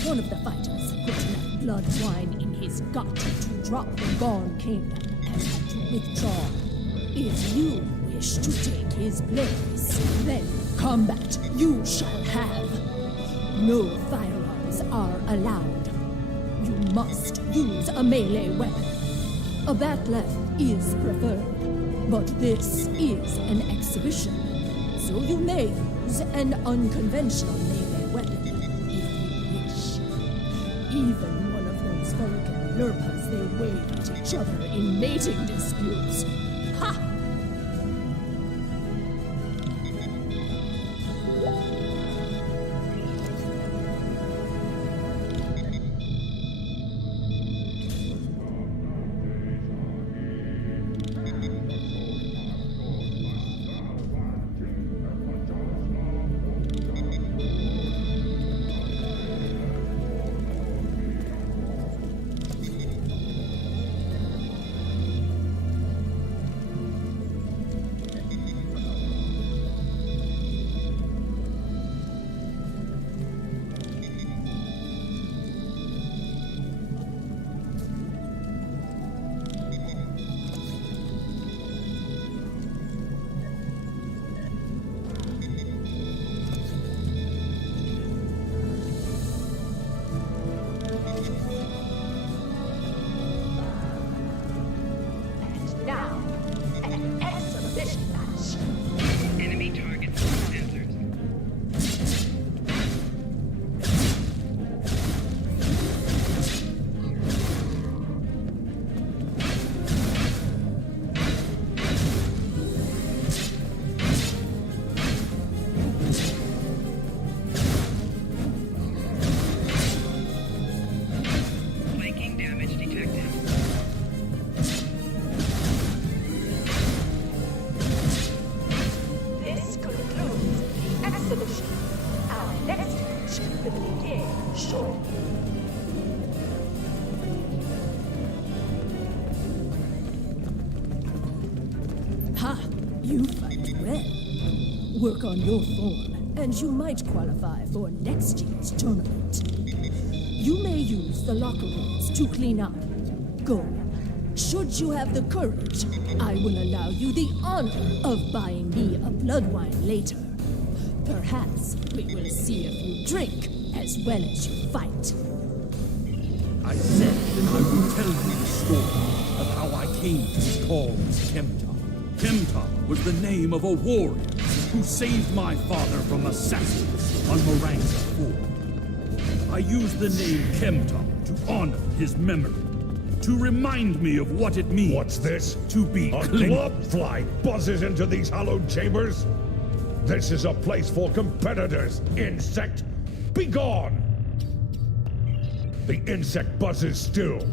One of the fighters put enough blood wine in his gut to drop the Gone King and had to withdraw. If you wish to take his place, then combat you shall have. No firearms are allowed. You must use a melee weapon. A batleth is preferred, but this is an exhibition, so you may use an unconventional melee weapon if you wish. Even one of those Vulcan lurpas they wave at each other in mating disputes. Ha! Work on your form, and you might qualify for next year's tournament. You may use the locker rooms to clean up. Go. Should you have the courage, I will allow you the honor of buying me a blood wine later. Perhaps we will see if you drink as well as you fight. I said that I will tell you the story of how I came to be called Chemtok. Chemtok was the name of a warrior who saved my father from assassins on Maranga 4. I used the name Chemtok to honor his memory, to remind me of what it means. What's this? To be A Klingon. globfly buzzes into these hallowed chambers? This is a place for competitors, insect! Be gone! The insect buzzes still.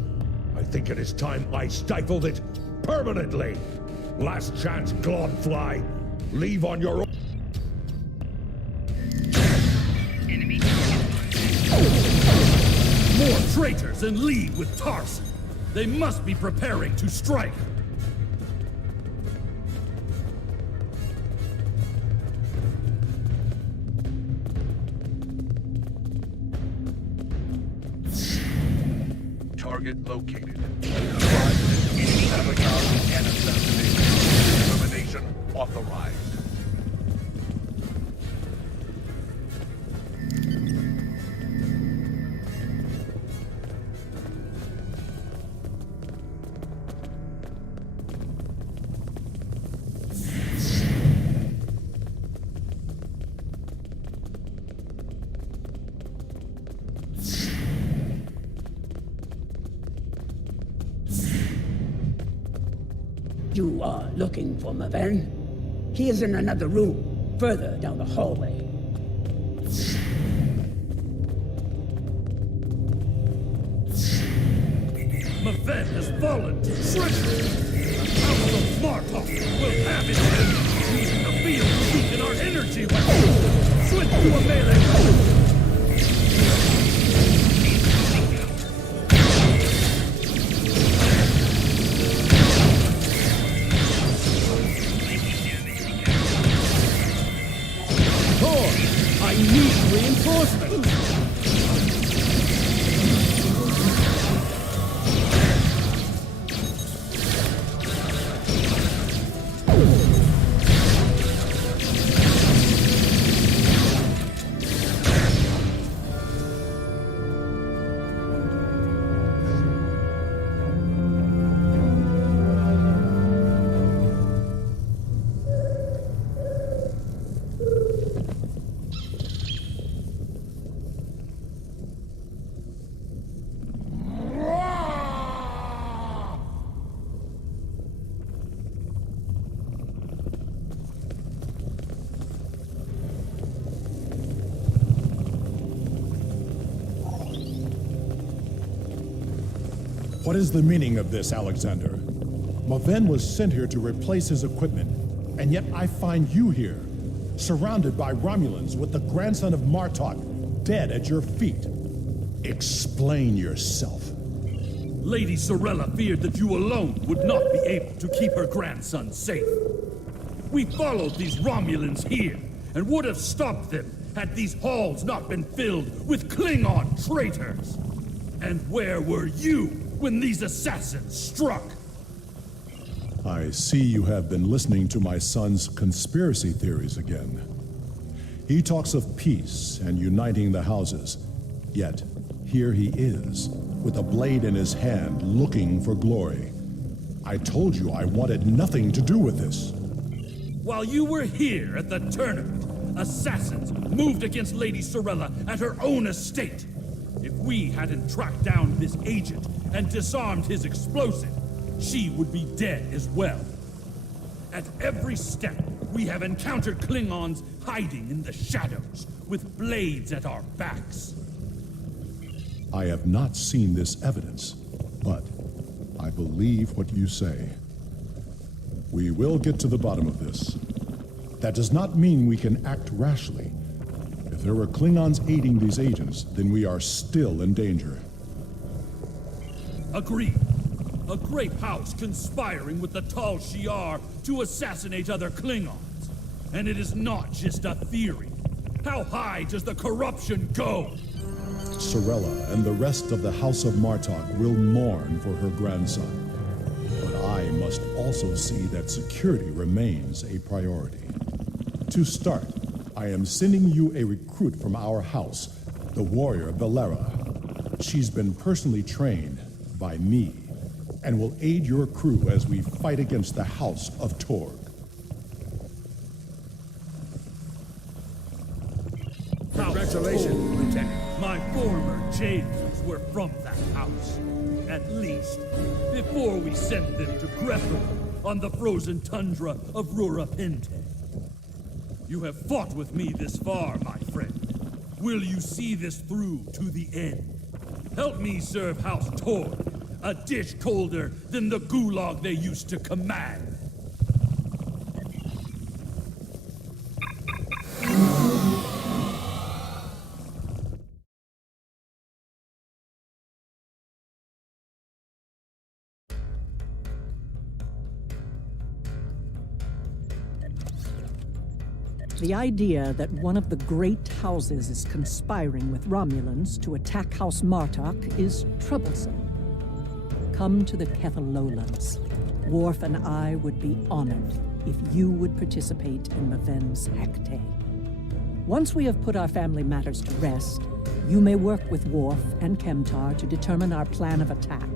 I think it is time I stifled it permanently. Last chance, globfly. Leave on your own. More traitors in league with Tarson. They must be preparing to strike. Target located. Sabotage and assassination. Termination authorized. You are looking for Maven? He is in another room, further down the hallway. Maven has fallen to treachery. The House of Martok will have its end, using the field to weaken our energy weapons. Switch to a melee weapon. I need reinforcements! What is the meaning of this, Alexander? Maven was sent here to replace his equipment, and yet I find you here, surrounded by Romulans with the grandson of Martok dead at your feet. Explain yourself. Lady Sorella feared that you alone would not be able to keep her grandson safe. We followed these Romulans here, and would have stopped them had these halls not been filled with Klingon traitors. And where were you when these assassins struck? I see you have been listening to my son's conspiracy theories again. He talks of peace and uniting the houses, yet here he is, with a blade in his hand, looking for glory. I told you I wanted nothing to do with this. While you were here at the tournament, assassins moved against Lady Sorella at her own estate. If we hadn't tracked down this agent and disarmed his explosive, she would be dead as well. At every step, we have encountered Klingons hiding in the shadows, with blades at our backs. I have not seen this evidence, but I believe what you say. We will get to the bottom of this. That does not mean we can act rashly. If there were Klingons aiding these agents, then we are still in danger. Agreed. A great house conspiring with the Tal Shiar to assassinate other Klingons. And it is not just a theory. How high does the corruption go? Sorella and the rest of the House of Martok will mourn for her grandson. But I must also see that security remains a priority. To start, I am sending you a recruit from our house, the warrior Valera. She's been personally trained by me and will aid your crew as we fight against the House of Torg. Congratulations, Lieutenant. My former jailers were from that house. At least, before we sent them to Grethel on the frozen tundra of Rurapente. You have fought with me this far, my friend. Will you see this through to the end? Help me serve House Torg, a dish colder than the gulag they used to command. The idea that one of the great houses is conspiring with Romulans to attack House Martok is troublesome. Come to the Kethel Lowlands. Worf and I would be honored if you would participate in Maven's Hecate. Once we have put our family matters to rest, you may work with Worf and Kemtar to determine our plan of attack.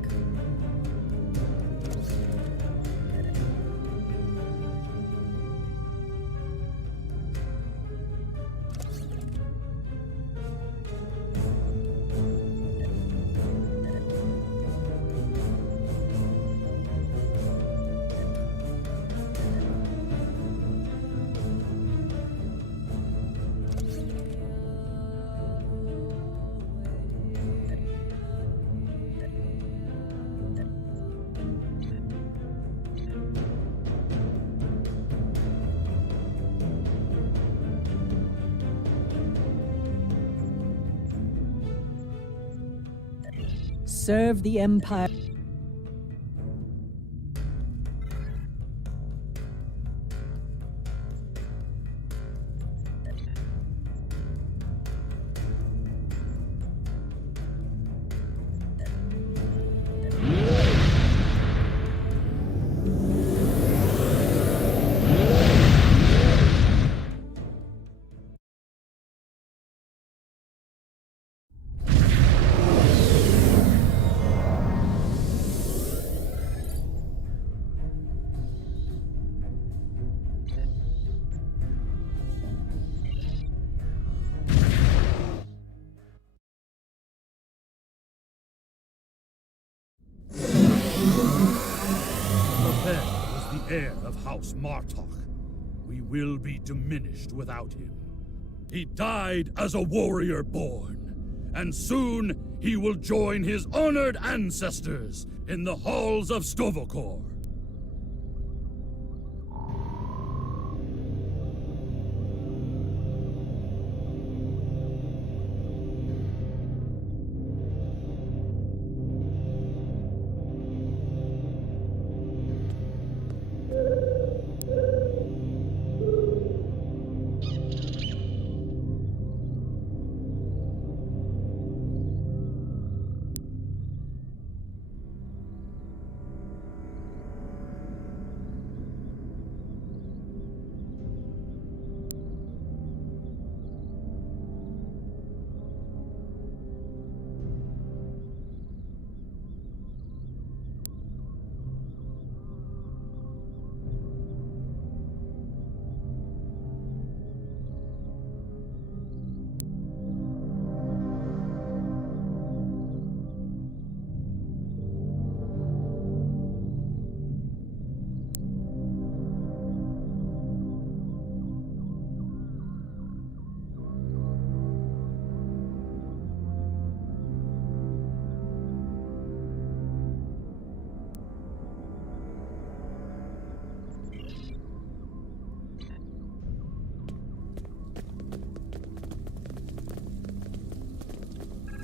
Serve the Empire. Heir of House Martok. We will be diminished without him. He died as a warrior born, and soon he will join his honored ancestors in the halls of Stovokor.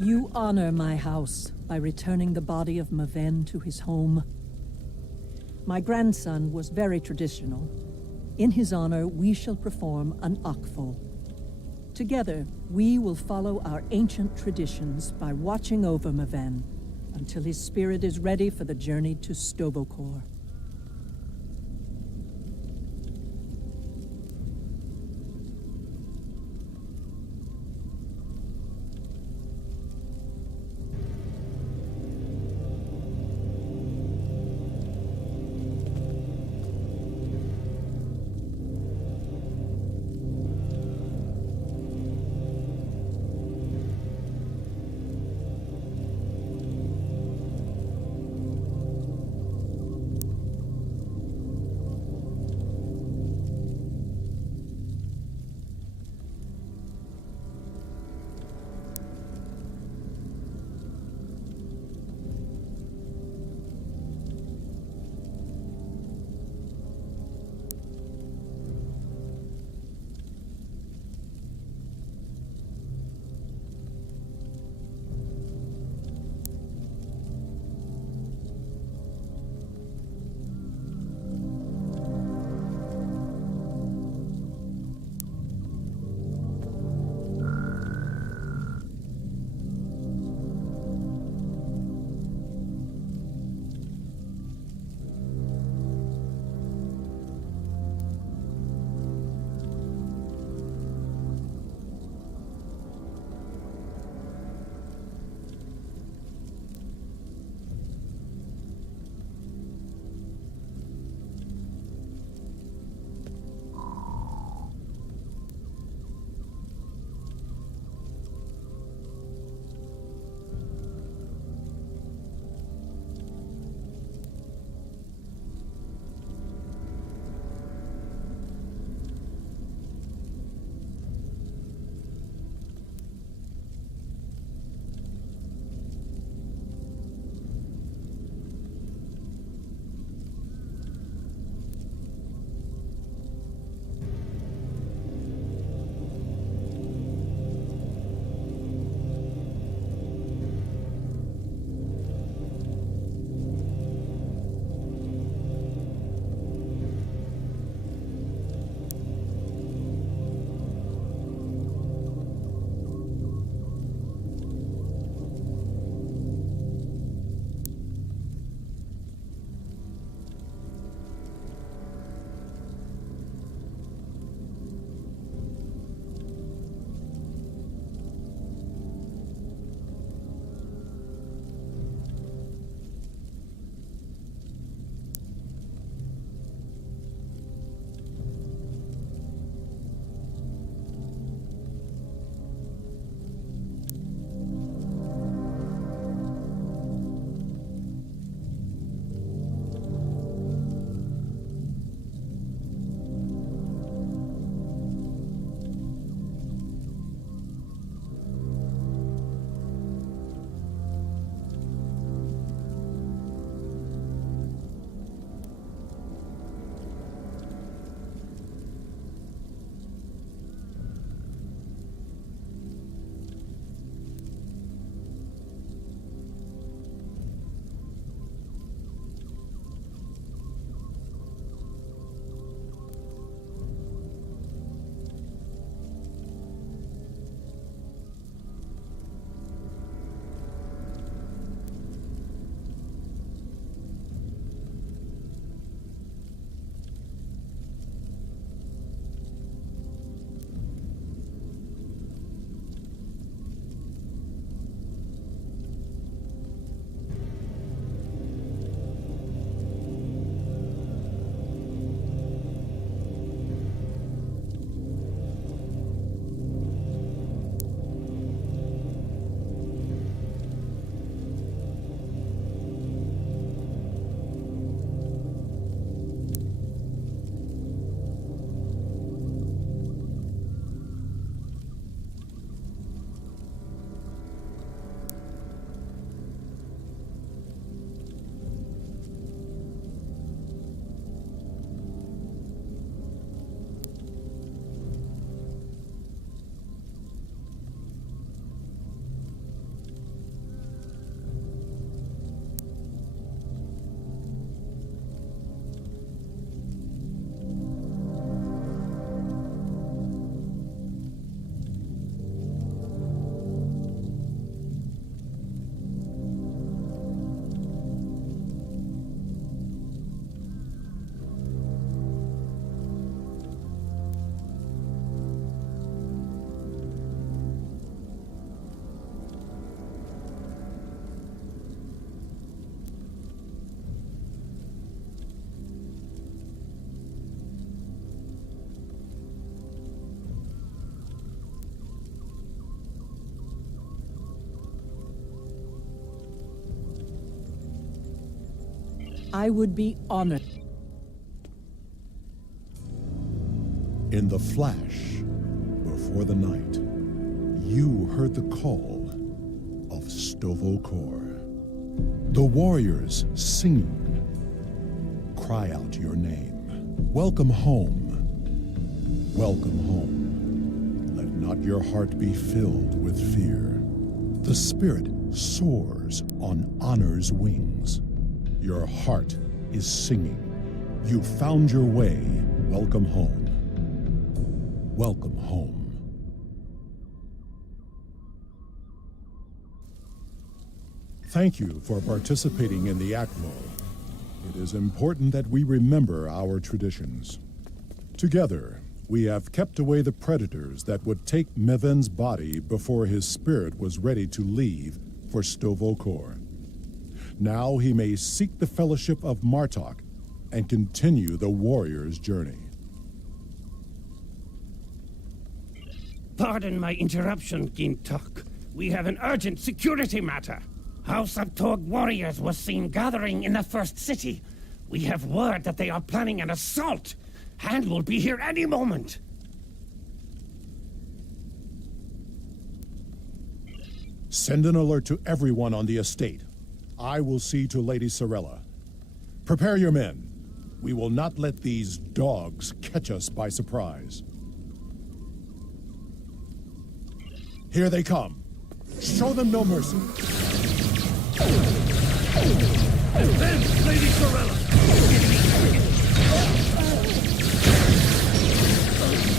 You honor my house by returning the body of Maven to his home. My grandson was very traditional. In his honor, we shall perform an akfol. Together, we will follow our ancient traditions by watching over Maven until his spirit is ready for the journey to Stovokor. I would be honored. In the flash, before the night, you heard the call of Stovokor. The warriors singing. Cry out your name. Welcome home. Welcome home. Let not your heart be filled with fear. The spirit soars on honor's wings. Your heart is singing. You found your way. Welcome home. Welcome home. Thank you for participating in the ACMO. It is important that we remember our traditions. Together, we have kept away the predators that would take Meven's body before his spirit was ready to leave for Stovokor. Now he may seek the fellowship of Martok and continue the warrior's journey. Pardon my interruption, Gintok. We have an urgent security matter. House of Torg warriors was seen gathering in the first city. We have word that they are planning an assault. Hand will be here any moment. Send an alert to everyone on the estate. I will see to Lady Sorella. Prepare your men. We will not let these dogs catch us by surprise. Here they come. Show them no mercy. Defend Lady Sorella!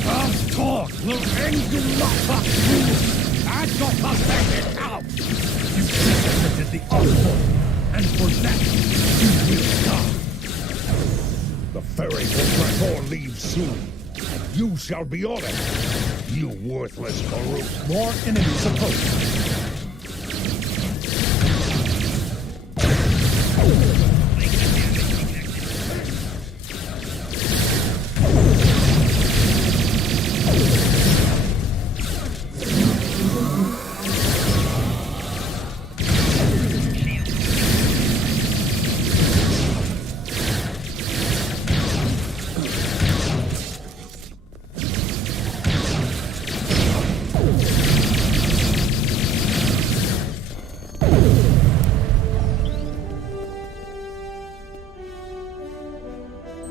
House Torg will end you not and your pathetic house! You disrespected the Outlaw, and for that, you will die. The ferry for Drathor leaves soon, and you shall be on it, you worthless Karuk. More enemies approach.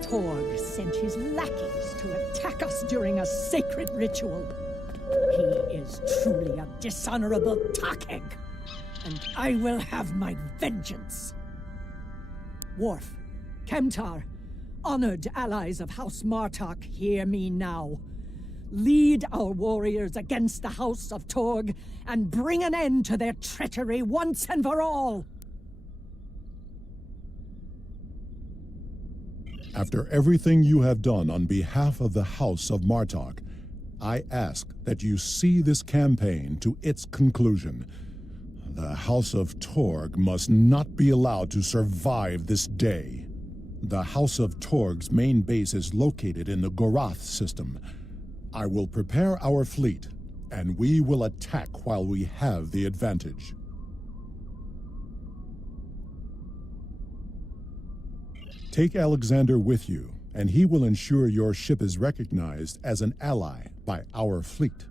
Torg sent his lackeys to attack us during a sacred ritual. He is truly a dishonorable Takeg, and I will have my vengeance. Worf, Kemtar, honored allies of House Martok, hear me now. Lead our warriors against the House of Torg and bring an end to their treachery once and for all. After everything you have done on behalf of the House of Martok, I ask that you see this campaign to its conclusion. The House of Torg must not be allowed to survive this day. The House of Torg's main base is located in the Gorath system. I will prepare our fleet, and we will attack while we have the advantage. Take Alexander with you, and he will ensure your ship is recognized as an ally by our fleet.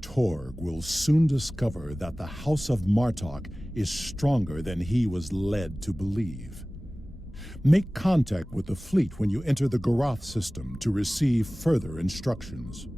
Torg will soon discover that the House of Martok is stronger than he was led to believe. Make contact with the fleet when you enter the Gorath system to receive further instructions.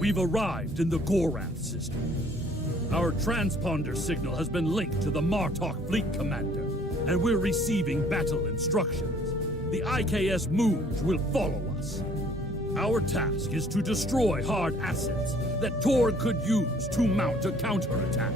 We've arrived in the Gorath system. Our transponder signal has been linked to the Martok fleet commander, and we're receiving battle instructions. The IKS moves will follow us. Our task is to destroy hard assets that Torg could use to mount a counterattack.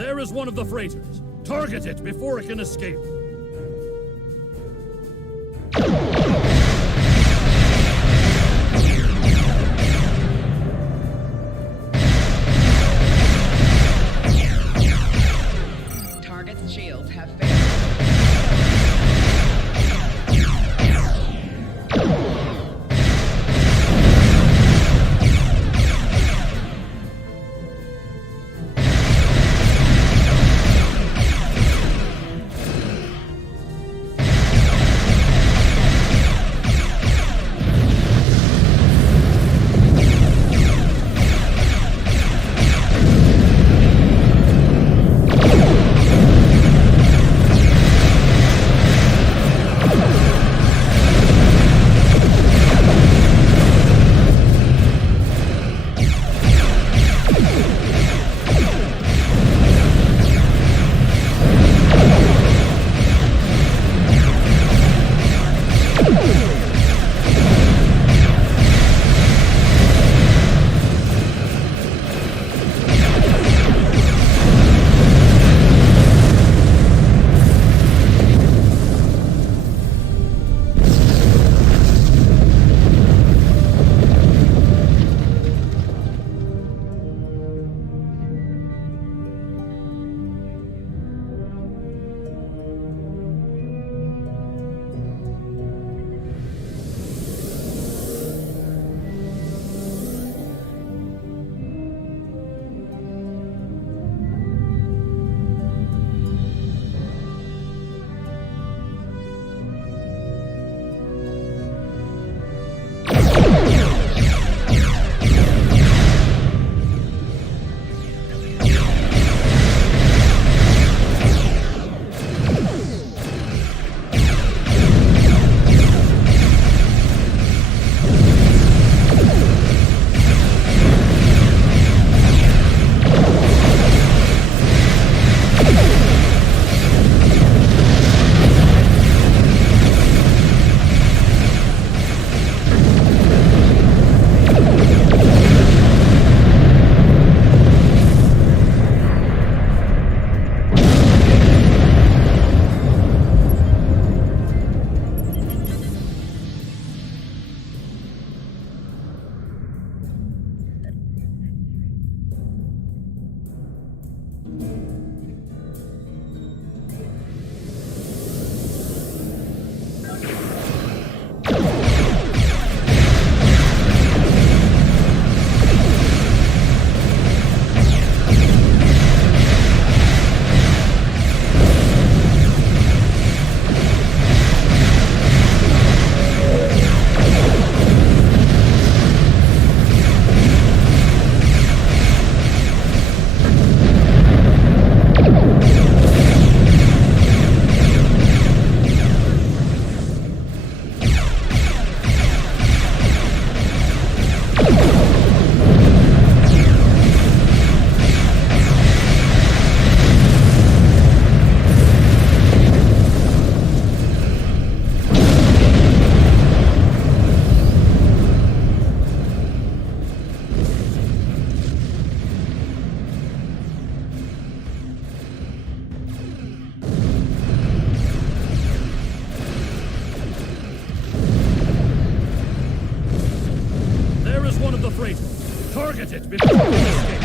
There is one of the freighters. Target it before it can escape. Target's shields have failed. freighter. Target it before we escape.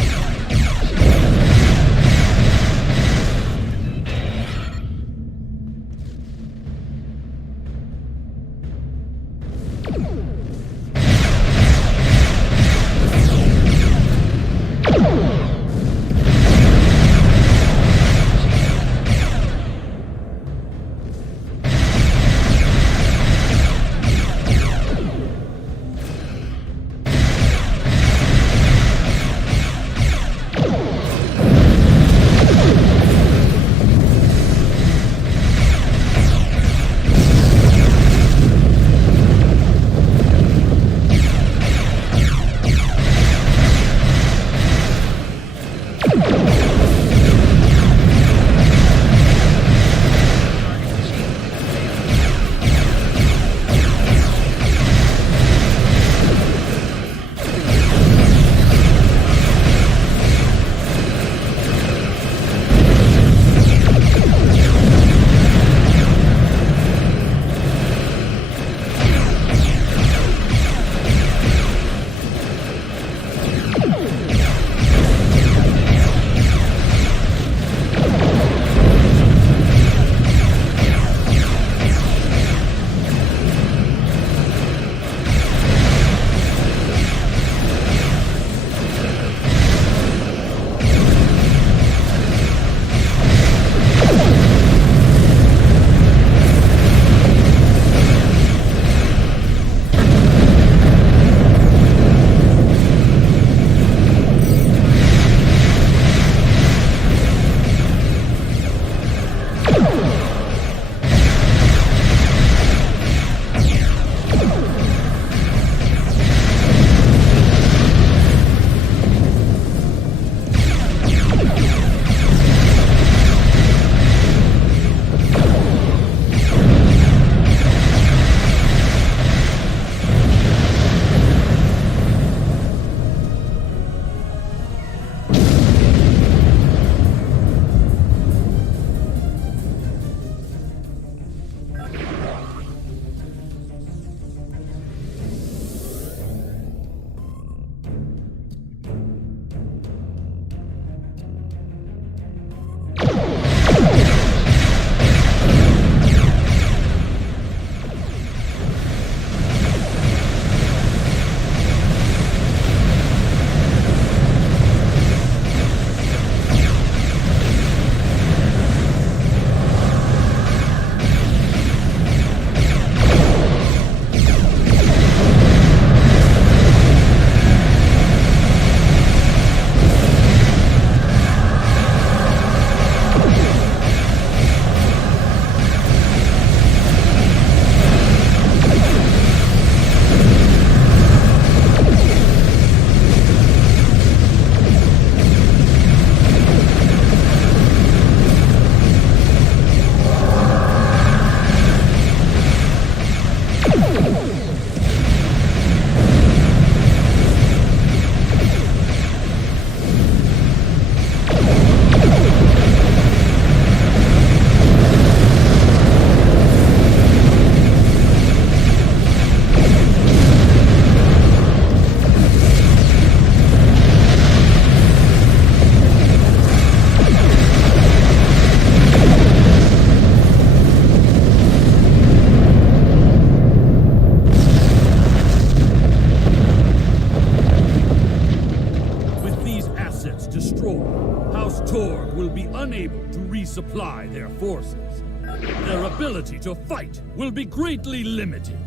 Supply their forces. Their ability to fight will be greatly limited.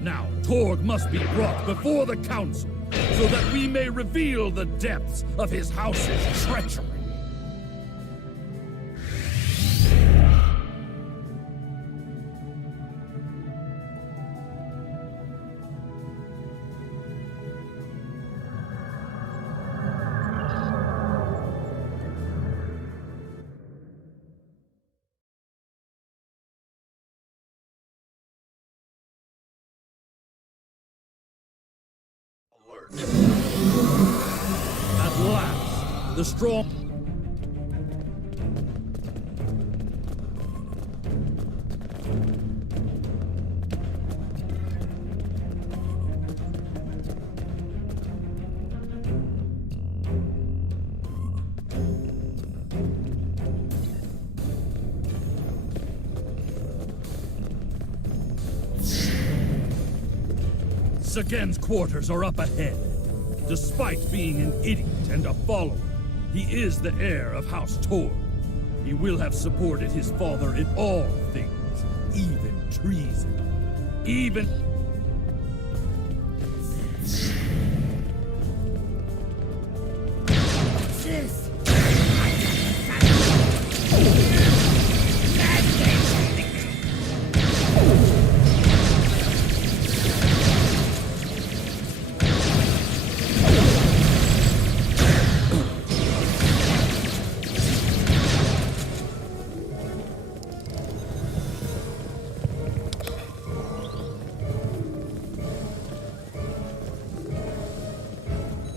Now, Torg must be brought before the Council so that we may reveal the depths of his house's treachery. At last, the strong... Sagan's quarters are up ahead. Despite being an idiot and a follower, he is the heir of House Torg. He will have supported his father in all things, even treason. Even...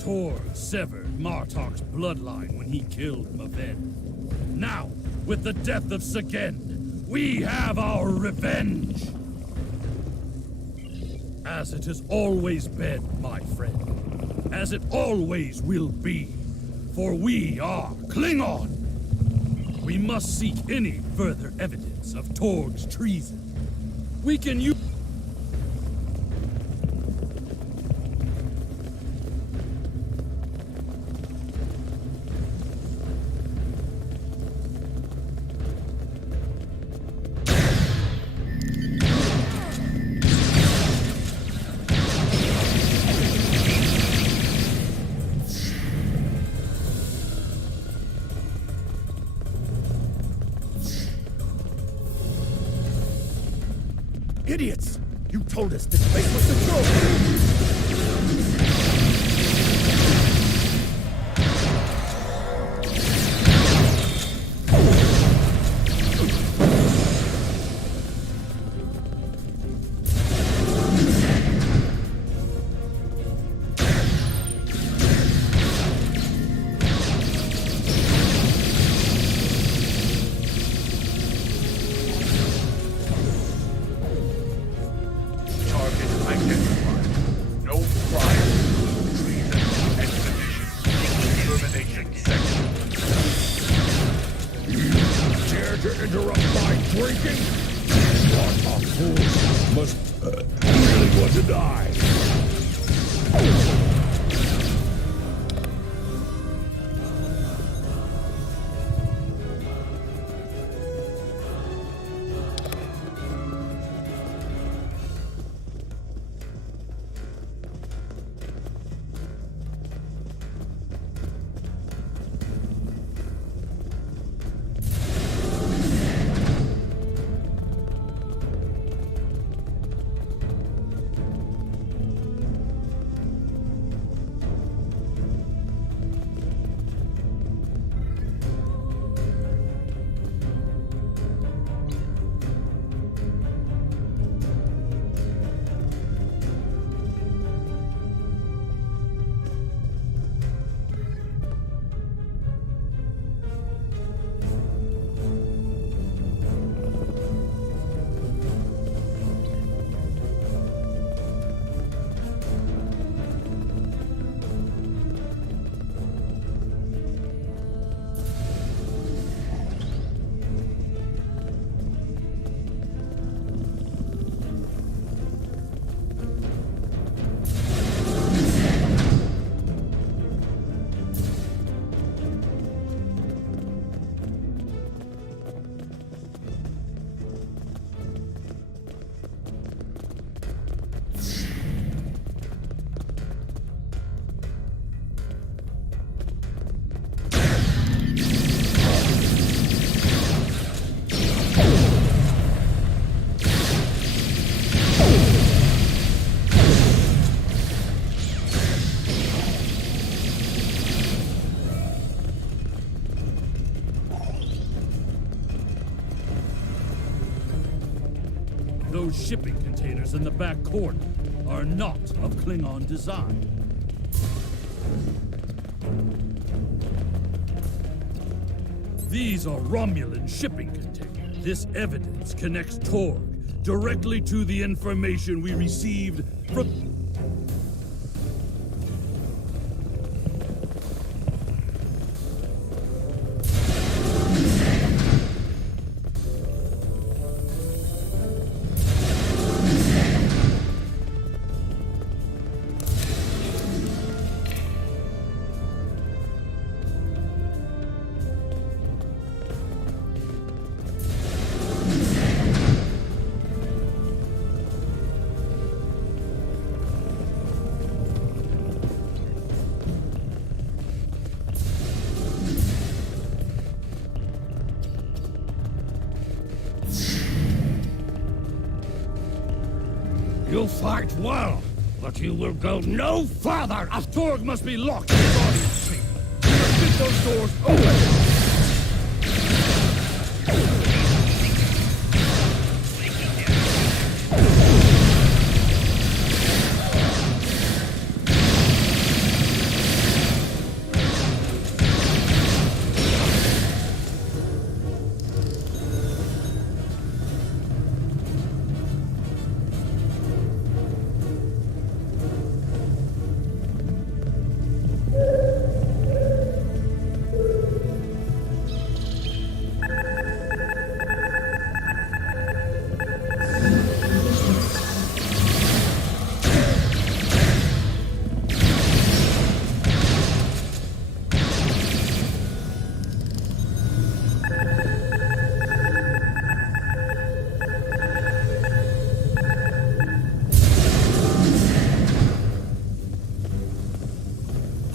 Torg severed Martok's bloodline when he killed Maven. Now, with the death of Sagen, we have our revenge! As it has always been, my friend. As it always will be. For we are Klingon! We must seek any further evidence of Torg's treason. We can use... Idiots! You told us this place was secure! Those shipping containers in the back corner are not of Klingon design. These are Romulan shipping containers. This evidence connects Torg directly to the information we received from... You fight well, but you will go no further. Torg must be locked in his audience chamber. We must get those doors open.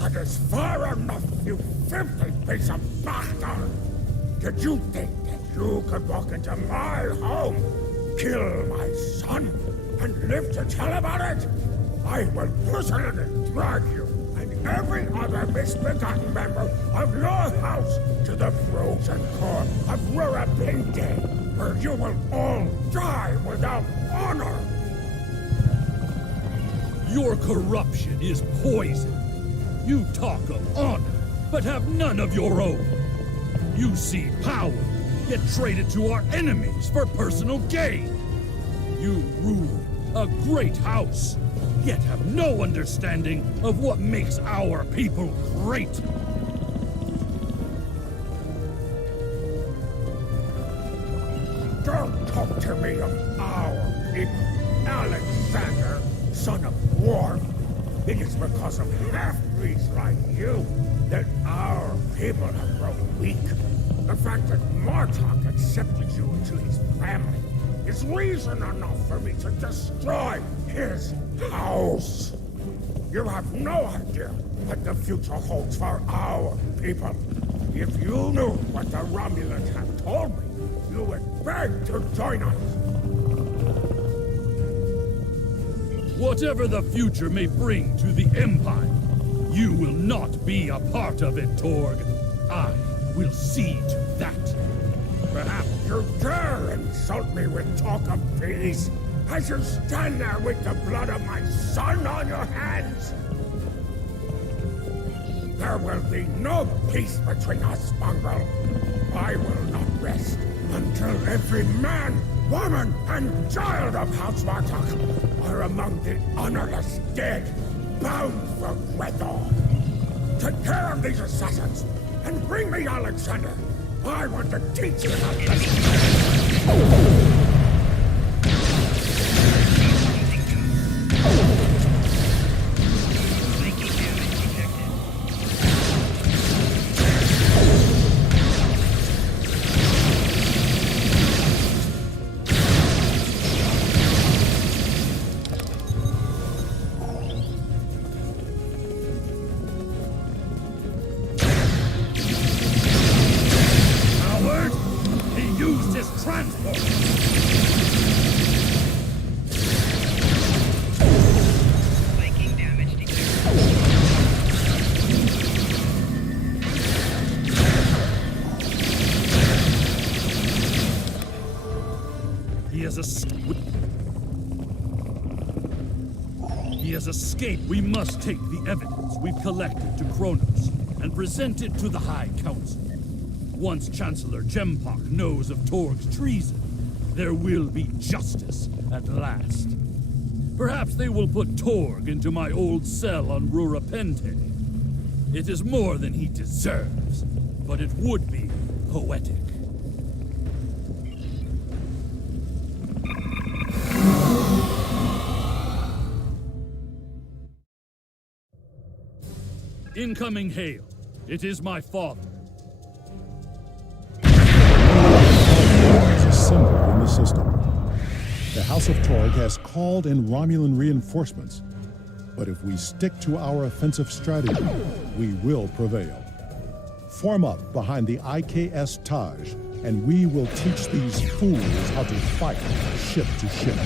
That is far enough, you filthy piece of bastard! Did you think that you could walk into my home, kill my son, and live to tell about it? I will personally drag you and every other misbegotten member of your house to the frozen core of Rurapente, where you will all die without honor! Your corruption is poison. You talk of honor, but have none of your own. You see power, yet trade it to our enemies for personal gain. You rule a great house, yet have no understanding of what makes our people great. Don't talk to me of our people, Alexander, son of Worf. It is because of half-breeds like you that our people have grown weak. The fact that Martok accepted you into his family is reason enough for me to destroy his house. You have no idea what the future holds for our people. If you knew what the Romulans have told me, you would beg to join us. Whatever the future may bring to the Empire, you will not be a part of it, Torg. I will see to that. Perhaps you dare insult me with talk of peace as you stand there with the blood of my son on your hands. There will be no peace between us, mongrel. I will not rest until every man, woman, and child of House Martok are among the honorless dead, bound for Greathor. Take care of these assassins, and bring me Alexander. I want to teach him a lesson. He has escaped. We must take the evidence we've collected to Kronos and present it to the High Council. Once Chancellor Jempok knows of Torg's treason, there will be justice at last. Perhaps they will put Torg into my old cell on Rurapente. It is more than he deserves, but it would be poetic. Incoming hail. It is my father. Is assembled in the system. The House of Torg has called in Romulan reinforcements, but if we stick to our offensive strategy, we will prevail. Form up behind the IKS Taj, and we will teach these fools how to fight ship to ship.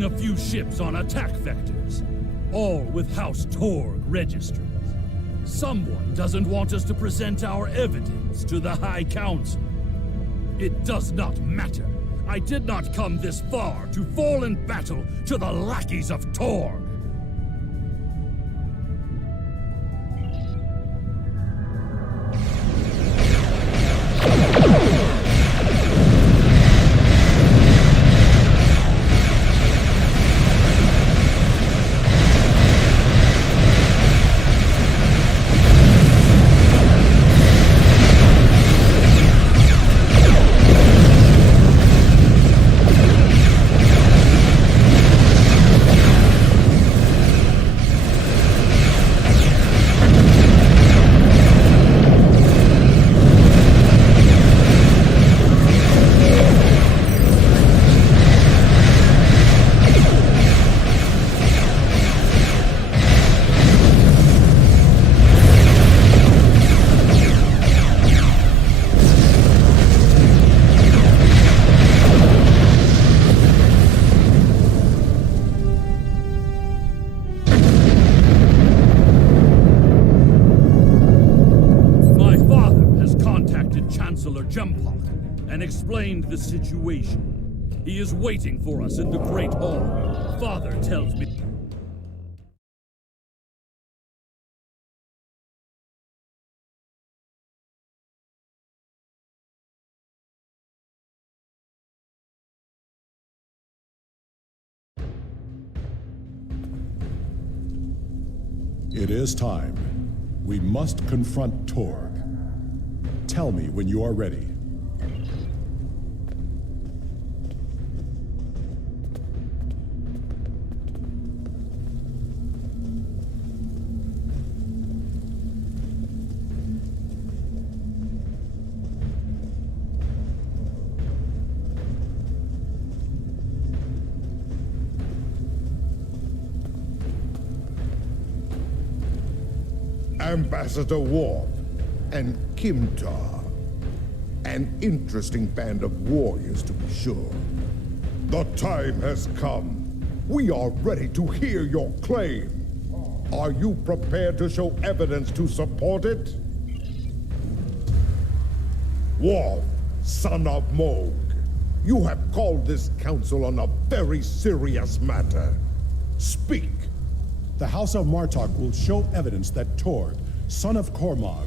patrolling a few ships on attack vectors, all with House Torg registries. Someone doesn't want us to present our evidence to the High Council. It does not matter. I did not come this far to fall in battle to the lackeys of Torg. And explained the situation. He is waiting for us in the Great Hall. Father tells me... It is time. We must confront Torg. Tell me when you are ready. Ambassador Worf and Kimtar. An interesting band of warriors, to be sure. The time has come. We are ready to hear your claim. Are you prepared to show evidence to support it? Worf, son of Moog, you have called this council on a very serious matter. Speak. The House of Martok will show evidence that Torg, son of Cormog,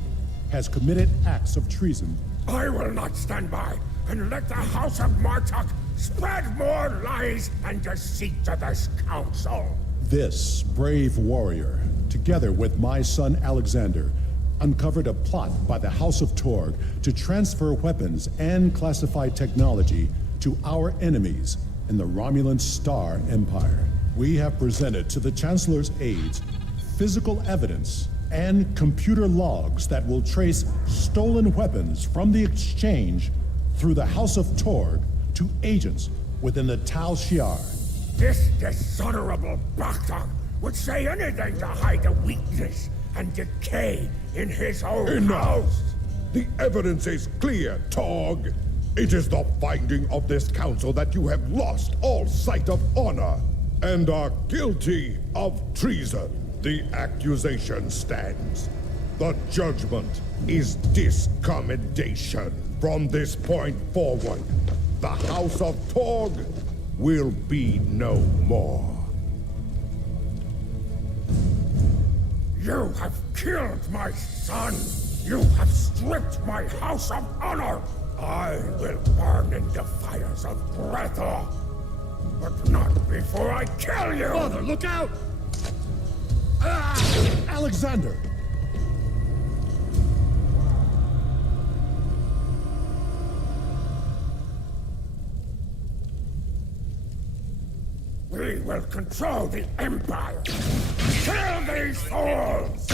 has committed acts of treason. I will not stand by and let the House of Martok spread more lies and deceit to this council. This brave warrior, together with my son Alexander, uncovered a plot by the House of Torg to transfer weapons and classified technology to our enemies in the Romulan Star Empire. We have presented to the Chancellor's aides physical evidence and computer logs that will trace stolen weapons from the exchange through the House of Torg to agents within the Tal Shiar. This dishonorable bastard would say anything to hide the weakness and decay in his own house. The evidence is clear, Torg. It is the finding of this council that you have lost all sight of honor and are guilty of treason. The accusation stands. The judgment is discommendation. From this point forward, the House of Torg will be no more. You have killed my son! You have stripped my house of honor! I will burn in the fires of Breathor! But not before I kill you! Father, look out! Alexander! We will control the Empire! Kill these fools!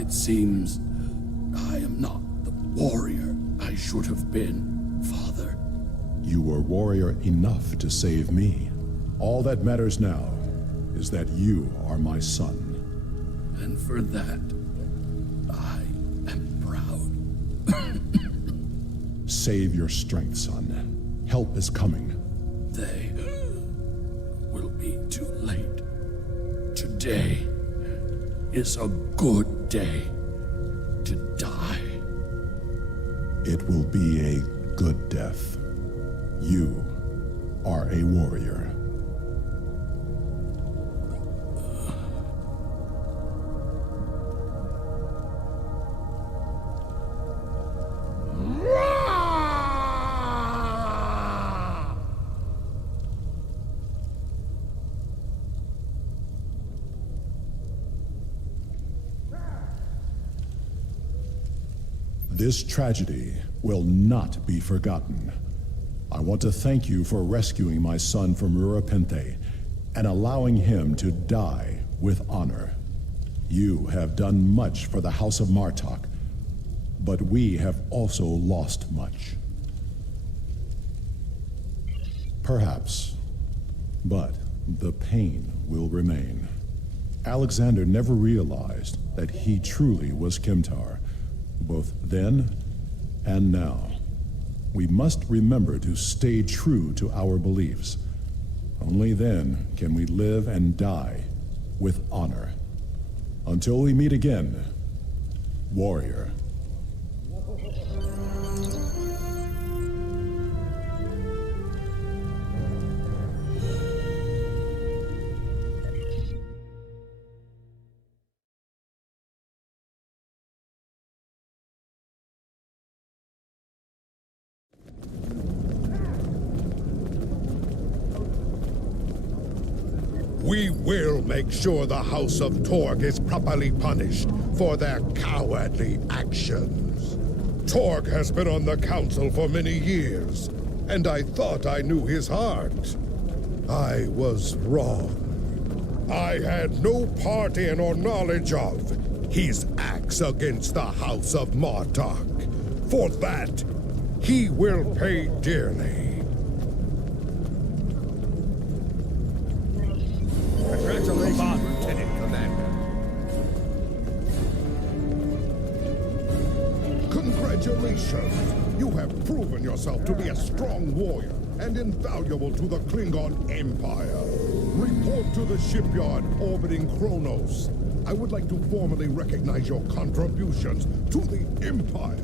It seems I am not the warrior I should have been, Father. You were warrior enough to save me. All that matters now is that you are my son. And for that, I am proud. Save your strength, son. Help is coming. They will be too late. Today is a good day to die. It will be a good death. You are a warrior. This tragedy will not be forgotten. I want to thank you for rescuing my son from Rurapente and allowing him to die with honor. You have done much for the House of Martok, but we have also lost much. Perhaps, but the pain will remain. Alexander never realized that he truly was Kimtar, both then and now. We must remember to stay true to our beliefs. Only then can we live and die with honor. Until we meet again, warrior. We will make sure the House of Torg is properly punished for their cowardly actions. Torg has been on the council for many years, and I thought I knew his heart. I was wrong. I had no part in or knowledge of his acts against the House of Martok. For that, he will pay dearly. Congratulations, Lieutenant Commander. Congratulations! You have proven yourself to be a strong warrior and invaluable to the Klingon Empire. Report to the shipyard orbiting Kronos. I would like to formally recognize your contributions to the Empire.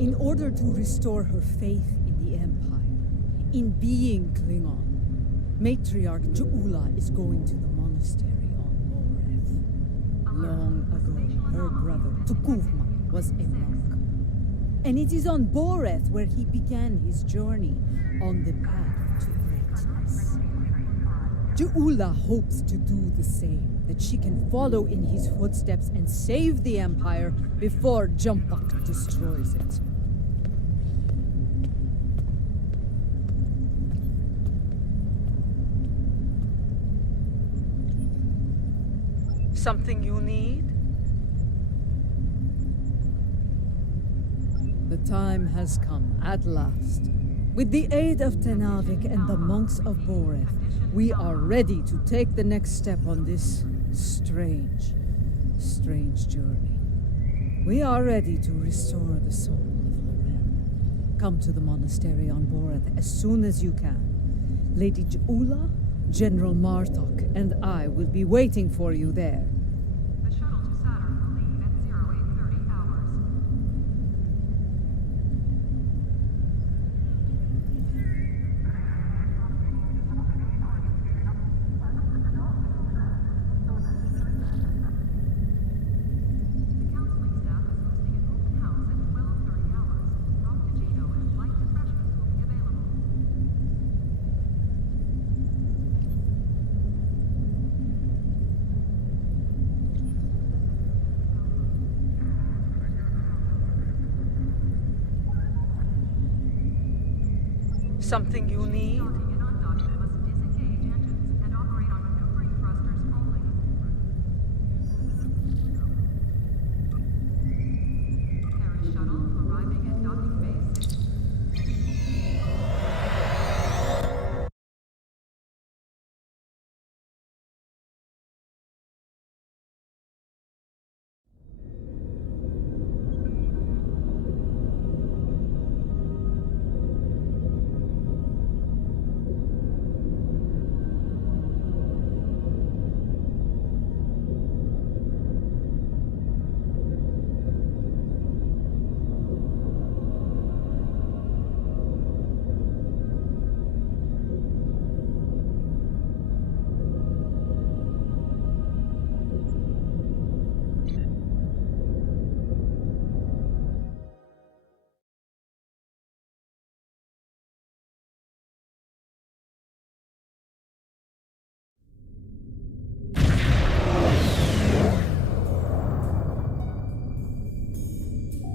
In order to restore her faith in the Empire, in being Klingon, Matriarch Ju'ula is going to the monastery on Boreth. Long ago, her brother Tukuvma was a monk. And it is on Boreth where he began his journey on the path to greatness. Ju'ula hopes to do the same, that she can follow in his footsteps and save the Empire before Jumpak destroys it. Something you need? The time has come, at last. With the aid of Tenavik and the monks of Boreth, we are ready to take the next step on this strange journey. We are ready to restore the soul of Loren. Come to the monastery on Boreth as soon as you can. Lady Ju'ula, General Martok, and I will be waiting for you there. Something you need?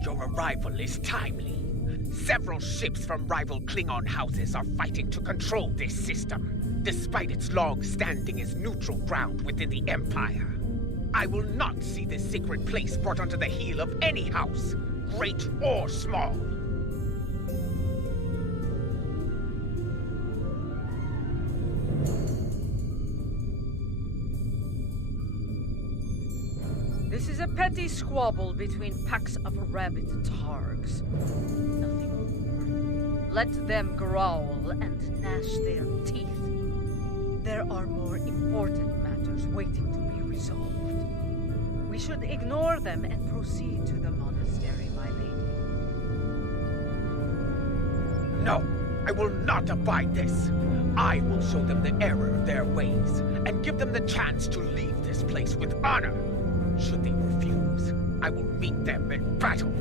Your arrival is timely. Several ships from rival Klingon houses are fighting to control this system, despite its long standing as neutral ground within the Empire. I will not see this sacred place brought under the heel of any house, great or small. This is a petty squabble between packs of rabid targs. Nothing more. Let them growl and gnash their teeth. There are more important matters waiting to be resolved. We should ignore them and proceed to the monastery, my lady. No, I will not abide this. I will show them the error of their ways and give them the chance to leave this place with honor. Should they refuse, I will meet them in battle.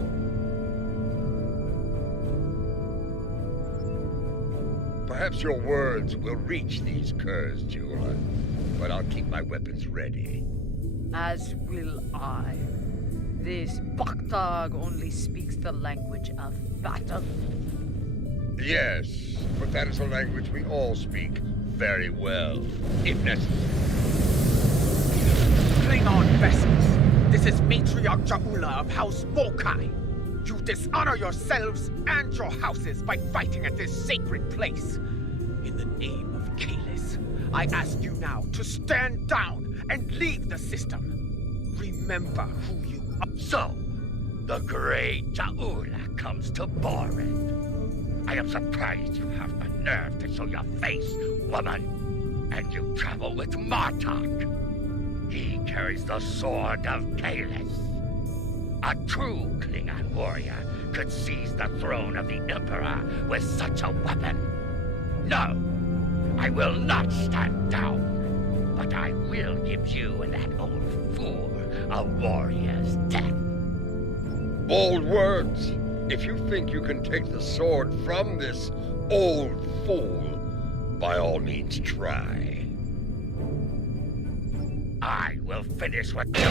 Perhaps your words will reach these curs, Ju'ula, but I'll keep my weapons ready. As will I. This Baktag only speaks the language of battle. Yes, but that is a language we all speak very well, if necessary. Klingon vessels, this is Matriarch Ju'ula of House Mokai. You dishonor yourselves and your houses by fighting at this sacred place. In the name of Kalis, I ask you now to stand down and leave the system. Remember who you are. So, the great Ju'ula comes to Boreth. I am surprised you have the nerve to show your face, woman. And you travel with Martok. He carries the sword of Kalis. A true Klingon warrior could seize the throne of the Emperor with such a weapon. No, I will not stand down, but I will give you and that old fool a warrior's death. Bold words. If you think you can take the sword from this old fool, by all means try. I will finish what you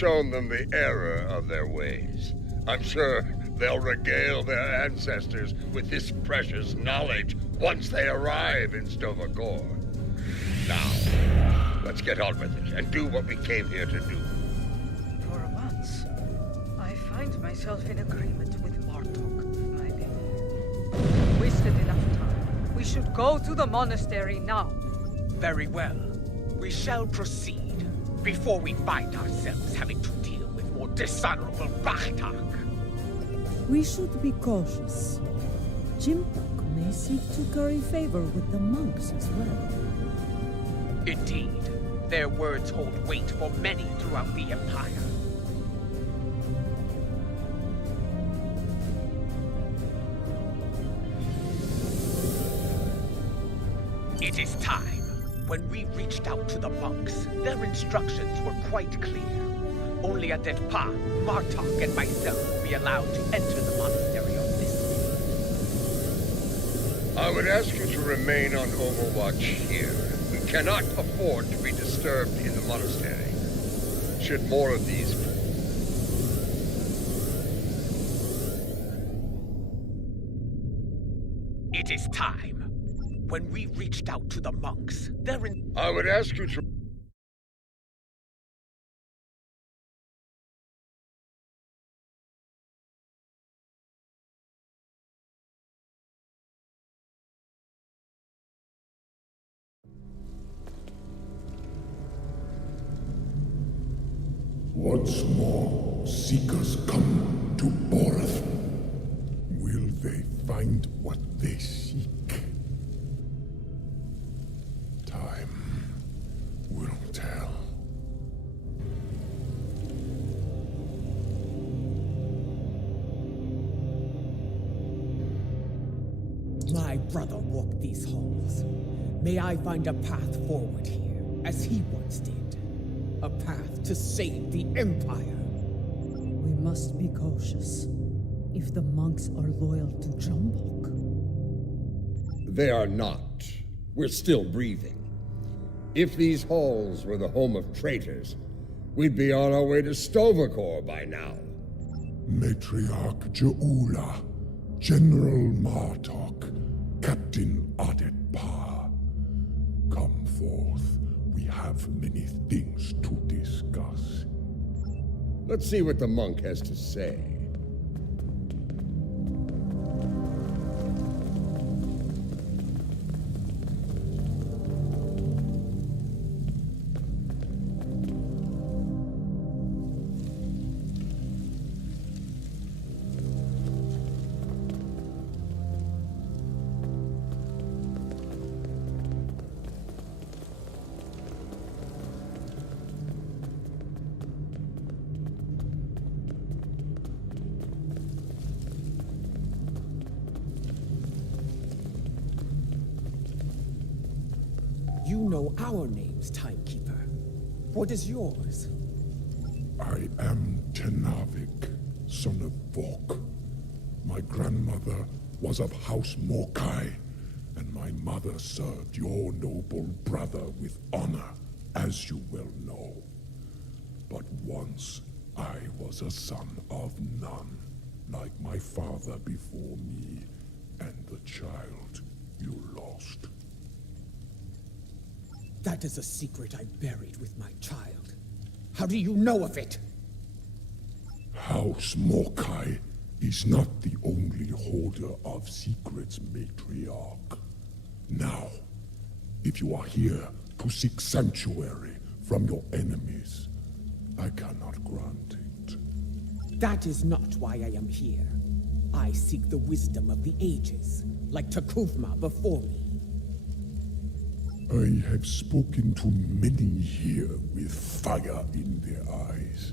shown them the error of their ways. I'm sure they'll regale their ancestors with this precious knowledge once they arrive in Stovacor. Now, let's get on with it and do what we came here to do. For once, I find myself in agreement with Martok, my lady. Wasted enough time. We should go to the monastery now. Very well. We shall proceed. Before we find ourselves having to deal with more dishonorable Rachtak. We should be cautious. Jimtok may seek to curry favor with the monks as well. Indeed. Their words hold weight for many throughout the Empire. It is time. When we reached out to the monks, their instructions were quite clear. Only a Detpa, Martok, and myself will be allowed to enter the monastery on this day. I would ask you to remain on overwatch here. We cannot afford to be disturbed in the monastery. Should more of these... It is time. When we reached out to the monks, I would ask you to... Once more, seekers come to Boreth. Will they find what they seek? Time will tell. My brother walked these halls. May I find a path forward here, as he once did. A path to save the Empire. We must be cautious. If the monks are loyal to Jumbok. They are not. We're still breathing. If these halls were the home of traitors, we'd be on our way to Stovacor by now. Matriarch Jaula, General Martok, Captain Adetpa. Come forth. We have many things to discuss. Let's see what the monk has to say. know our names, Timekeeper. What is yours? I am Tenavik, son of Vok. My grandmother was of House Mokai, and my mother served your noble brother with honor, as you well know. But once, I was a son of none, like my father before me, and the child you lost. That is a secret I buried with my child. How do you know of it? House Mokai is not the only holder of secrets, matriarch. Now, if you are here to seek sanctuary from your enemies, I cannot grant it. That is not why I am here. I seek the wisdom of the ages, like Takuvma before me. I have spoken to many here with fire in their eyes.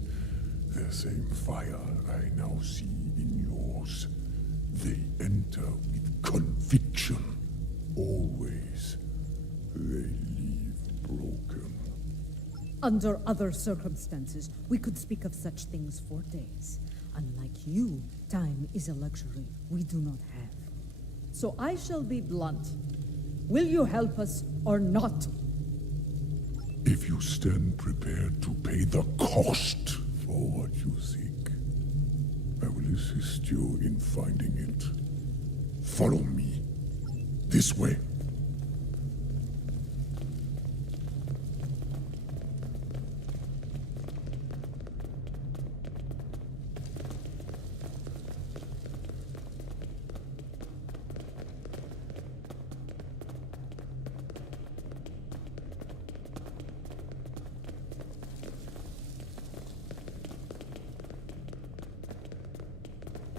The same fire I now see in yours. They enter with conviction. Always. They leave broken. Under other circumstances, we could speak of such things for days. Unlike you, time is a luxury we do not have. So I shall be blunt. Will you help us or not? If you stand prepared to pay the cost for what you seek, I will assist you in finding it. Follow me. This way.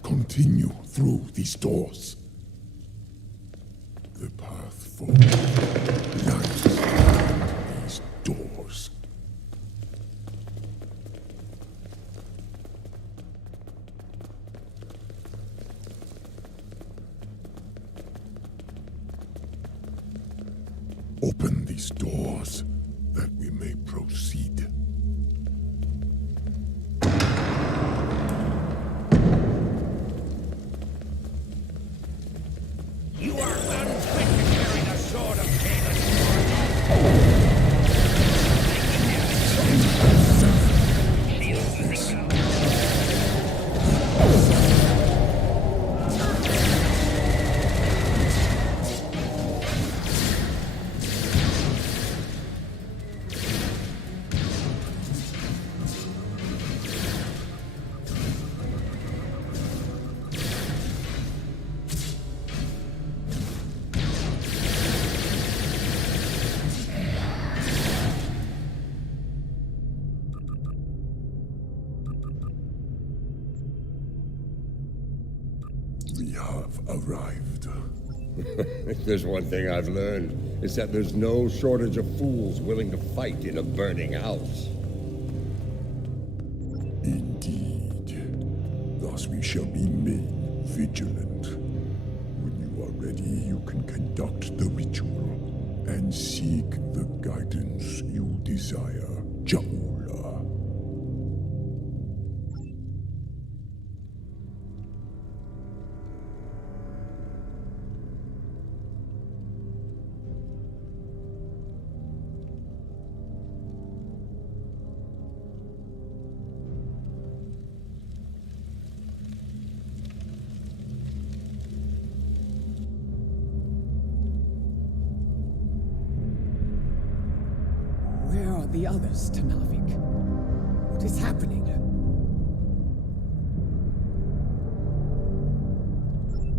Continue through these doors. The path forward lies through these doors. Open these doors that we may proceed. You are unfit to carry the sword of Kalis. We have arrived. If there's one thing I've learned, it's that there's no shortage of fools willing to fight in a burning house. Indeed. Thus we shall remain vigilant. When you are ready, you can conduct the ritual and seek the guidance you desire, Jaula. Where are the others, Tenavik? What is happening?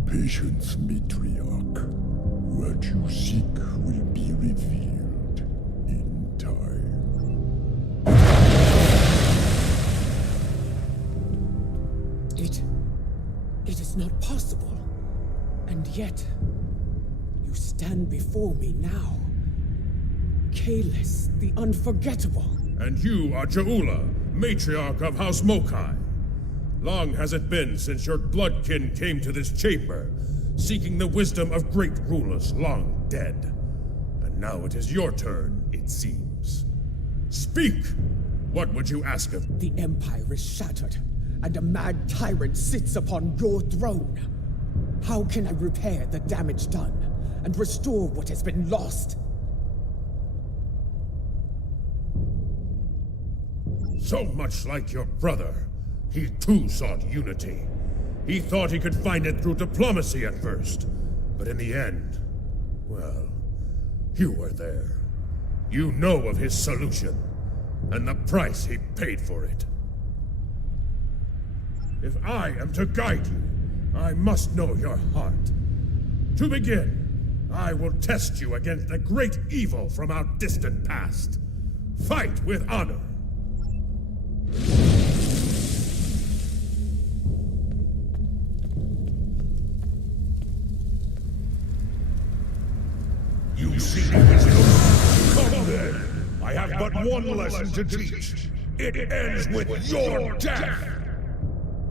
Patience, matriarch. What you seek will be revealed in time. It is not possible. And yet, you stand before me now. Kalis, the unforgettable. And you are Jaula, matriarch of House Mokai. Long has it been since your bloodkin came to this chamber, seeking the wisdom of great rulers long dead. And now it is your turn in it seems. Speak! What would you ask of? The Empire is shattered, and a mad tyrant sits upon your throne. How can I repair the damage done, and restore what has been lost? So much like your brother, he too sought unity. He thought he could find it through diplomacy at first, but in the end, well, you were there. You know of his solution, and the price he paid for it. If I am to guide you, I must know your heart. To begin, I will test you against the great evil from our distant past. Fight with honor. You see this? Come then. I have but one lesson to teach. It ends with your death.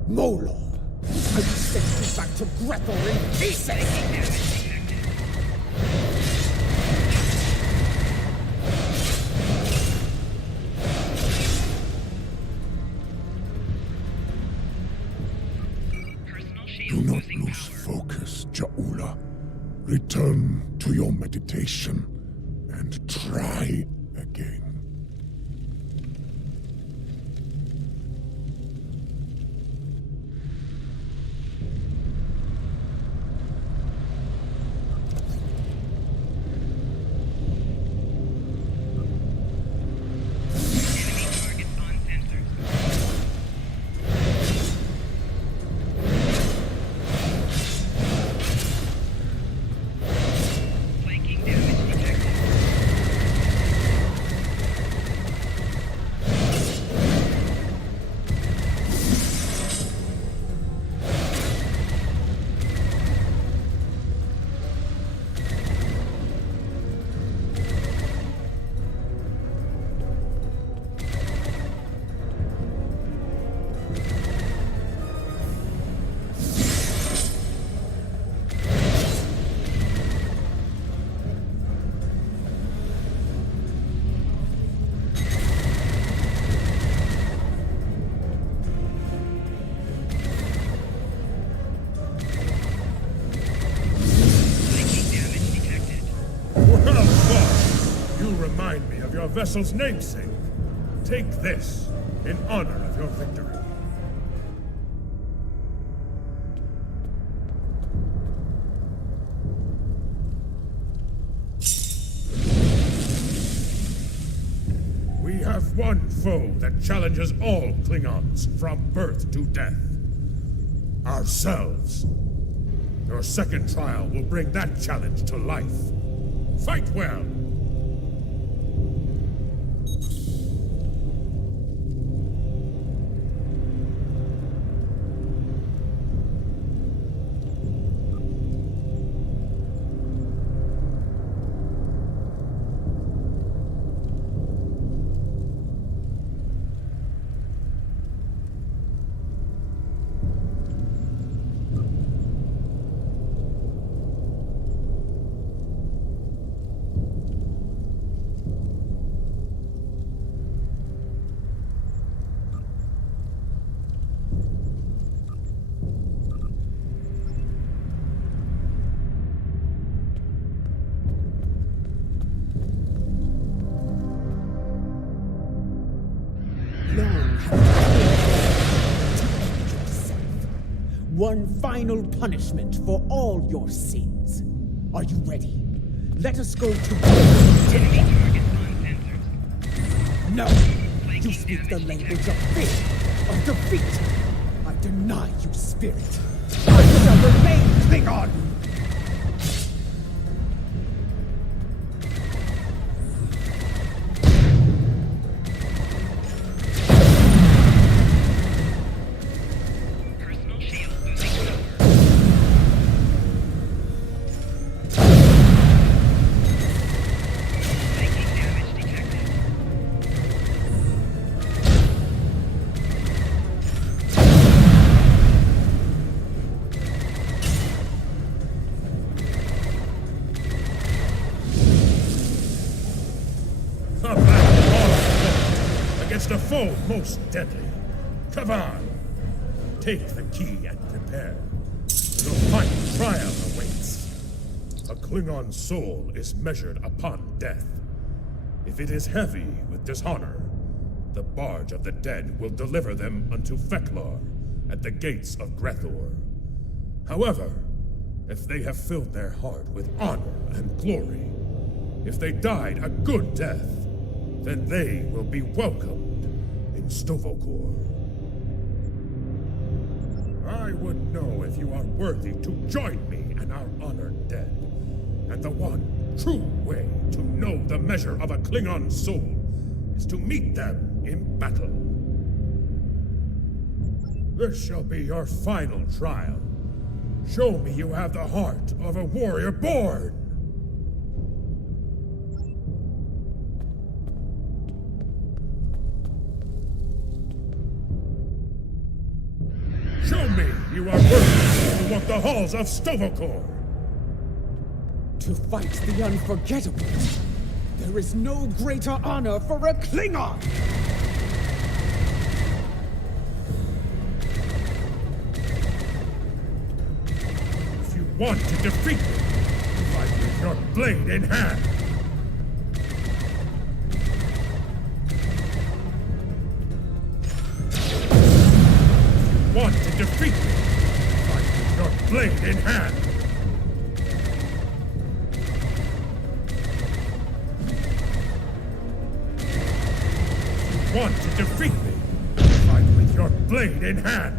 Molo, I will send you back to Gretel in pieces! Do not lose focus, Ja'ula. Return to your meditation and try again. Your vessel's namesake. Take this in honor of your victory. We have one foe that challenges all Klingons from birth to death. Ourselves. Your second trial will bring that challenge to life. Fight well! One final punishment for all your sins. Are you ready? Let us go to No! You speak the language of fear, of defeat. I deny you, spirit. I shall remain Klingon! most deadly. Come on! Take the key and prepare. Your final trial awaits. A Klingon soul is measured upon death. If it is heavy with dishonor, the barge of the dead will deliver them unto Feklar at the gates of Grethor. However, if they have filled their heart with honor and glory, if they died a good death, then they will be welcomed in Stovokor. I would know if you are worthy to join me and our honored dead. And the one true way to know the measure of a Klingon soul is to meet them in battle. This shall be your final trial. Show me you have the heart of a warrior born! Show me you are worthy to walk the halls of Stovokor! To fight the unforgettable, there is no greater honor for a Klingon! If you want to defeat me, fight with your blade in hand! If you want to defeat me, fight with your blade in hand! Want to defeat me? Fight with your blade in hand!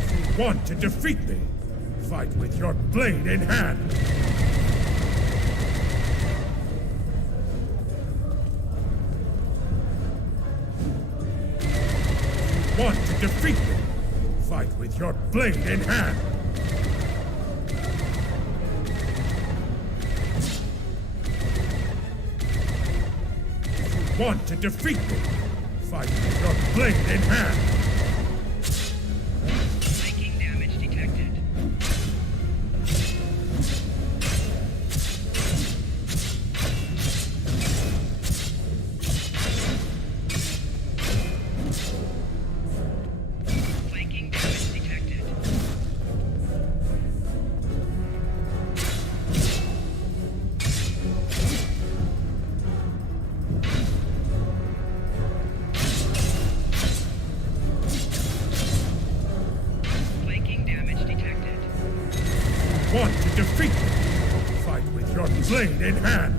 If you want to defeat me? Fight with your blade in hand! If you want to defeat me? Fight with your blade in hand! Want to defeat me? Fight with your blade in hand! Making damage detected. Flanking damage detected. Want to defeat me? Fight with your blade in hand!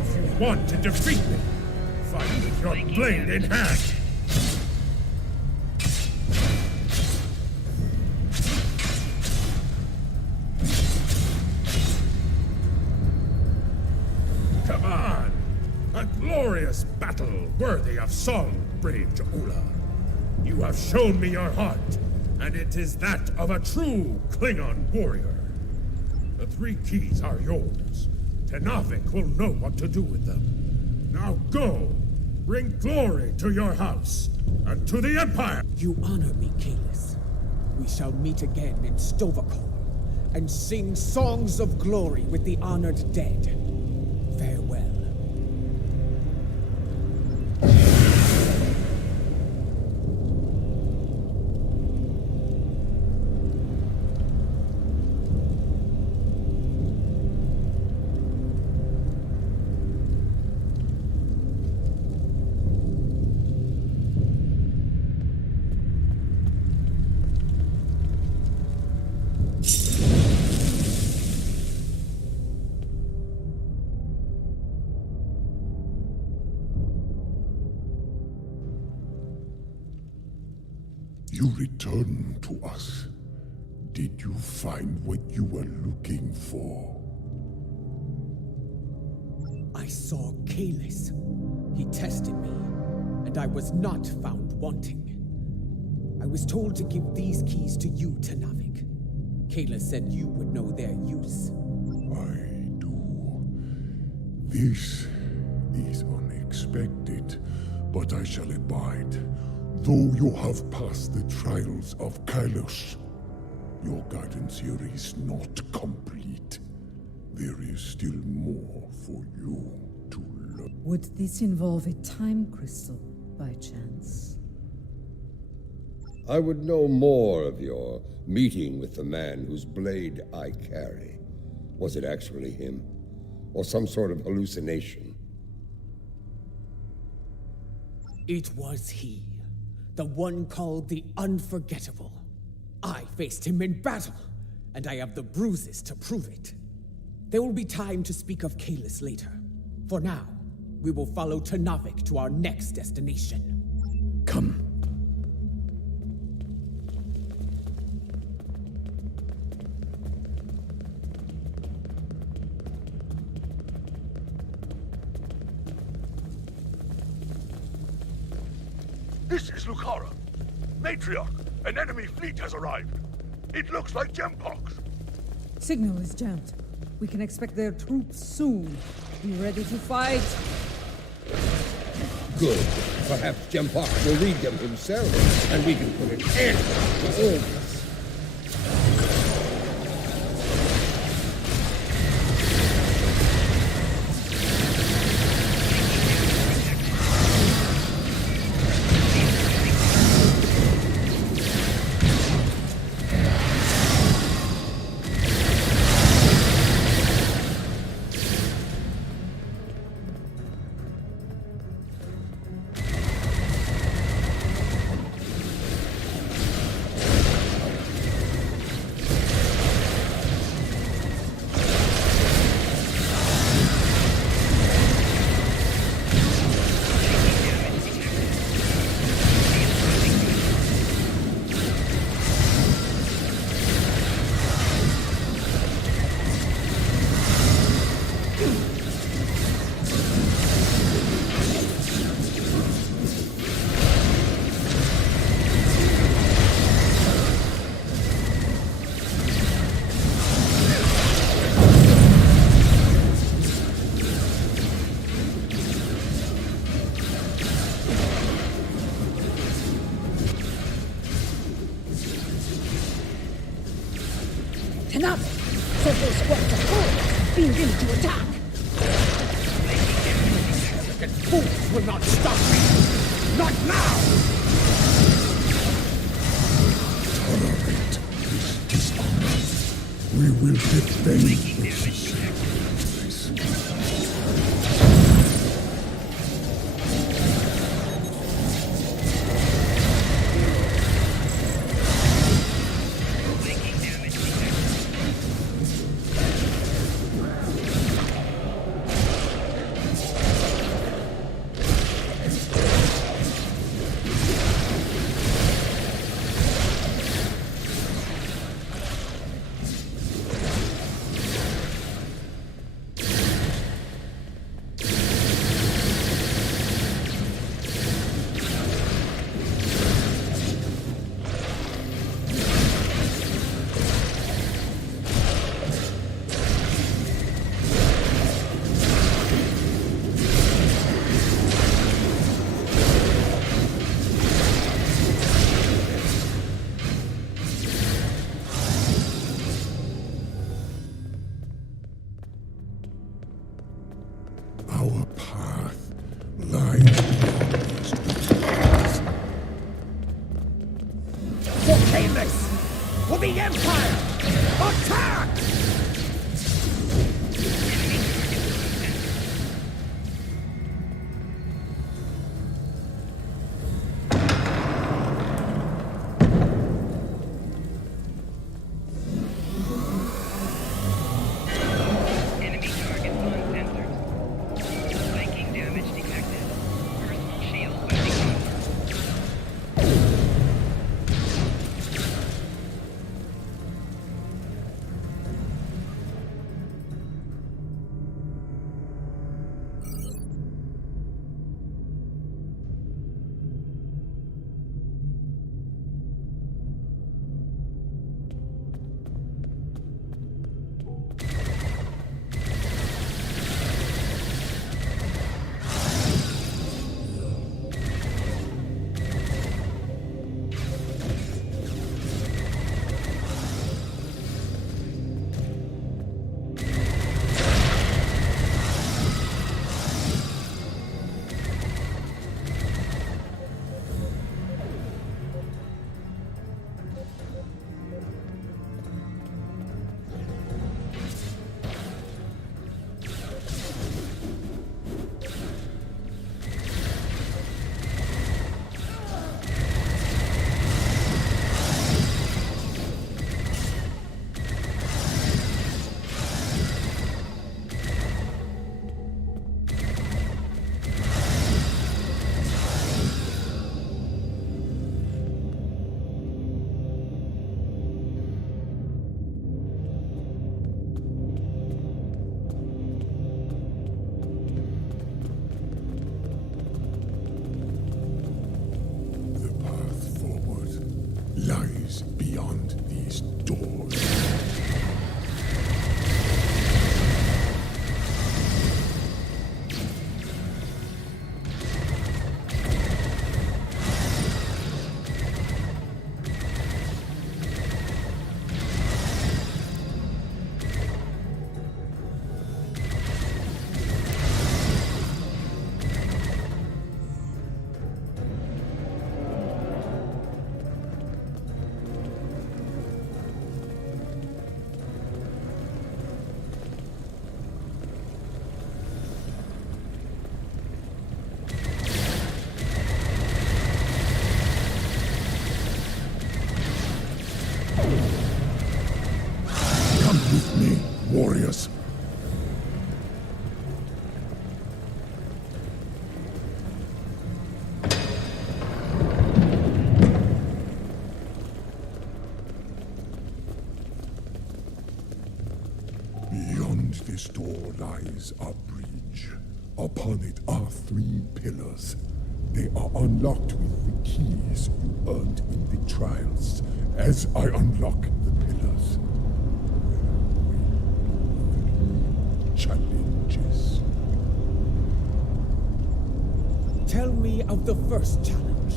If you want to defeat me, fight with your blade in hand! Come on! A glorious battle worthy of song, brave Ja'ula. You have shown me your heart, and it is that of a true Klingon warrior. The 3 keys are yours. Tenavik will know what to do with them. Now go! Bring glory to your house, and to the Empire! You honor me, Kalis. We shall meet again in Stovokor, and sing songs of glory with the honored dead. Farewell. You returned to us. Did you find what you were looking for? I saw Kalis. He tested me, and I was not found wanting. I was told to give these keys to you, Tenavik. Kalis said you would know their use. I do. This is unexpected, but I shall abide. Though you have passed the trials of Kailos, your guidance here is not complete. There is still more for you to learn. Would this involve a time crystal, by chance? I would know more of your meeting with the man whose blade I carry. Was it actually him? Or some sort of hallucination? It was he. The one called the Unforgettable. I faced him in battle, and I have the bruises to prove it. There will be time to speak of Kalis later. For now, we will follow Ternavik to our next destination. Come. This is Lucara. Matriarch, an enemy fleet has arrived. It looks like Gempox. Signal is jammed. We can expect their troops soon. Be ready to fight. Good. Perhaps Gempox will lead them himself, and we can put an end to all this. Ternavik! Several squads of foes being ready to attack! The fools will not stop me! Not now! Tolerate this dishonor. We will defend this. Our path lies For Kalis! For the Empire! Attack! beyond these doors. Warriors. Beyond this door lies a bridge. Upon it are 3 pillars. They are unlocked with the keys you earned in the trials. As I unlock the pillars, challenges. Tell me of the first challenge.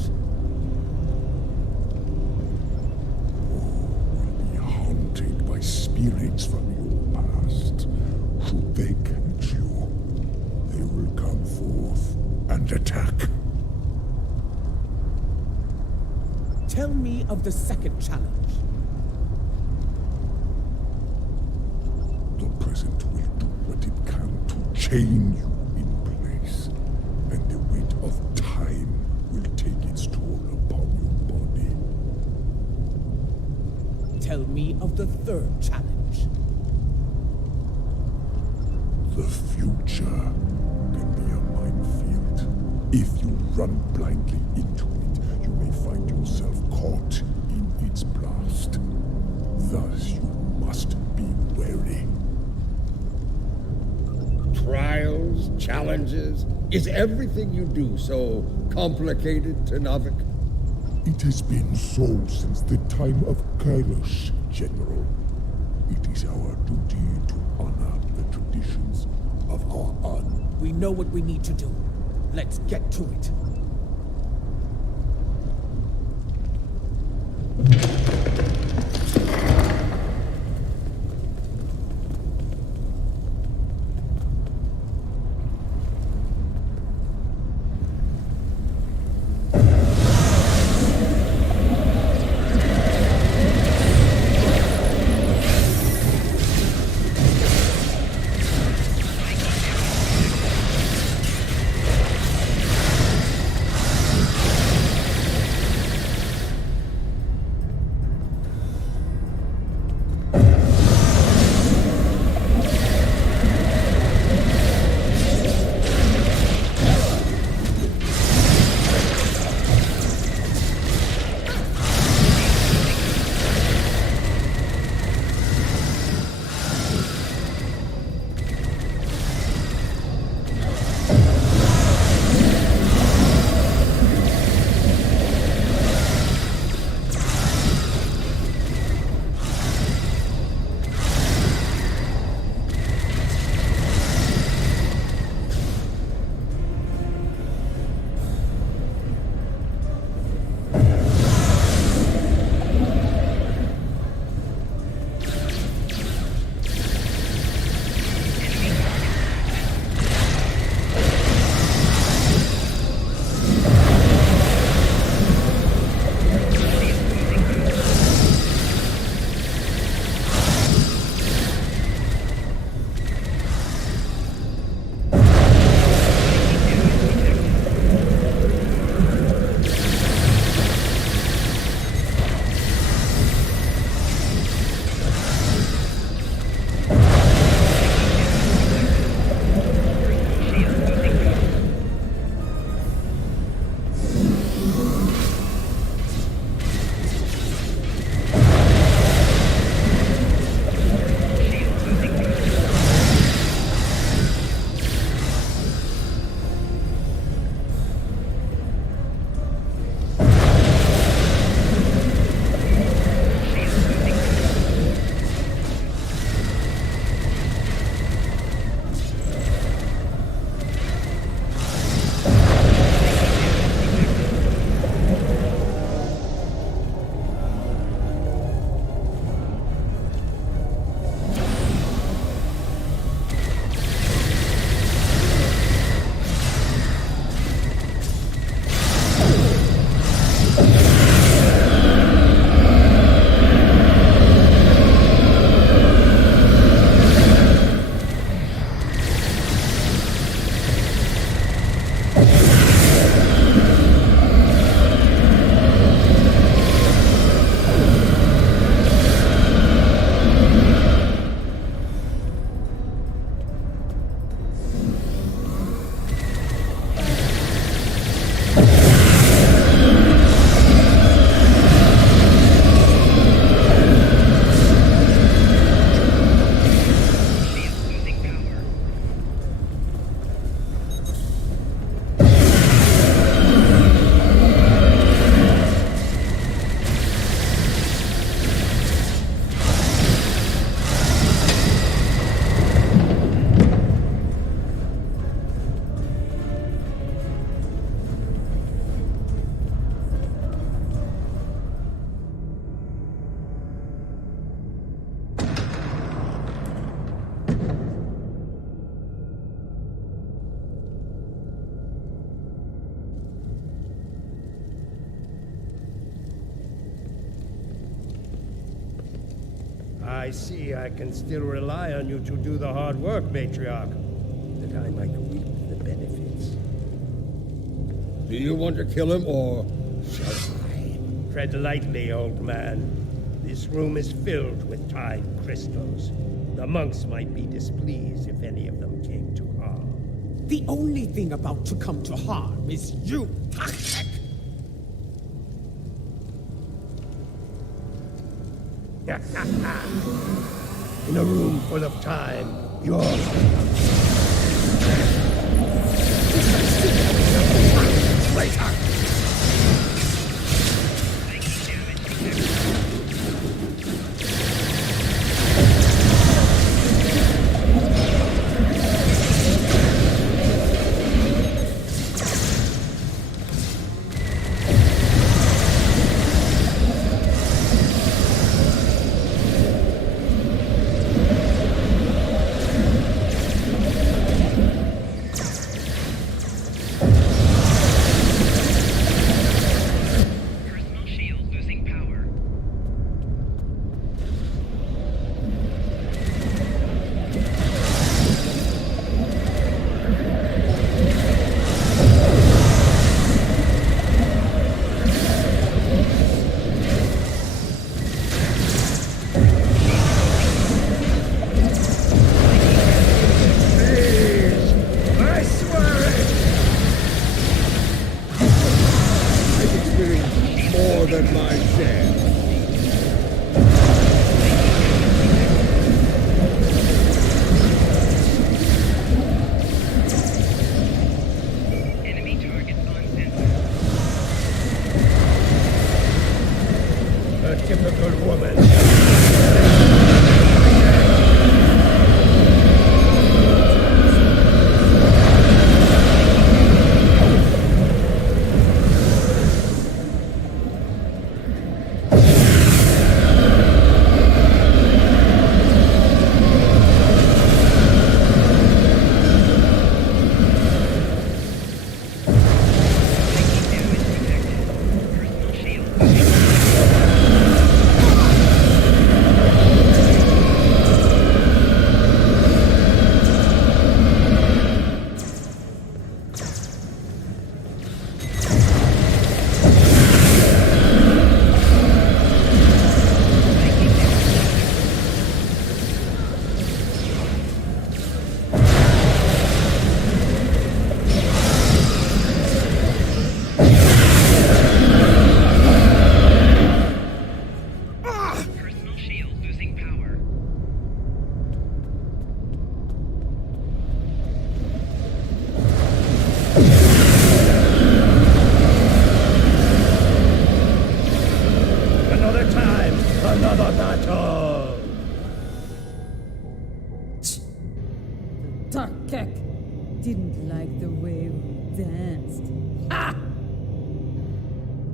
Will be haunted by spirits from your past. Should they catch you, they will come forth and attack. Tell me of the second challenge. The present will do what it can to chain you in place, and the weight of time will take its toll upon your body. Tell me of the third challenge. The future can be a minefield. If you run blindly into it, you may find yourself caught in its blast. Thus, you must be wary. Trials, challenges, is everything you do so complicated, Navik? It has been so since the time of Kailash, General. It is our duty to honor the traditions of our own. We know what we need to do. Let's get to it. I see I can still rely on you to do the hard work, Matriarch. That I might reap the benefits. Do you want to kill him, or shall I? Tread lightly, old man. This room is filled with time crystals. The monks might be displeased if any of them came to harm. The only thing about to come to harm is you. In a room full of time, you're... Traitor!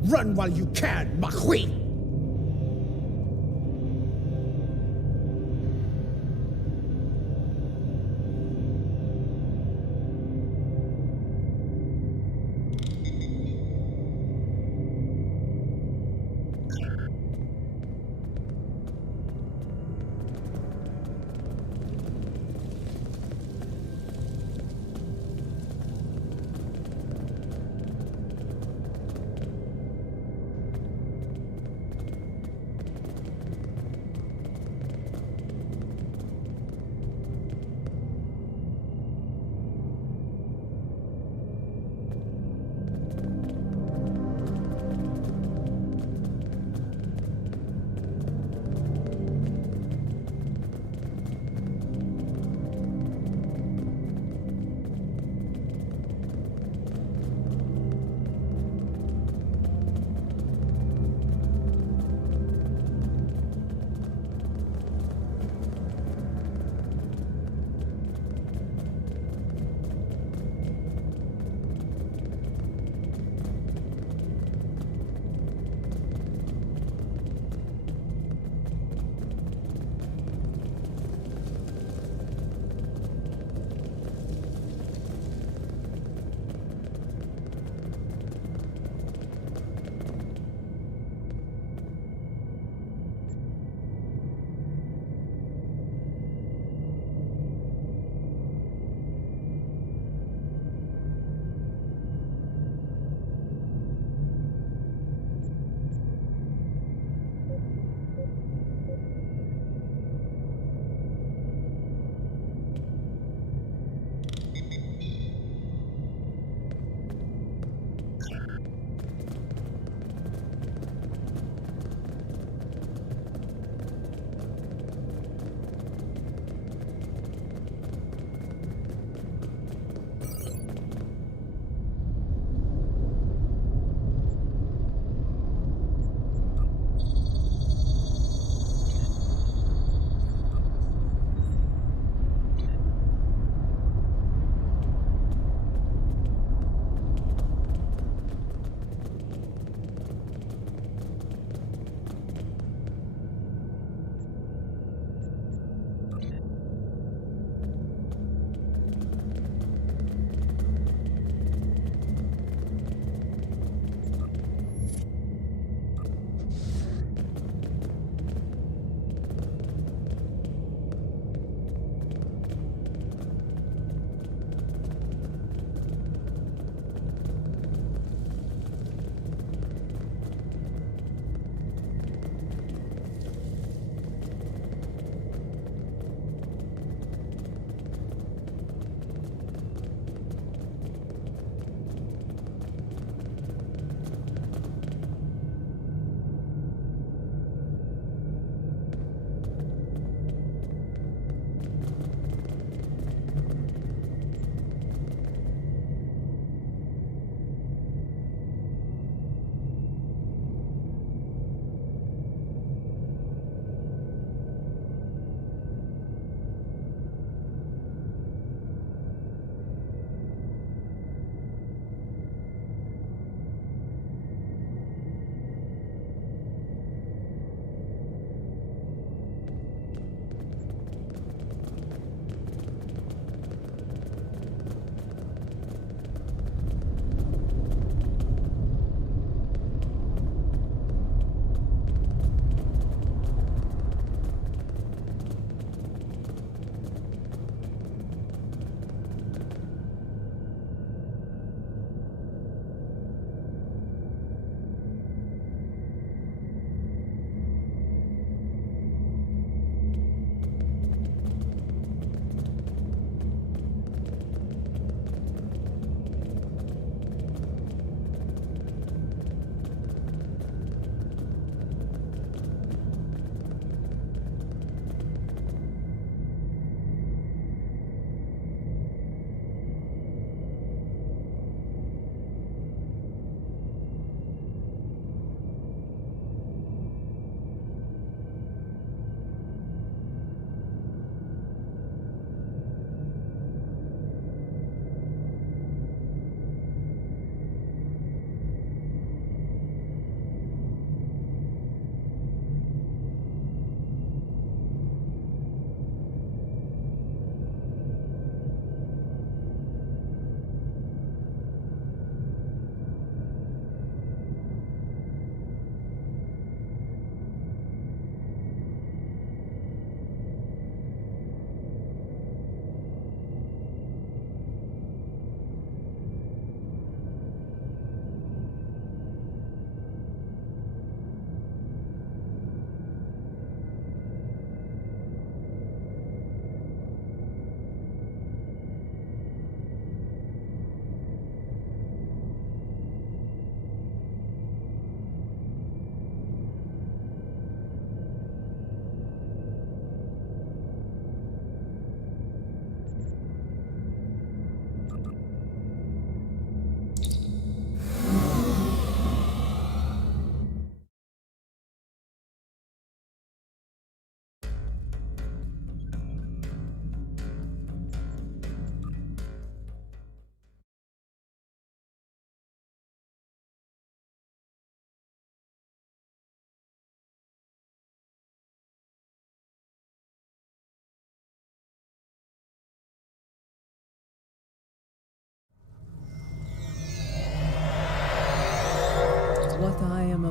Run while you can, Mahui!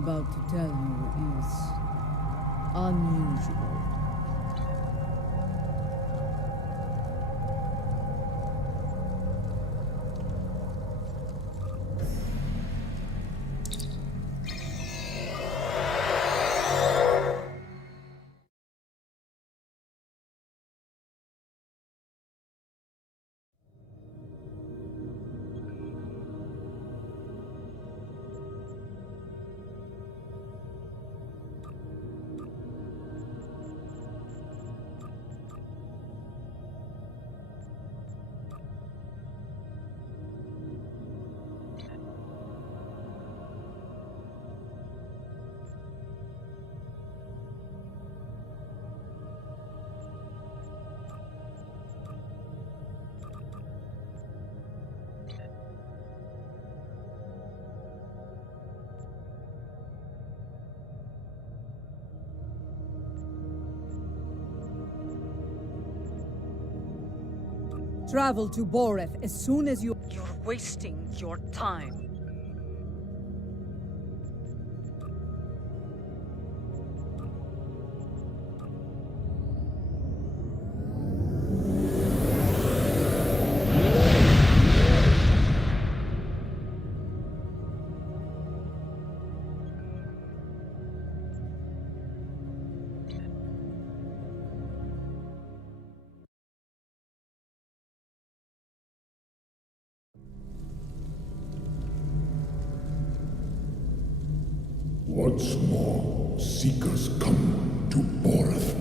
about to tell you is unusual. Travel to Boreth as soon as you... You're wasting your time. Once more, seekers come to Boreth.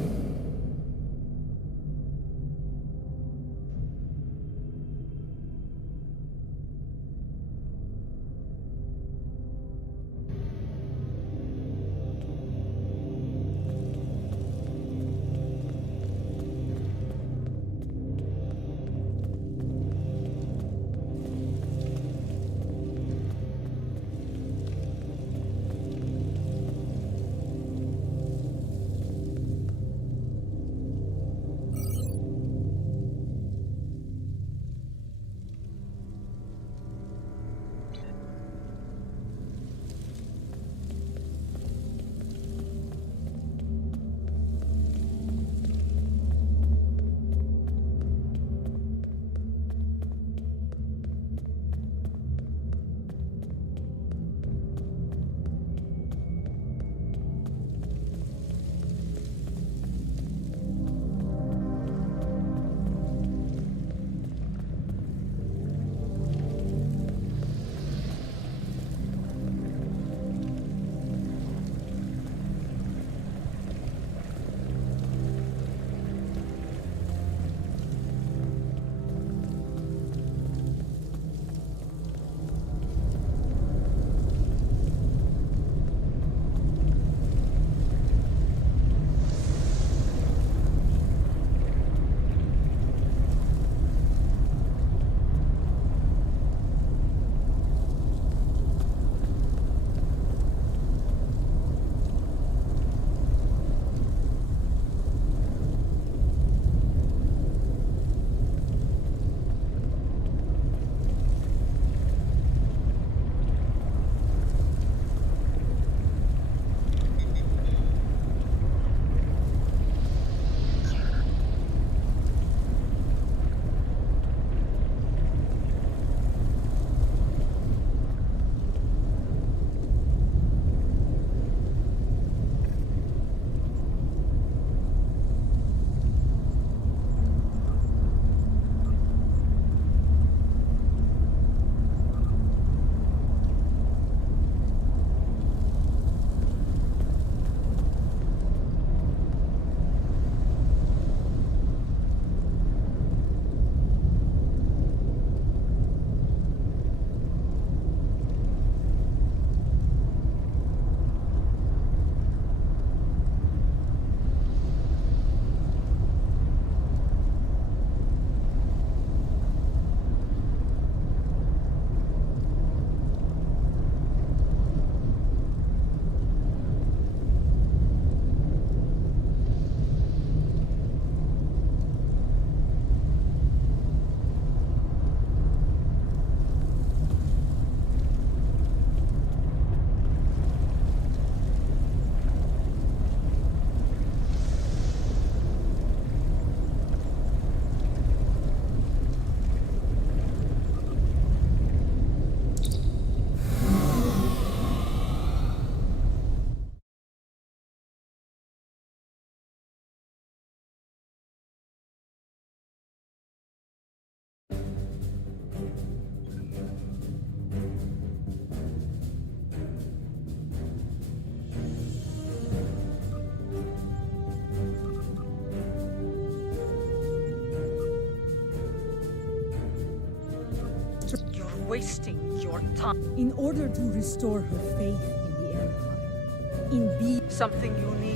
wasting your time. In order to restore her faith in the Empire, in being something you need?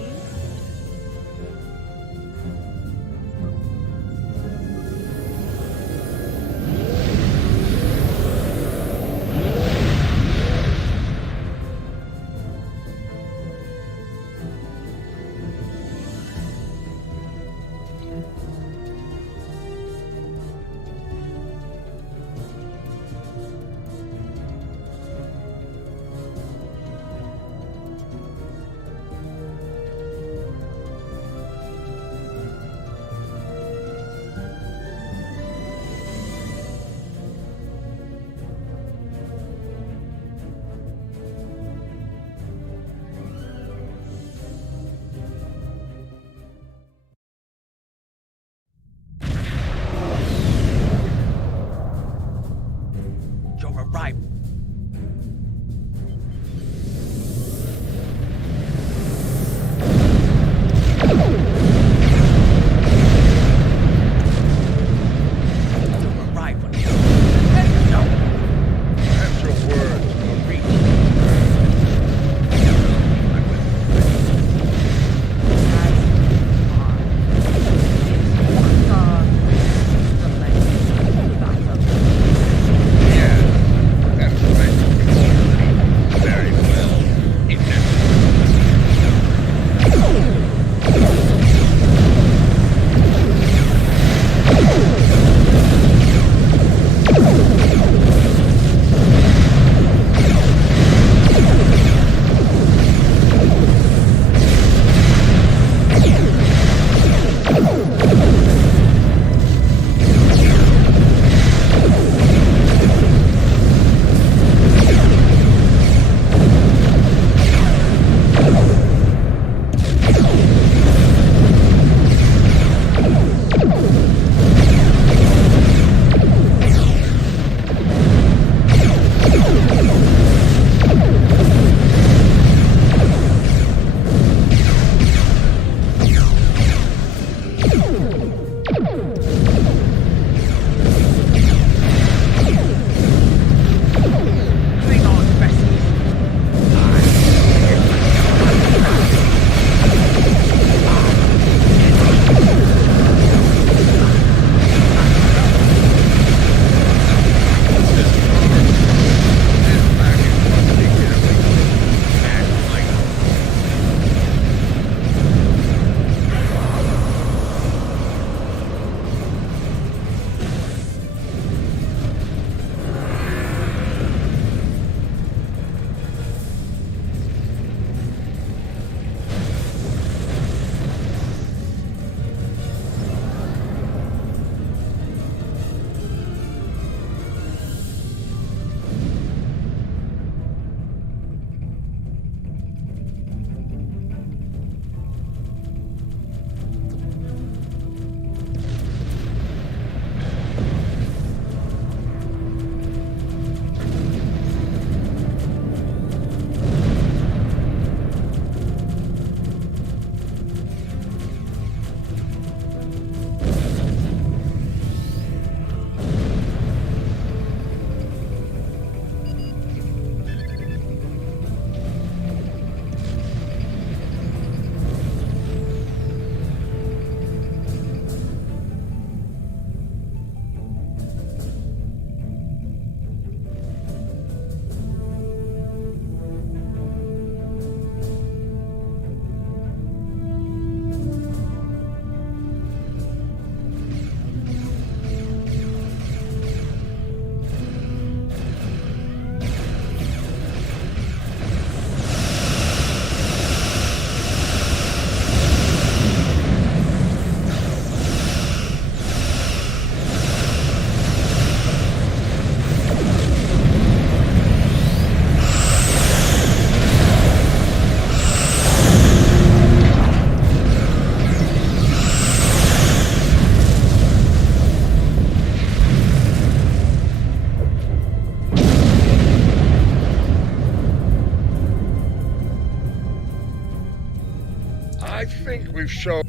think we've shown...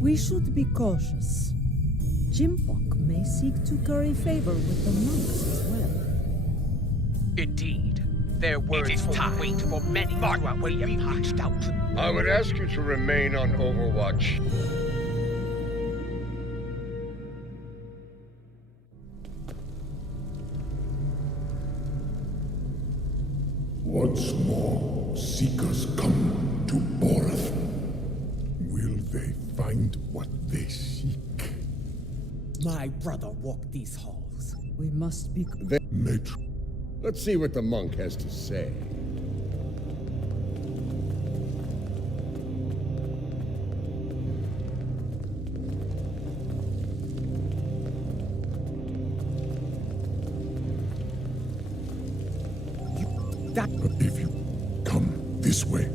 We should be cautious. Jimpok may seek to curry favor with the monks as well. Indeed. Their words will wait for many throughout when we reached out to... I would ask you to remain on Overwatch. Once more, seekers come to Boreth. Will they find what they seek? My brother walked these halls. We must be... Let's see what the monk has to say. If you come this way.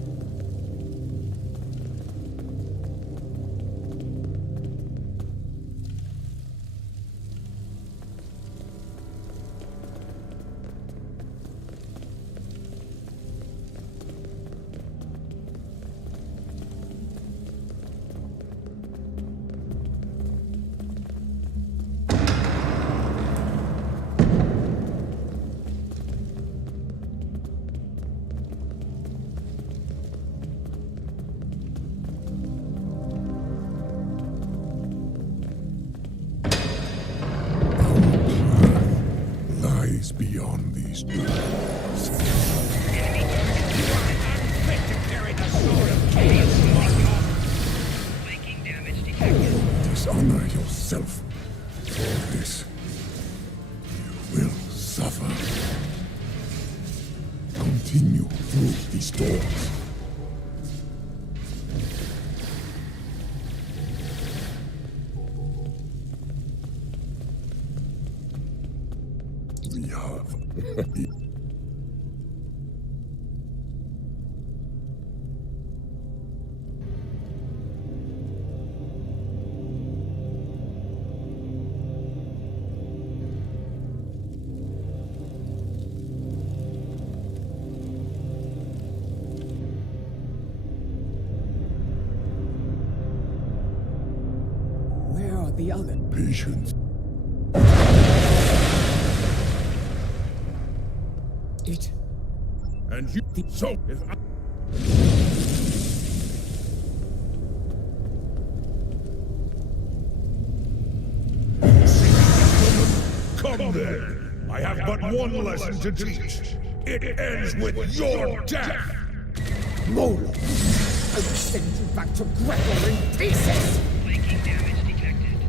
Beyond these doors. Dishonor yourself. For this, you will suffer. Continue through these doors. We have. Where are the other? Patience. It. And you. So, if I... Come then. I have but one lesson to teach. It ends with your death. Molo, I will send you back to Gretel in pieces. Flanking damage detected.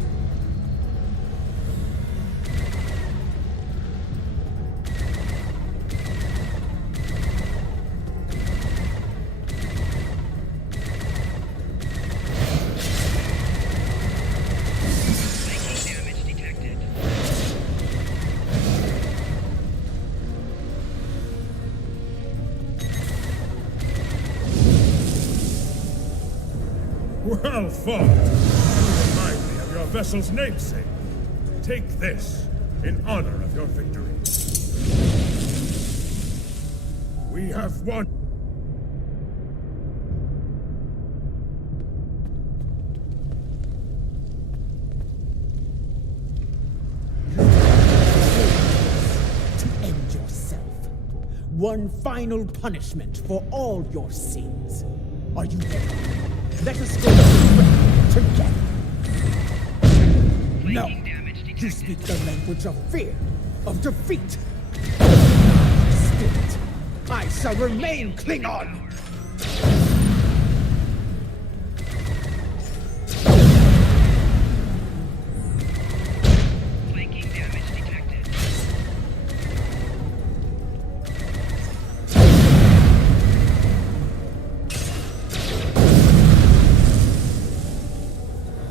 Well fought! You remind me of your vessel's namesake. Take this in honor of your victory. We have won. To end yourself. One final punishment for all your sins. Are you ready? Let us go together. No, you speak the language of fear, of defeat. Spirit, I shall remain Klingon. Flanking damage detected.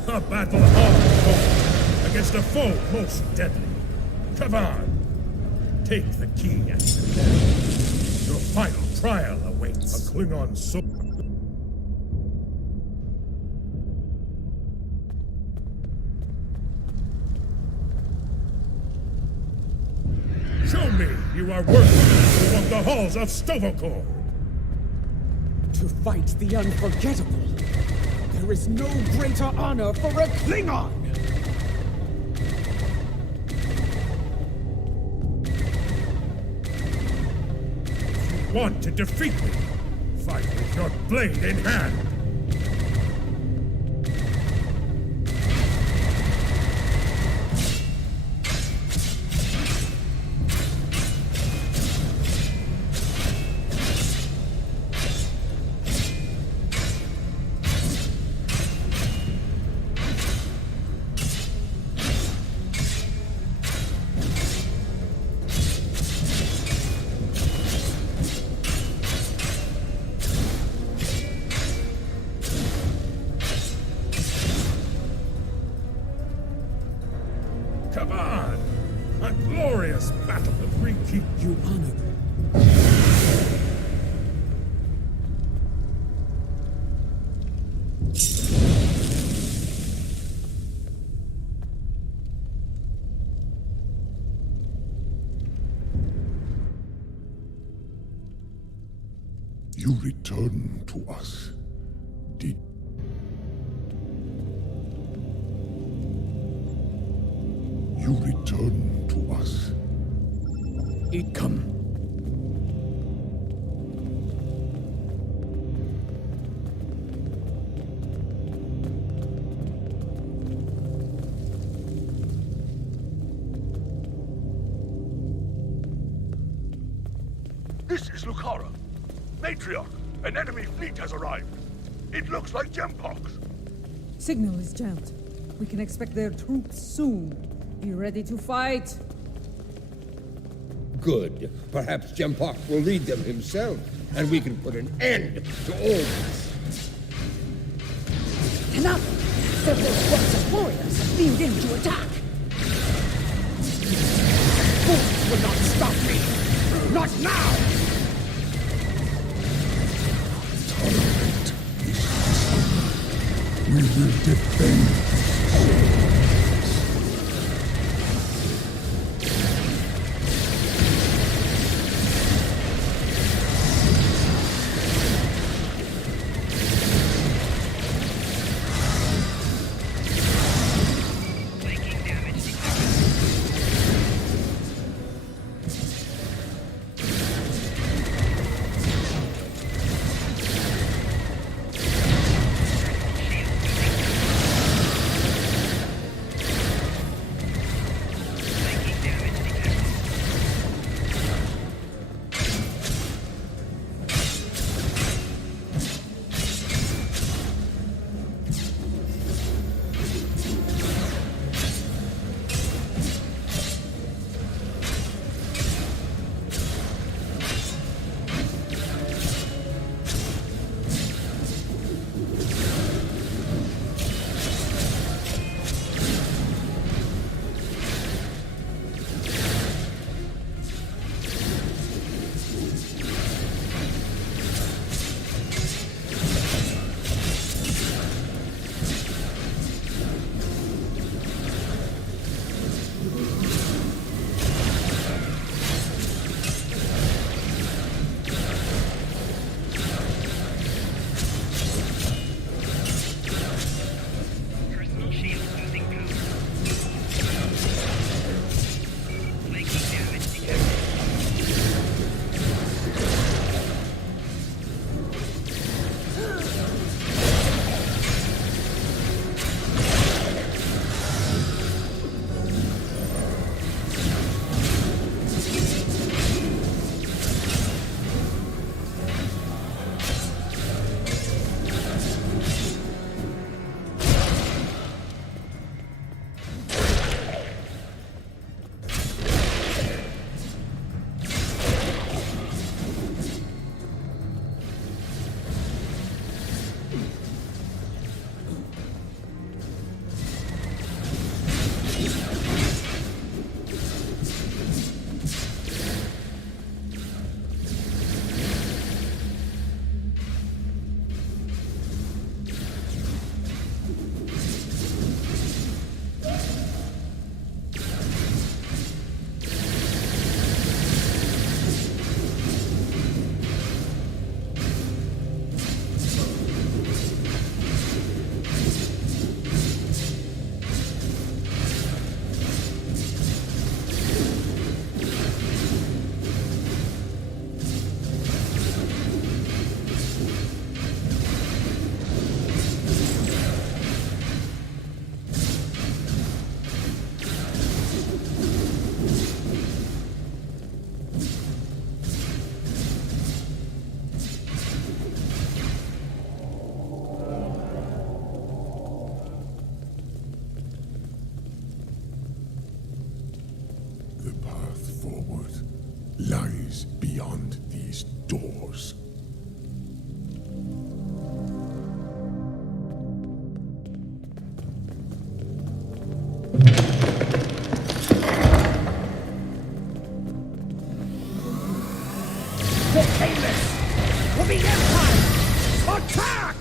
A battle hard fought against a foe most deadly. Come on, take the key and prepare. Your final trial awaits. A Klingon soul. Show me you are worthy to walk the halls of Stovokor. To fight the unforgettable. There is no greater honor for a Klingon! want to defeat me. Fight with your blade in hand. Come on! A glorious battle of keep you honored. You return to us. Did you return to us? Come. This is Lucara. Matriarch, an enemy fleet has arrived. It looks like Gempox. Signal is jammed. We can expect their troops soon. Be ready to fight. Good. Perhaps Gempox will lead them himself, and we can put an end to all this. Enough! Several squads of warriors leaned in to attack. Force will not stop me! Not now! We will defend. lies beyond these doors. For Kalis! For the Empire! Attack!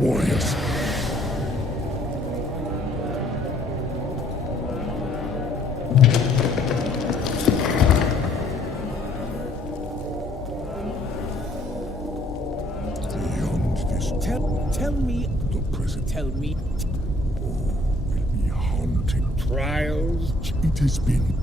warriors. Beyond this, Tell me. the present Tell me. will be haunting. Trials. It has been.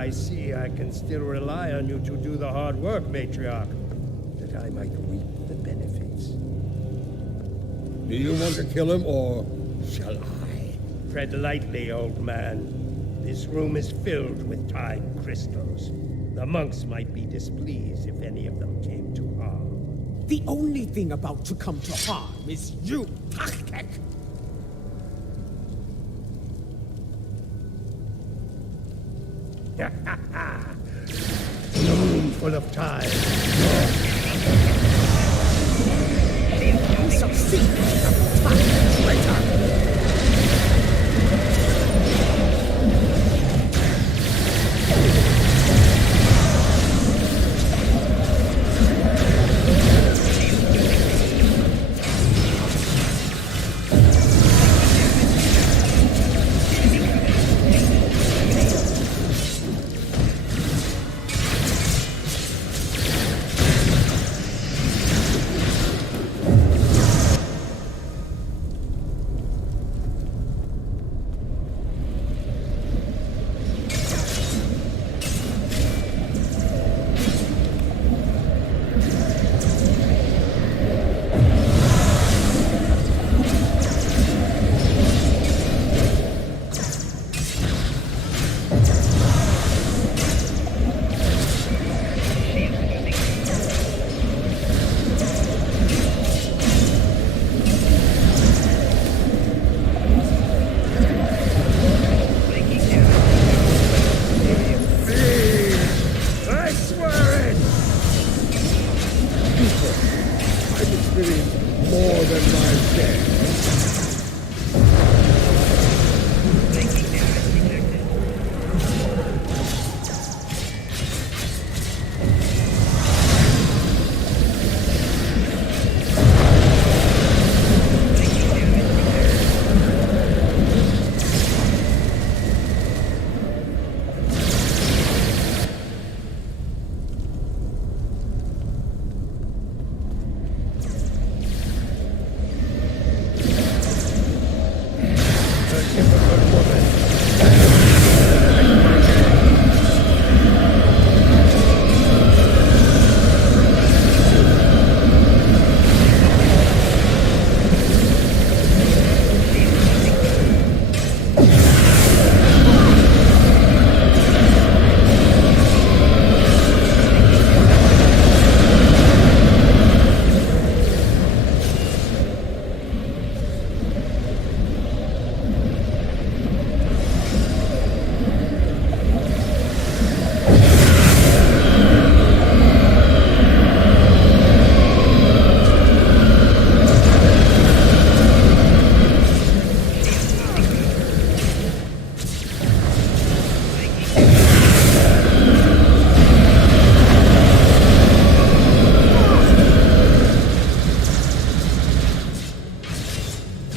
I see I can still rely on you to do the hard work, Matriarch, that I might reap the benefits. Do you want to kill him, or shall I? Tread lightly, old man. This room is filled with time crystals. The monks might be displeased if any of them came to harm. The only thing about to come to harm is you, Tachkek! In a room full of time. You shall see the time, traitor!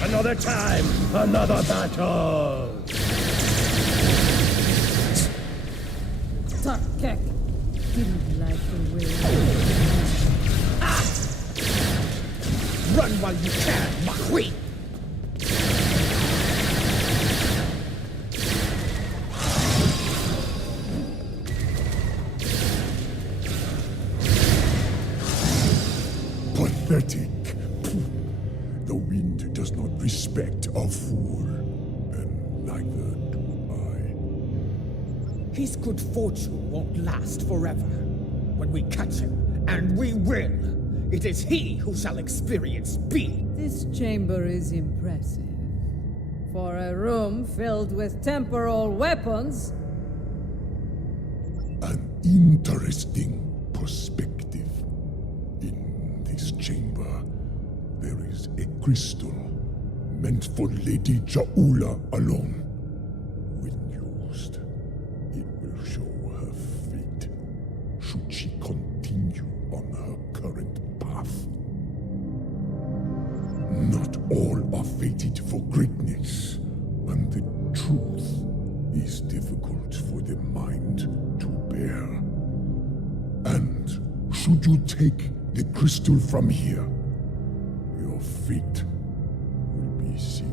Another time, another battle! Tachkek didn't like the way. Run while you can, Makhui! Pathetic. The wind does not respect a fool, and neither do I. His good fortune won't last forever. When we catch him, and we will, it is he who shall experience speed. This chamber is impressive. For a room filled with temporal weapons. An interesting perspective. In this chamber, there is a crystal meant for Lady Jaula alone. When used, it will show her fate, should she continue on her current path. Not all are fated for greatness, and the truth is difficult for the mind to bear. And should you take the crystal from here, your fate will be sealed.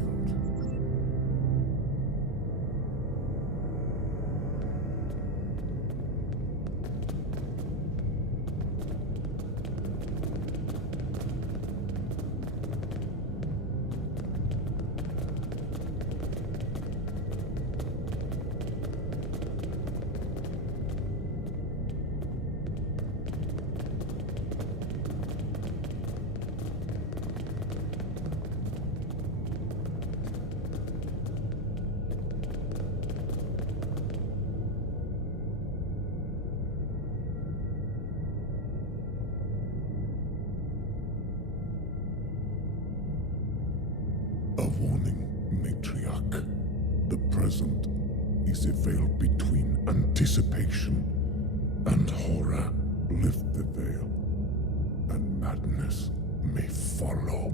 present is a veil between anticipation and horror. Lift the veil, and madness may follow.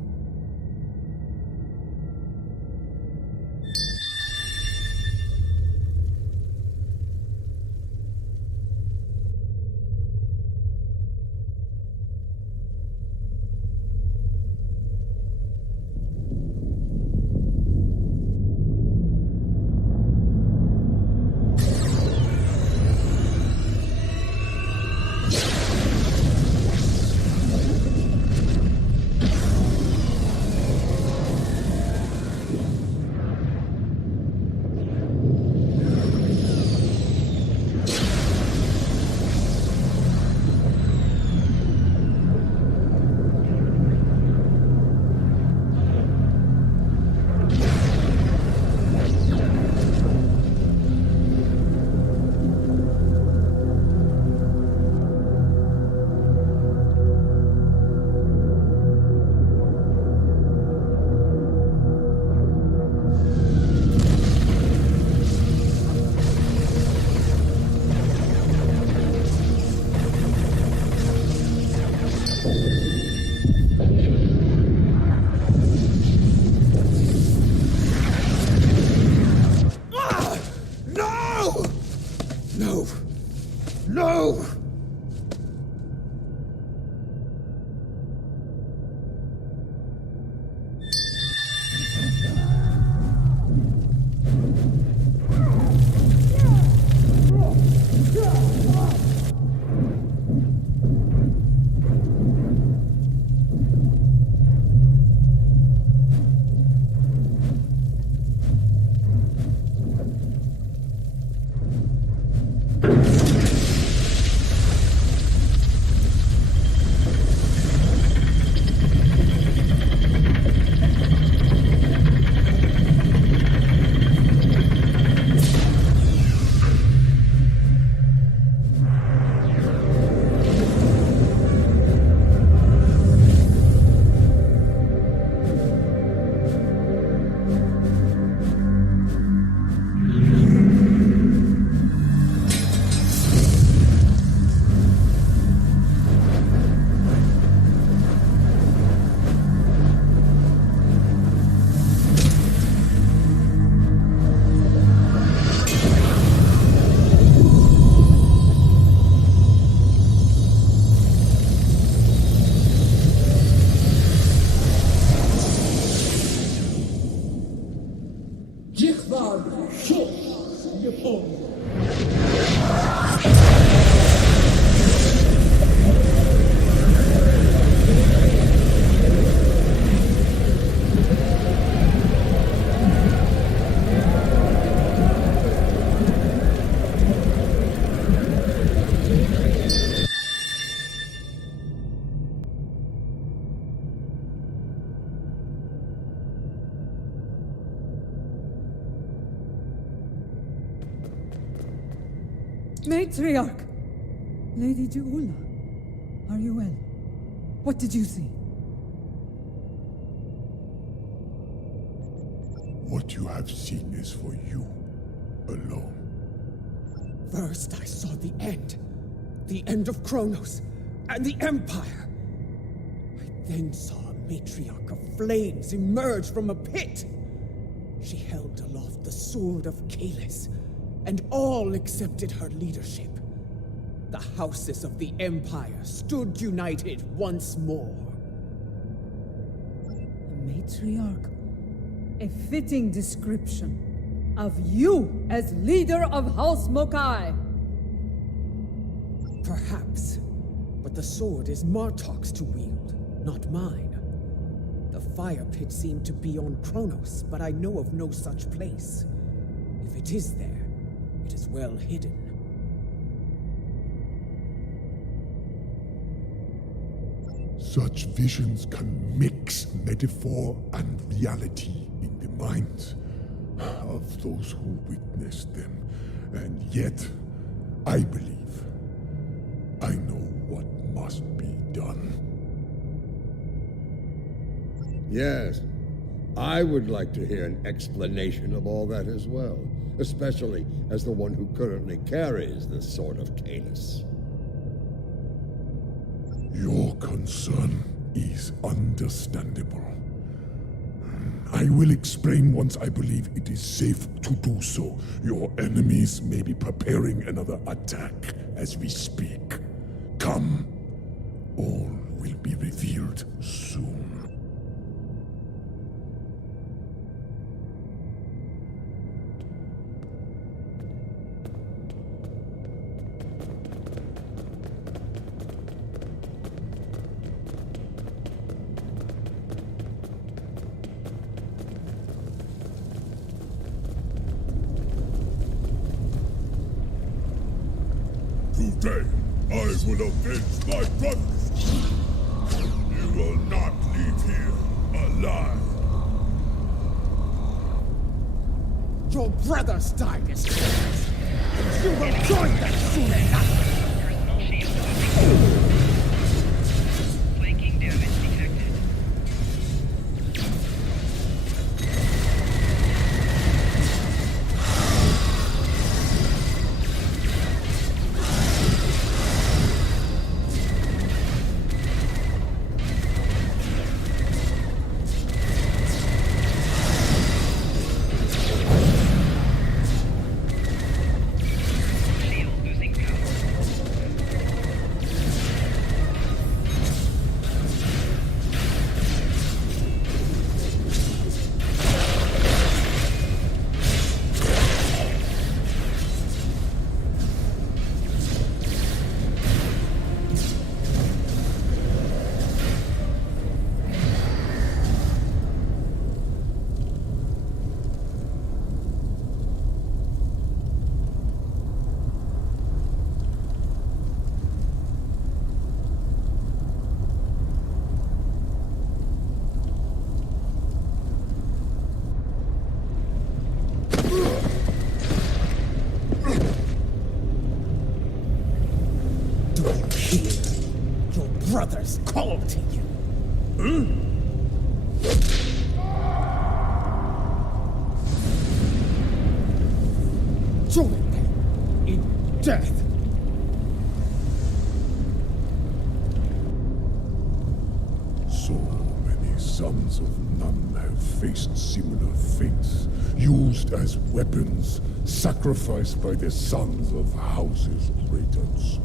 No! Matriarch! Lady Juula, are you well? What did you see? What you have seen is for you alone. First I saw the end of Kronos, and the Empire. I then saw a matriarch of flames emerge from a pit. She held aloft the sword of Kalis, and all accepted her leadership. The houses of the Empire stood united once more. A matriarch? A fitting description of you as leader of House Mokai. Perhaps, but the sword is Martok's to wield, not mine. The fire pit seemed to be on Kronos, but I know of no such place. If it is there, it is well hidden. Such visions can mix metaphor and reality in the minds of those who witness them. And yet, I believe I know what must be done. Yes, I would like to hear an explanation of all that as well. especially as the one who currently carries the Sword of Kalis. Your concern is understandable. I will explain once I believe it is safe to do so. Your enemies may be preparing another attack as we speak. Come. All will be revealed soon. Today, I will avenge my brothers. You will not leave here alive. Your brothers died as killers. You will join them soon enough. Flanking damage detected. Brothers call to you. Join them in death. So many sons of Nun have faced similar fates, used as weapons, sacrificed by the sons of houses great and small.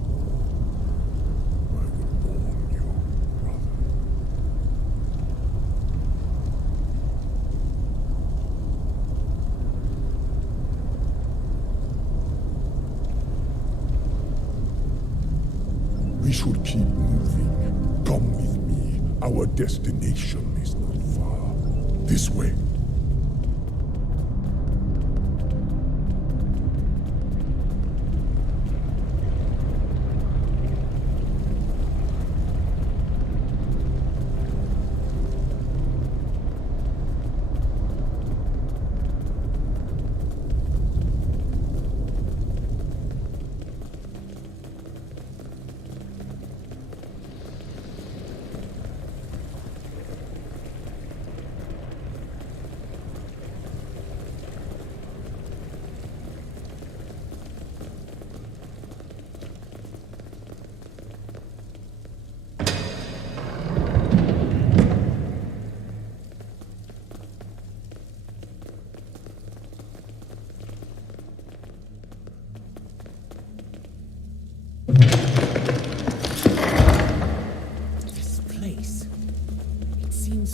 We should keep moving. Come with me. Our destination is not far. This way.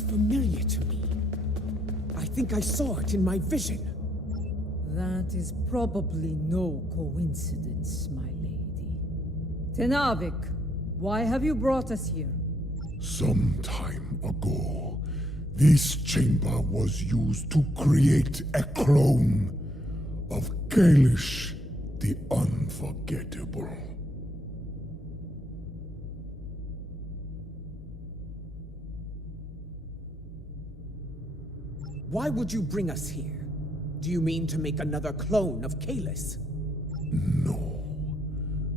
Familiar to me. I think I saw it in my vision. That is probably no coincidence, my lady. Tenavik, why have you brought us here? Some time ago, this chamber was used to create a clone of Kalish the Unforgettable. Why would you bring us here? Do you mean to make another clone of Kalis? No.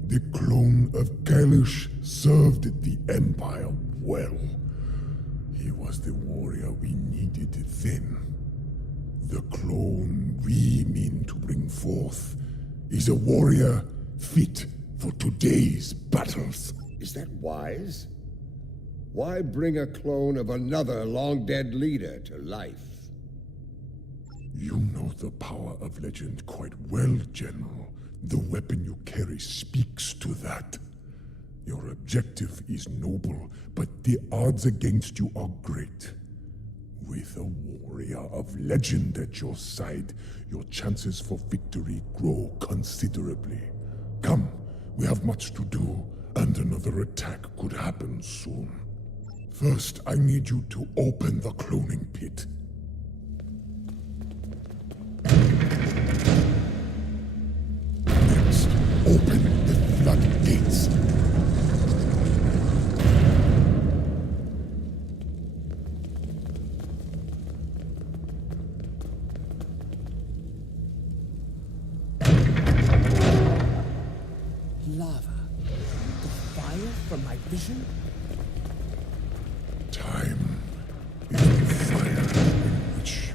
The clone of Kalish served the Empire well. He was the warrior we needed then. The clone we mean to bring forth is a warrior fit for today's battles. Is that wise? Why bring a clone of another long-dead leader to life? You know the power of legend quite well, General. The weapon you carry speaks to that. Your objective is noble, but the odds against you are great. With a warrior of legend at your side, your chances for victory grow considerably. Come, we have much to do, and another attack could happen soon. First, I need you to open the cloning pit. Next, open the floodgates. Lava. The fire from my vision? Time is the fire in which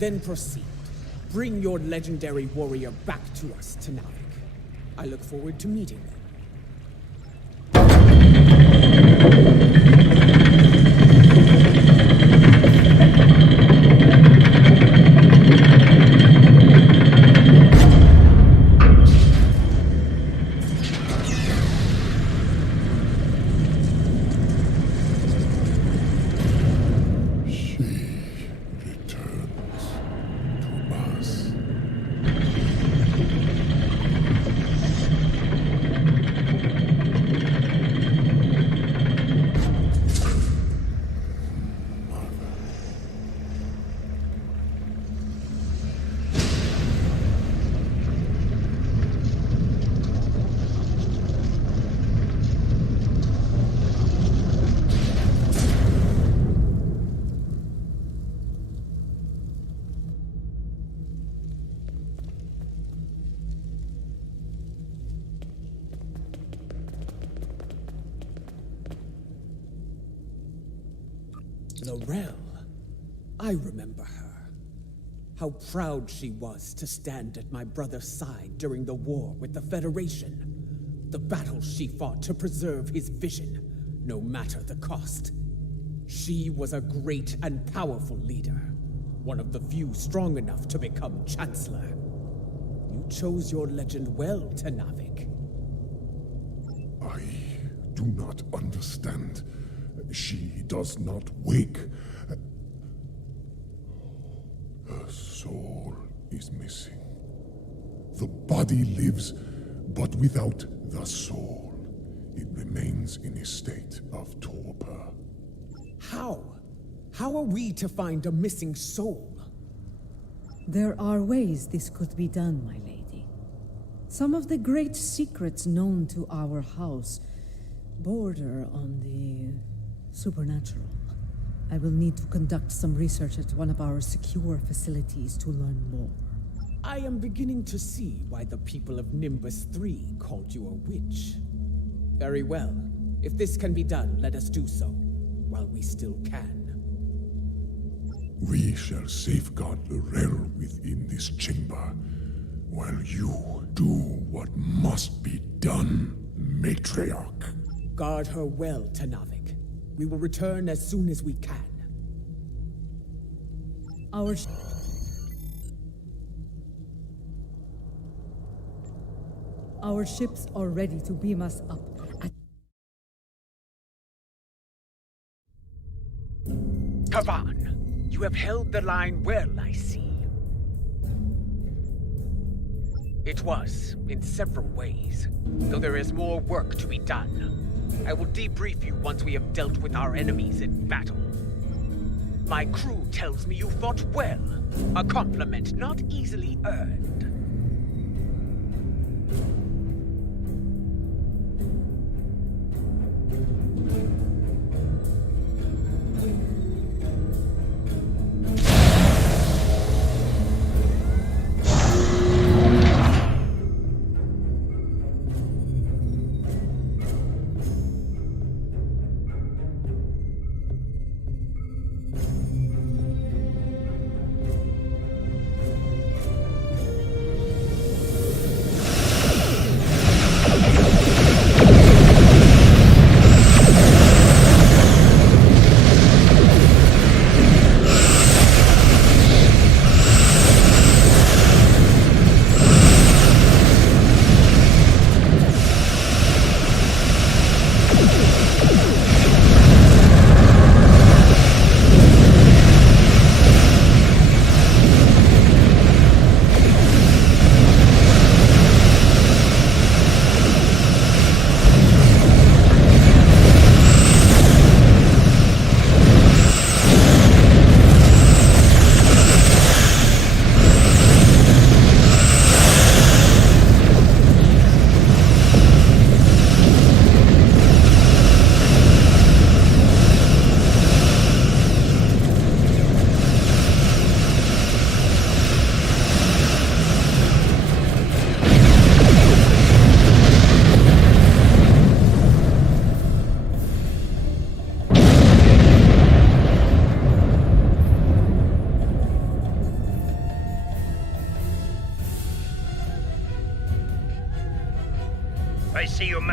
Then proceed. Bring your legendary warrior back to us, Tanavik. I look forward to meeting them. Laurel. I remember her. How proud she was to stand at my brother's side during the war with the Federation. The battles she fought to preserve his vision, no matter the cost. She was a great and powerful leader, one of the few strong enough to become Chancellor. You chose your legend well, Tanavik. I do not understand. She does not wake. Her soul is missing. The body lives, but without the soul. It remains in a state of torpor. How? How are we to find a missing soul? There are ways this could be done, my lady. Some of the great secrets known to our house border on the supernatural. I will need to conduct some research at one of our secure facilities to learn more. I am beginning to see why the people of Nimbus 3 called you a witch. Very well. If this can be done, let us do so, while we still can. We shall safeguard Laurel within this chamber, while you do what must be done, Matriarch. Guard her well, Tanavik. We will return as soon as we can. Our ships are ready to beam us up. Kavan, you have held the line well, I see. It was, in several ways, though there is more work to be done. I will debrief you once we have dealt with our enemies in battle. My crew tells me you fought well, a compliment not easily earned.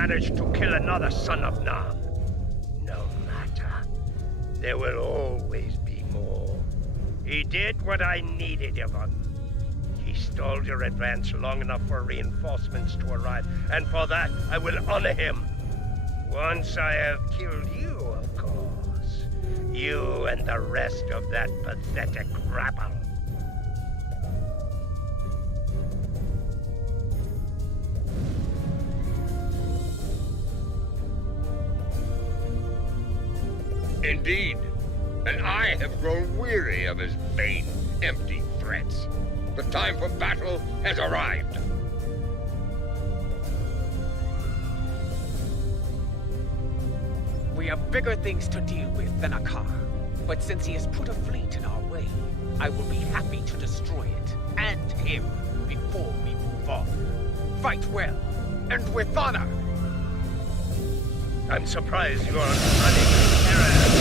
managed to kill another son of Nam. No matter. There will always be more. He did what I needed of him. He stalled your advance long enough for reinforcements to arrive, and for that I will honor him. Once I have killed you, of course. You and the rest of that pathetic rabble. Indeed. And I have grown weary of his vain, empty threats. The time for battle has arrived. We have bigger things to deal with than a car. But since he has put a fleet in our way, I will be happy to destroy it, and him, before we move on. Fight well, and with honor! I'm surprised you're running with terror.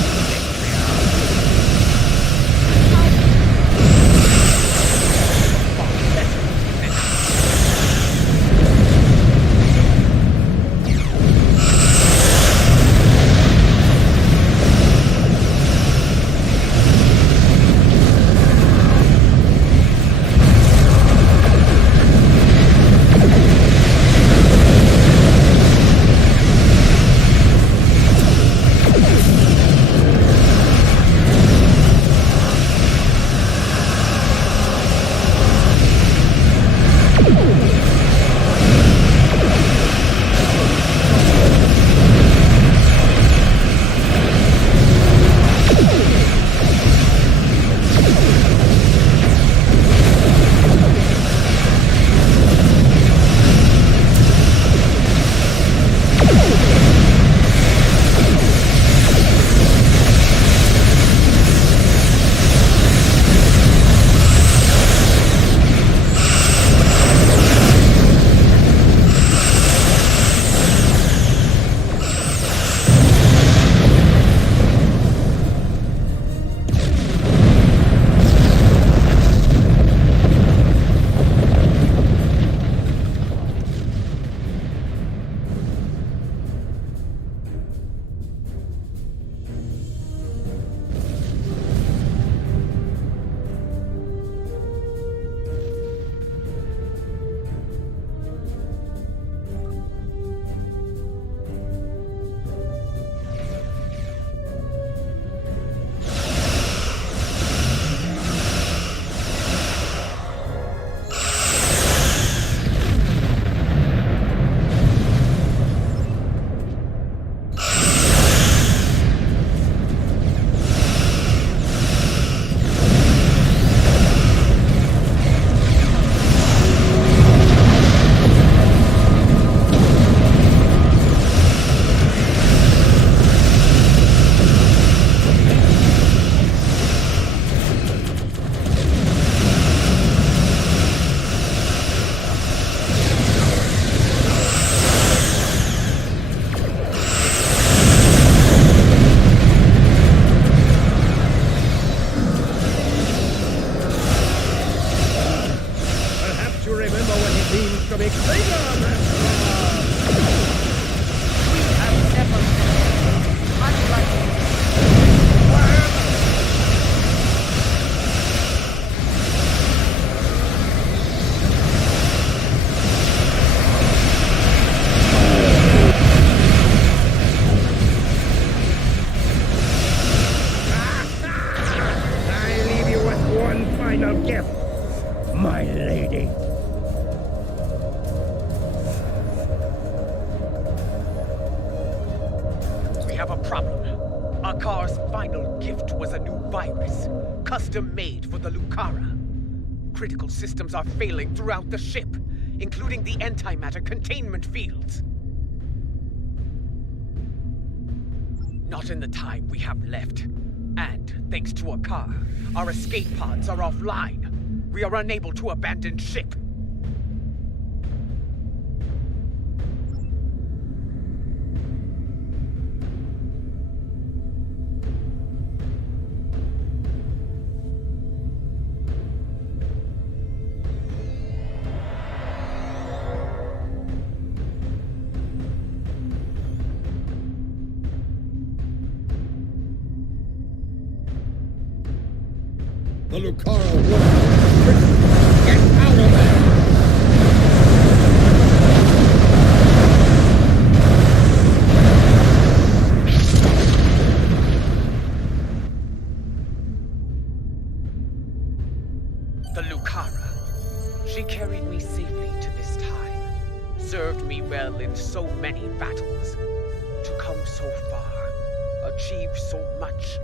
to be Klingon! We have never been unlike I leave you with one final gift, my lady. We have a problem. Akar's final gift was a new virus, custom made for the Lucara. Critical systems are failing throughout the ship, including the antimatter containment fields. Not in the time we have left. And, thanks to Akar, our escape pods are offline. We are unable to abandon ship. The Lucara warrior. Get out of there! The Lucara. She carried me safely to this time, served me well in so many battles. To come so far, achieve so much,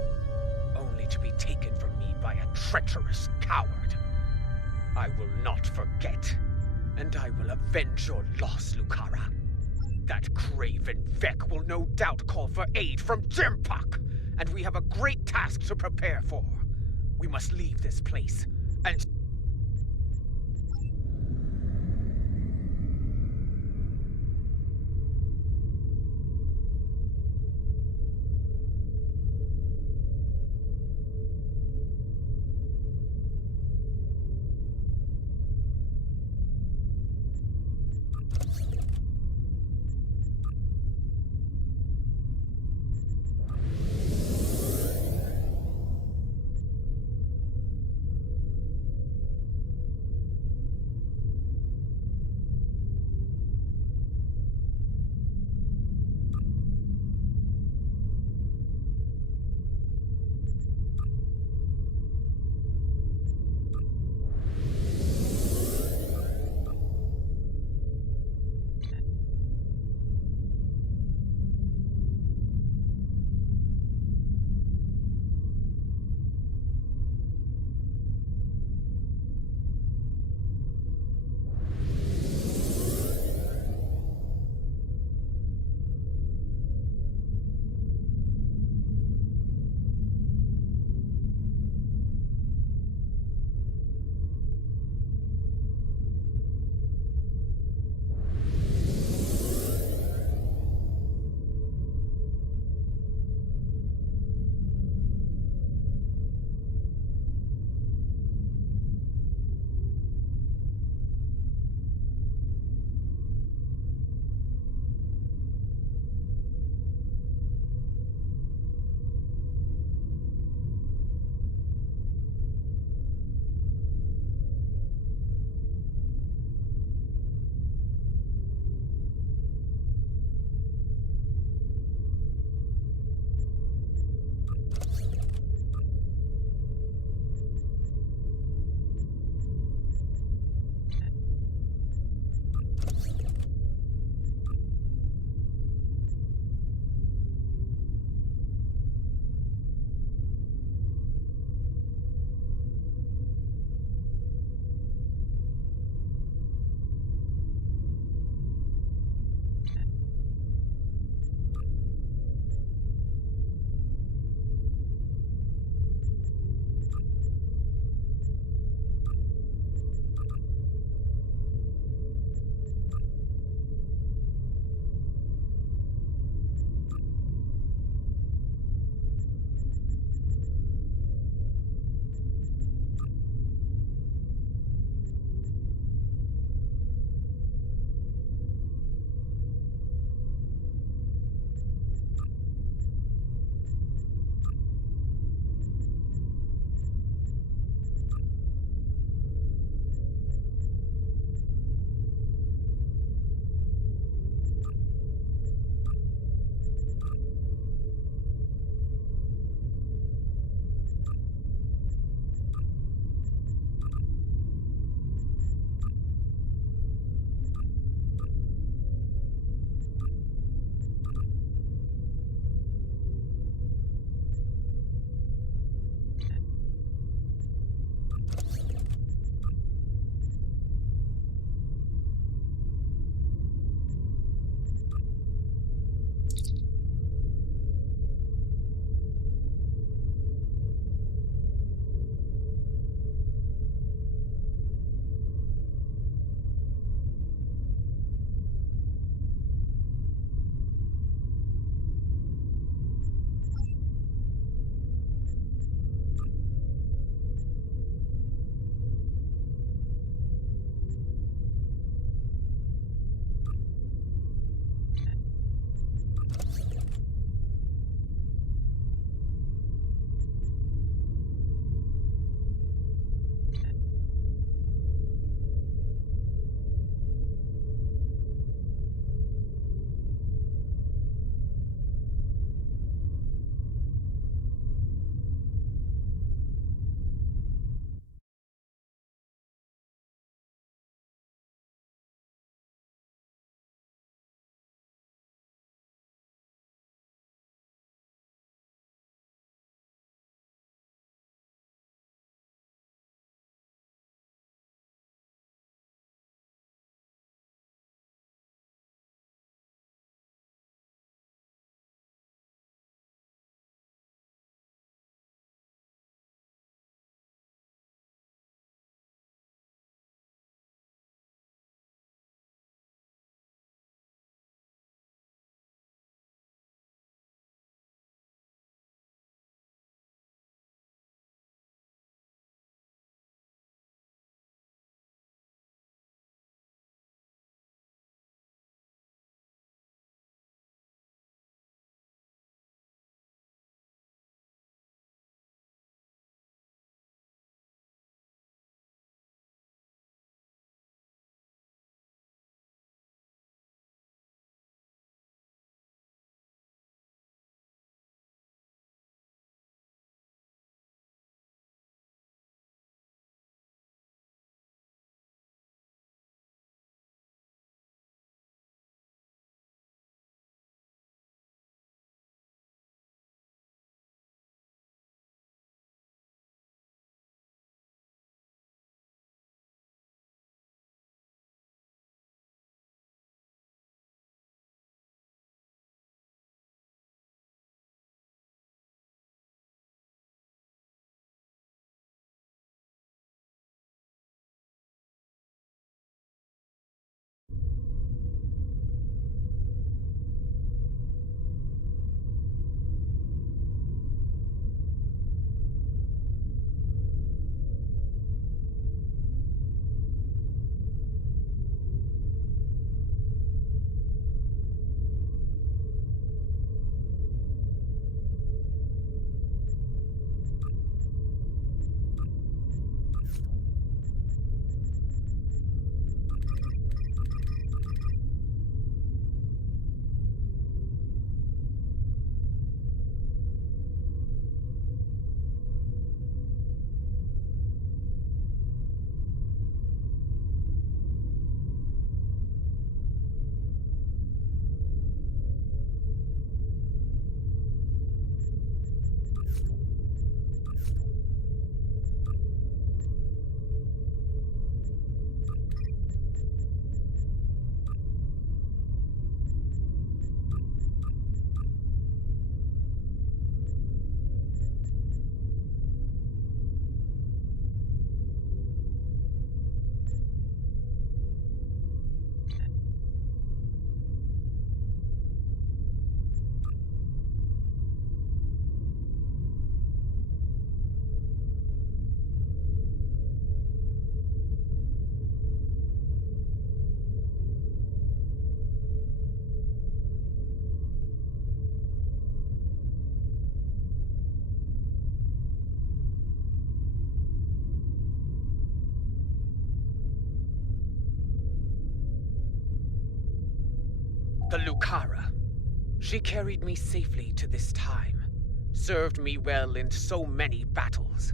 only to be taken from me by a treacherous coward. I will not forget, and I will avenge your loss, Lucara. That craven Vec will no doubt call for aid from Jimpak, and we have a great task to prepare for. We must leave this place, and... The Lucara. She carried me safely to this time, served me well in so many battles.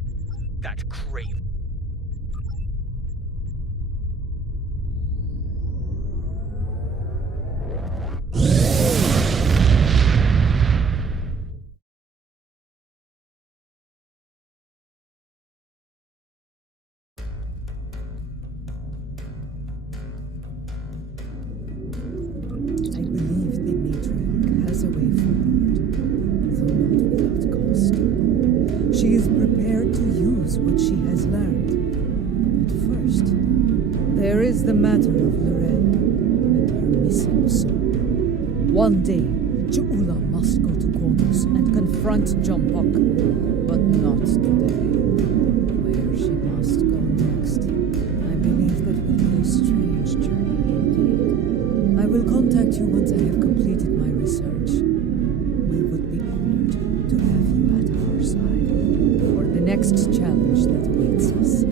That crave. I believe the matriarch has a way forward, though not without cost. She is prepared to use what she has learned. But first, there is the matter of Lorel and her missing soul. One day, Ju'ula must go to Kronos and confront Jumpok, but not today. Where she must go next, I believe that will be a strange journey indeed. I will contact you once I have completed my research. We would be honored to have you at our side for the next challenge that awaits us.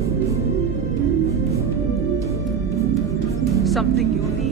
Something you need?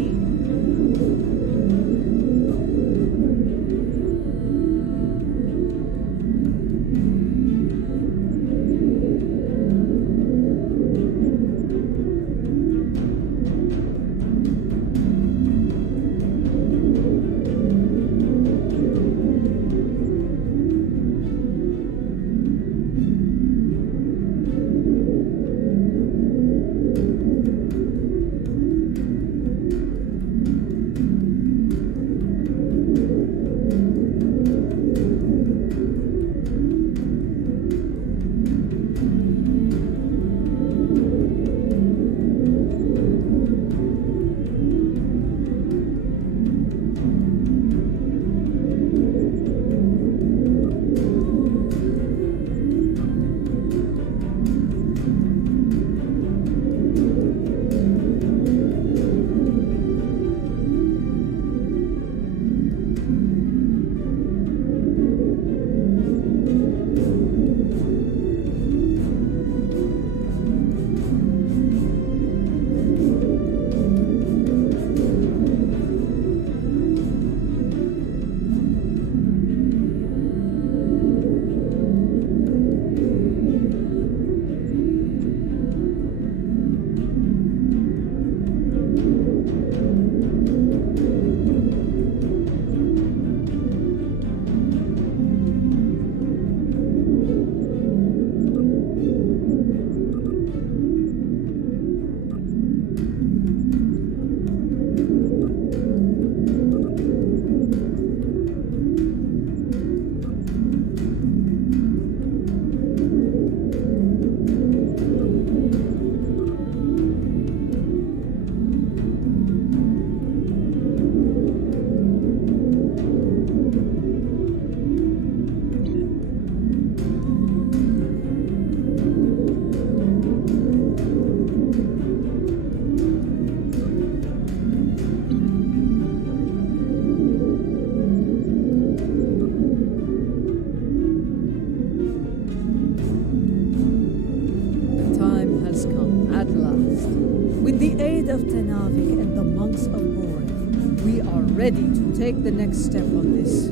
of Tenavik and the monks of Boreth, we are ready to take the next step on this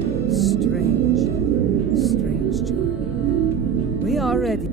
strange journey. We are ready.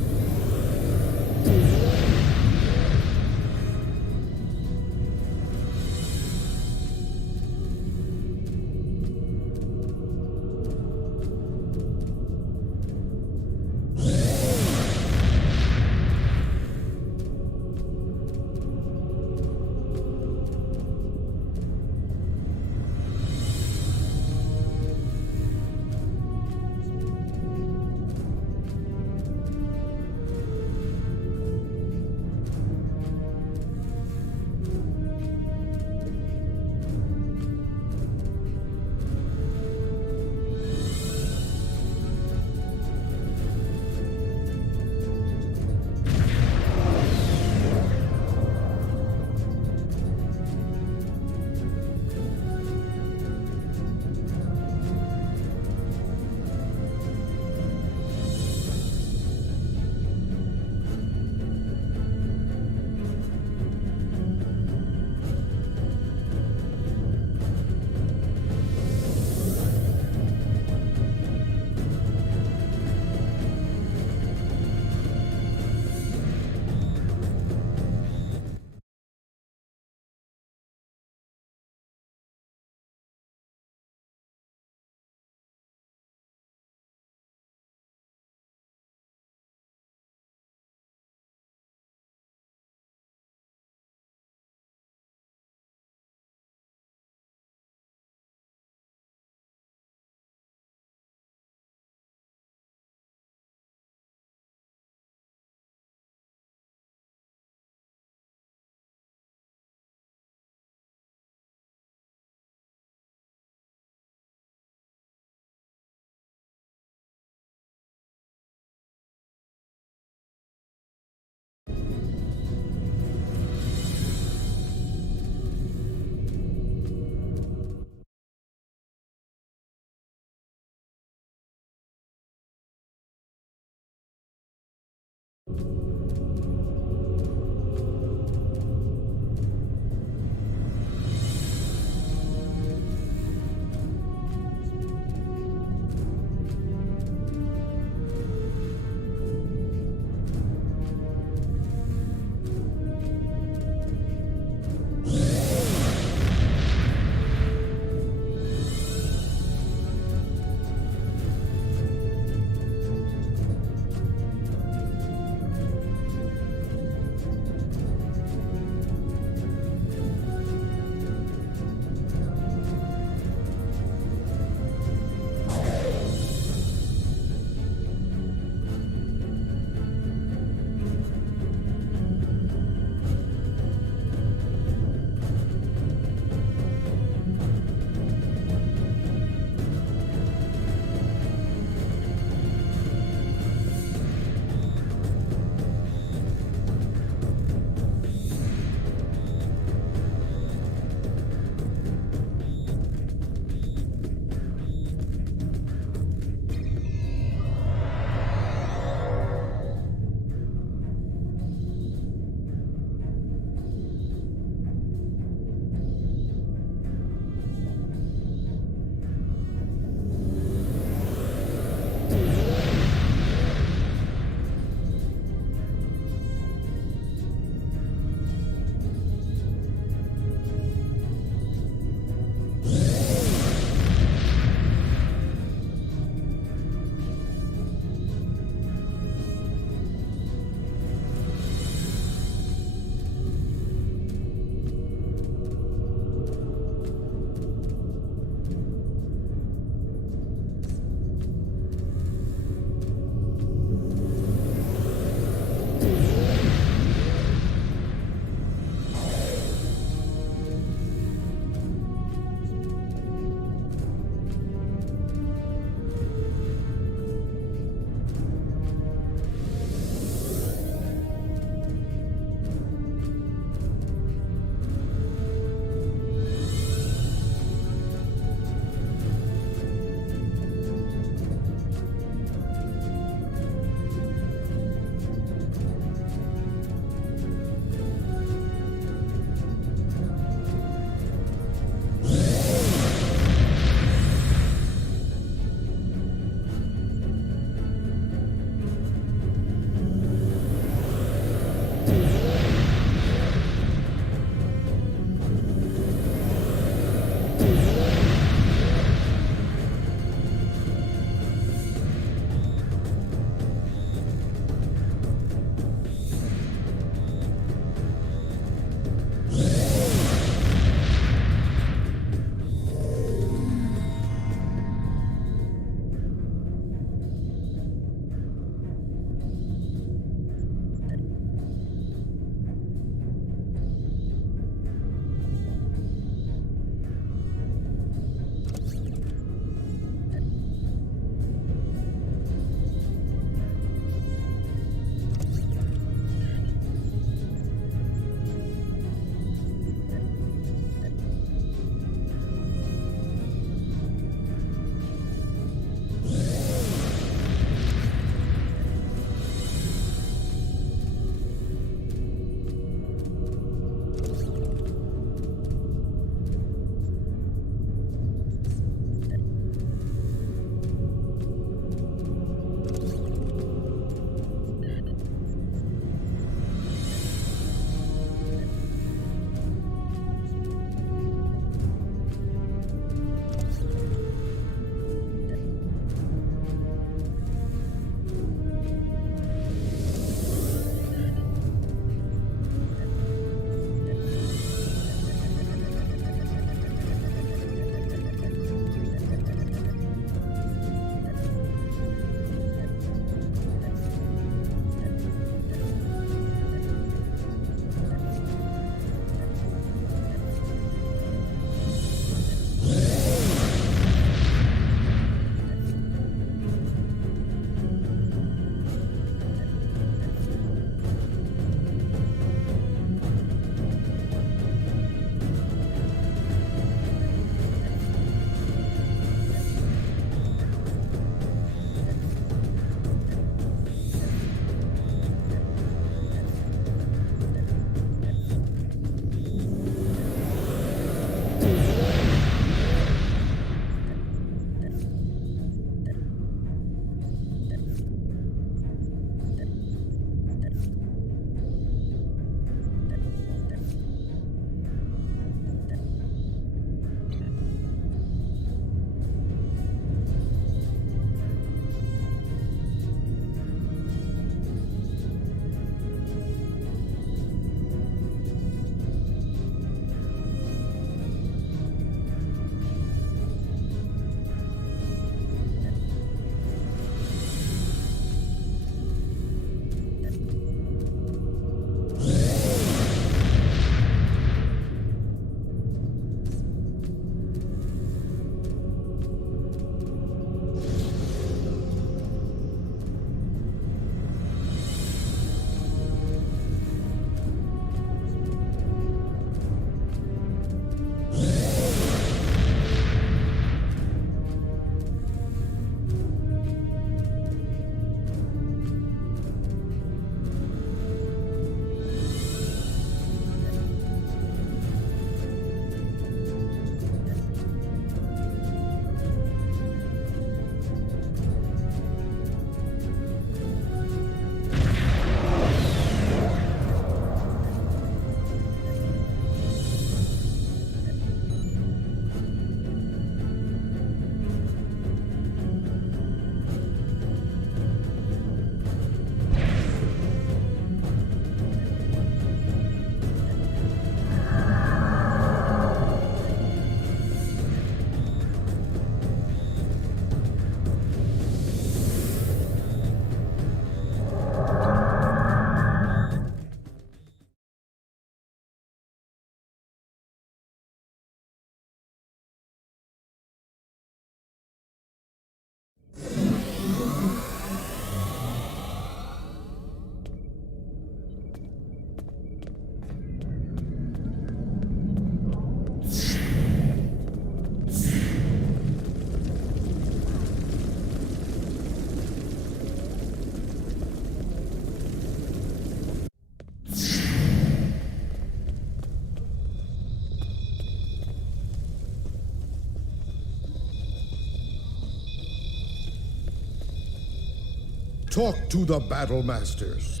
Talk to the battle masters.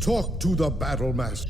Talk to the battle master.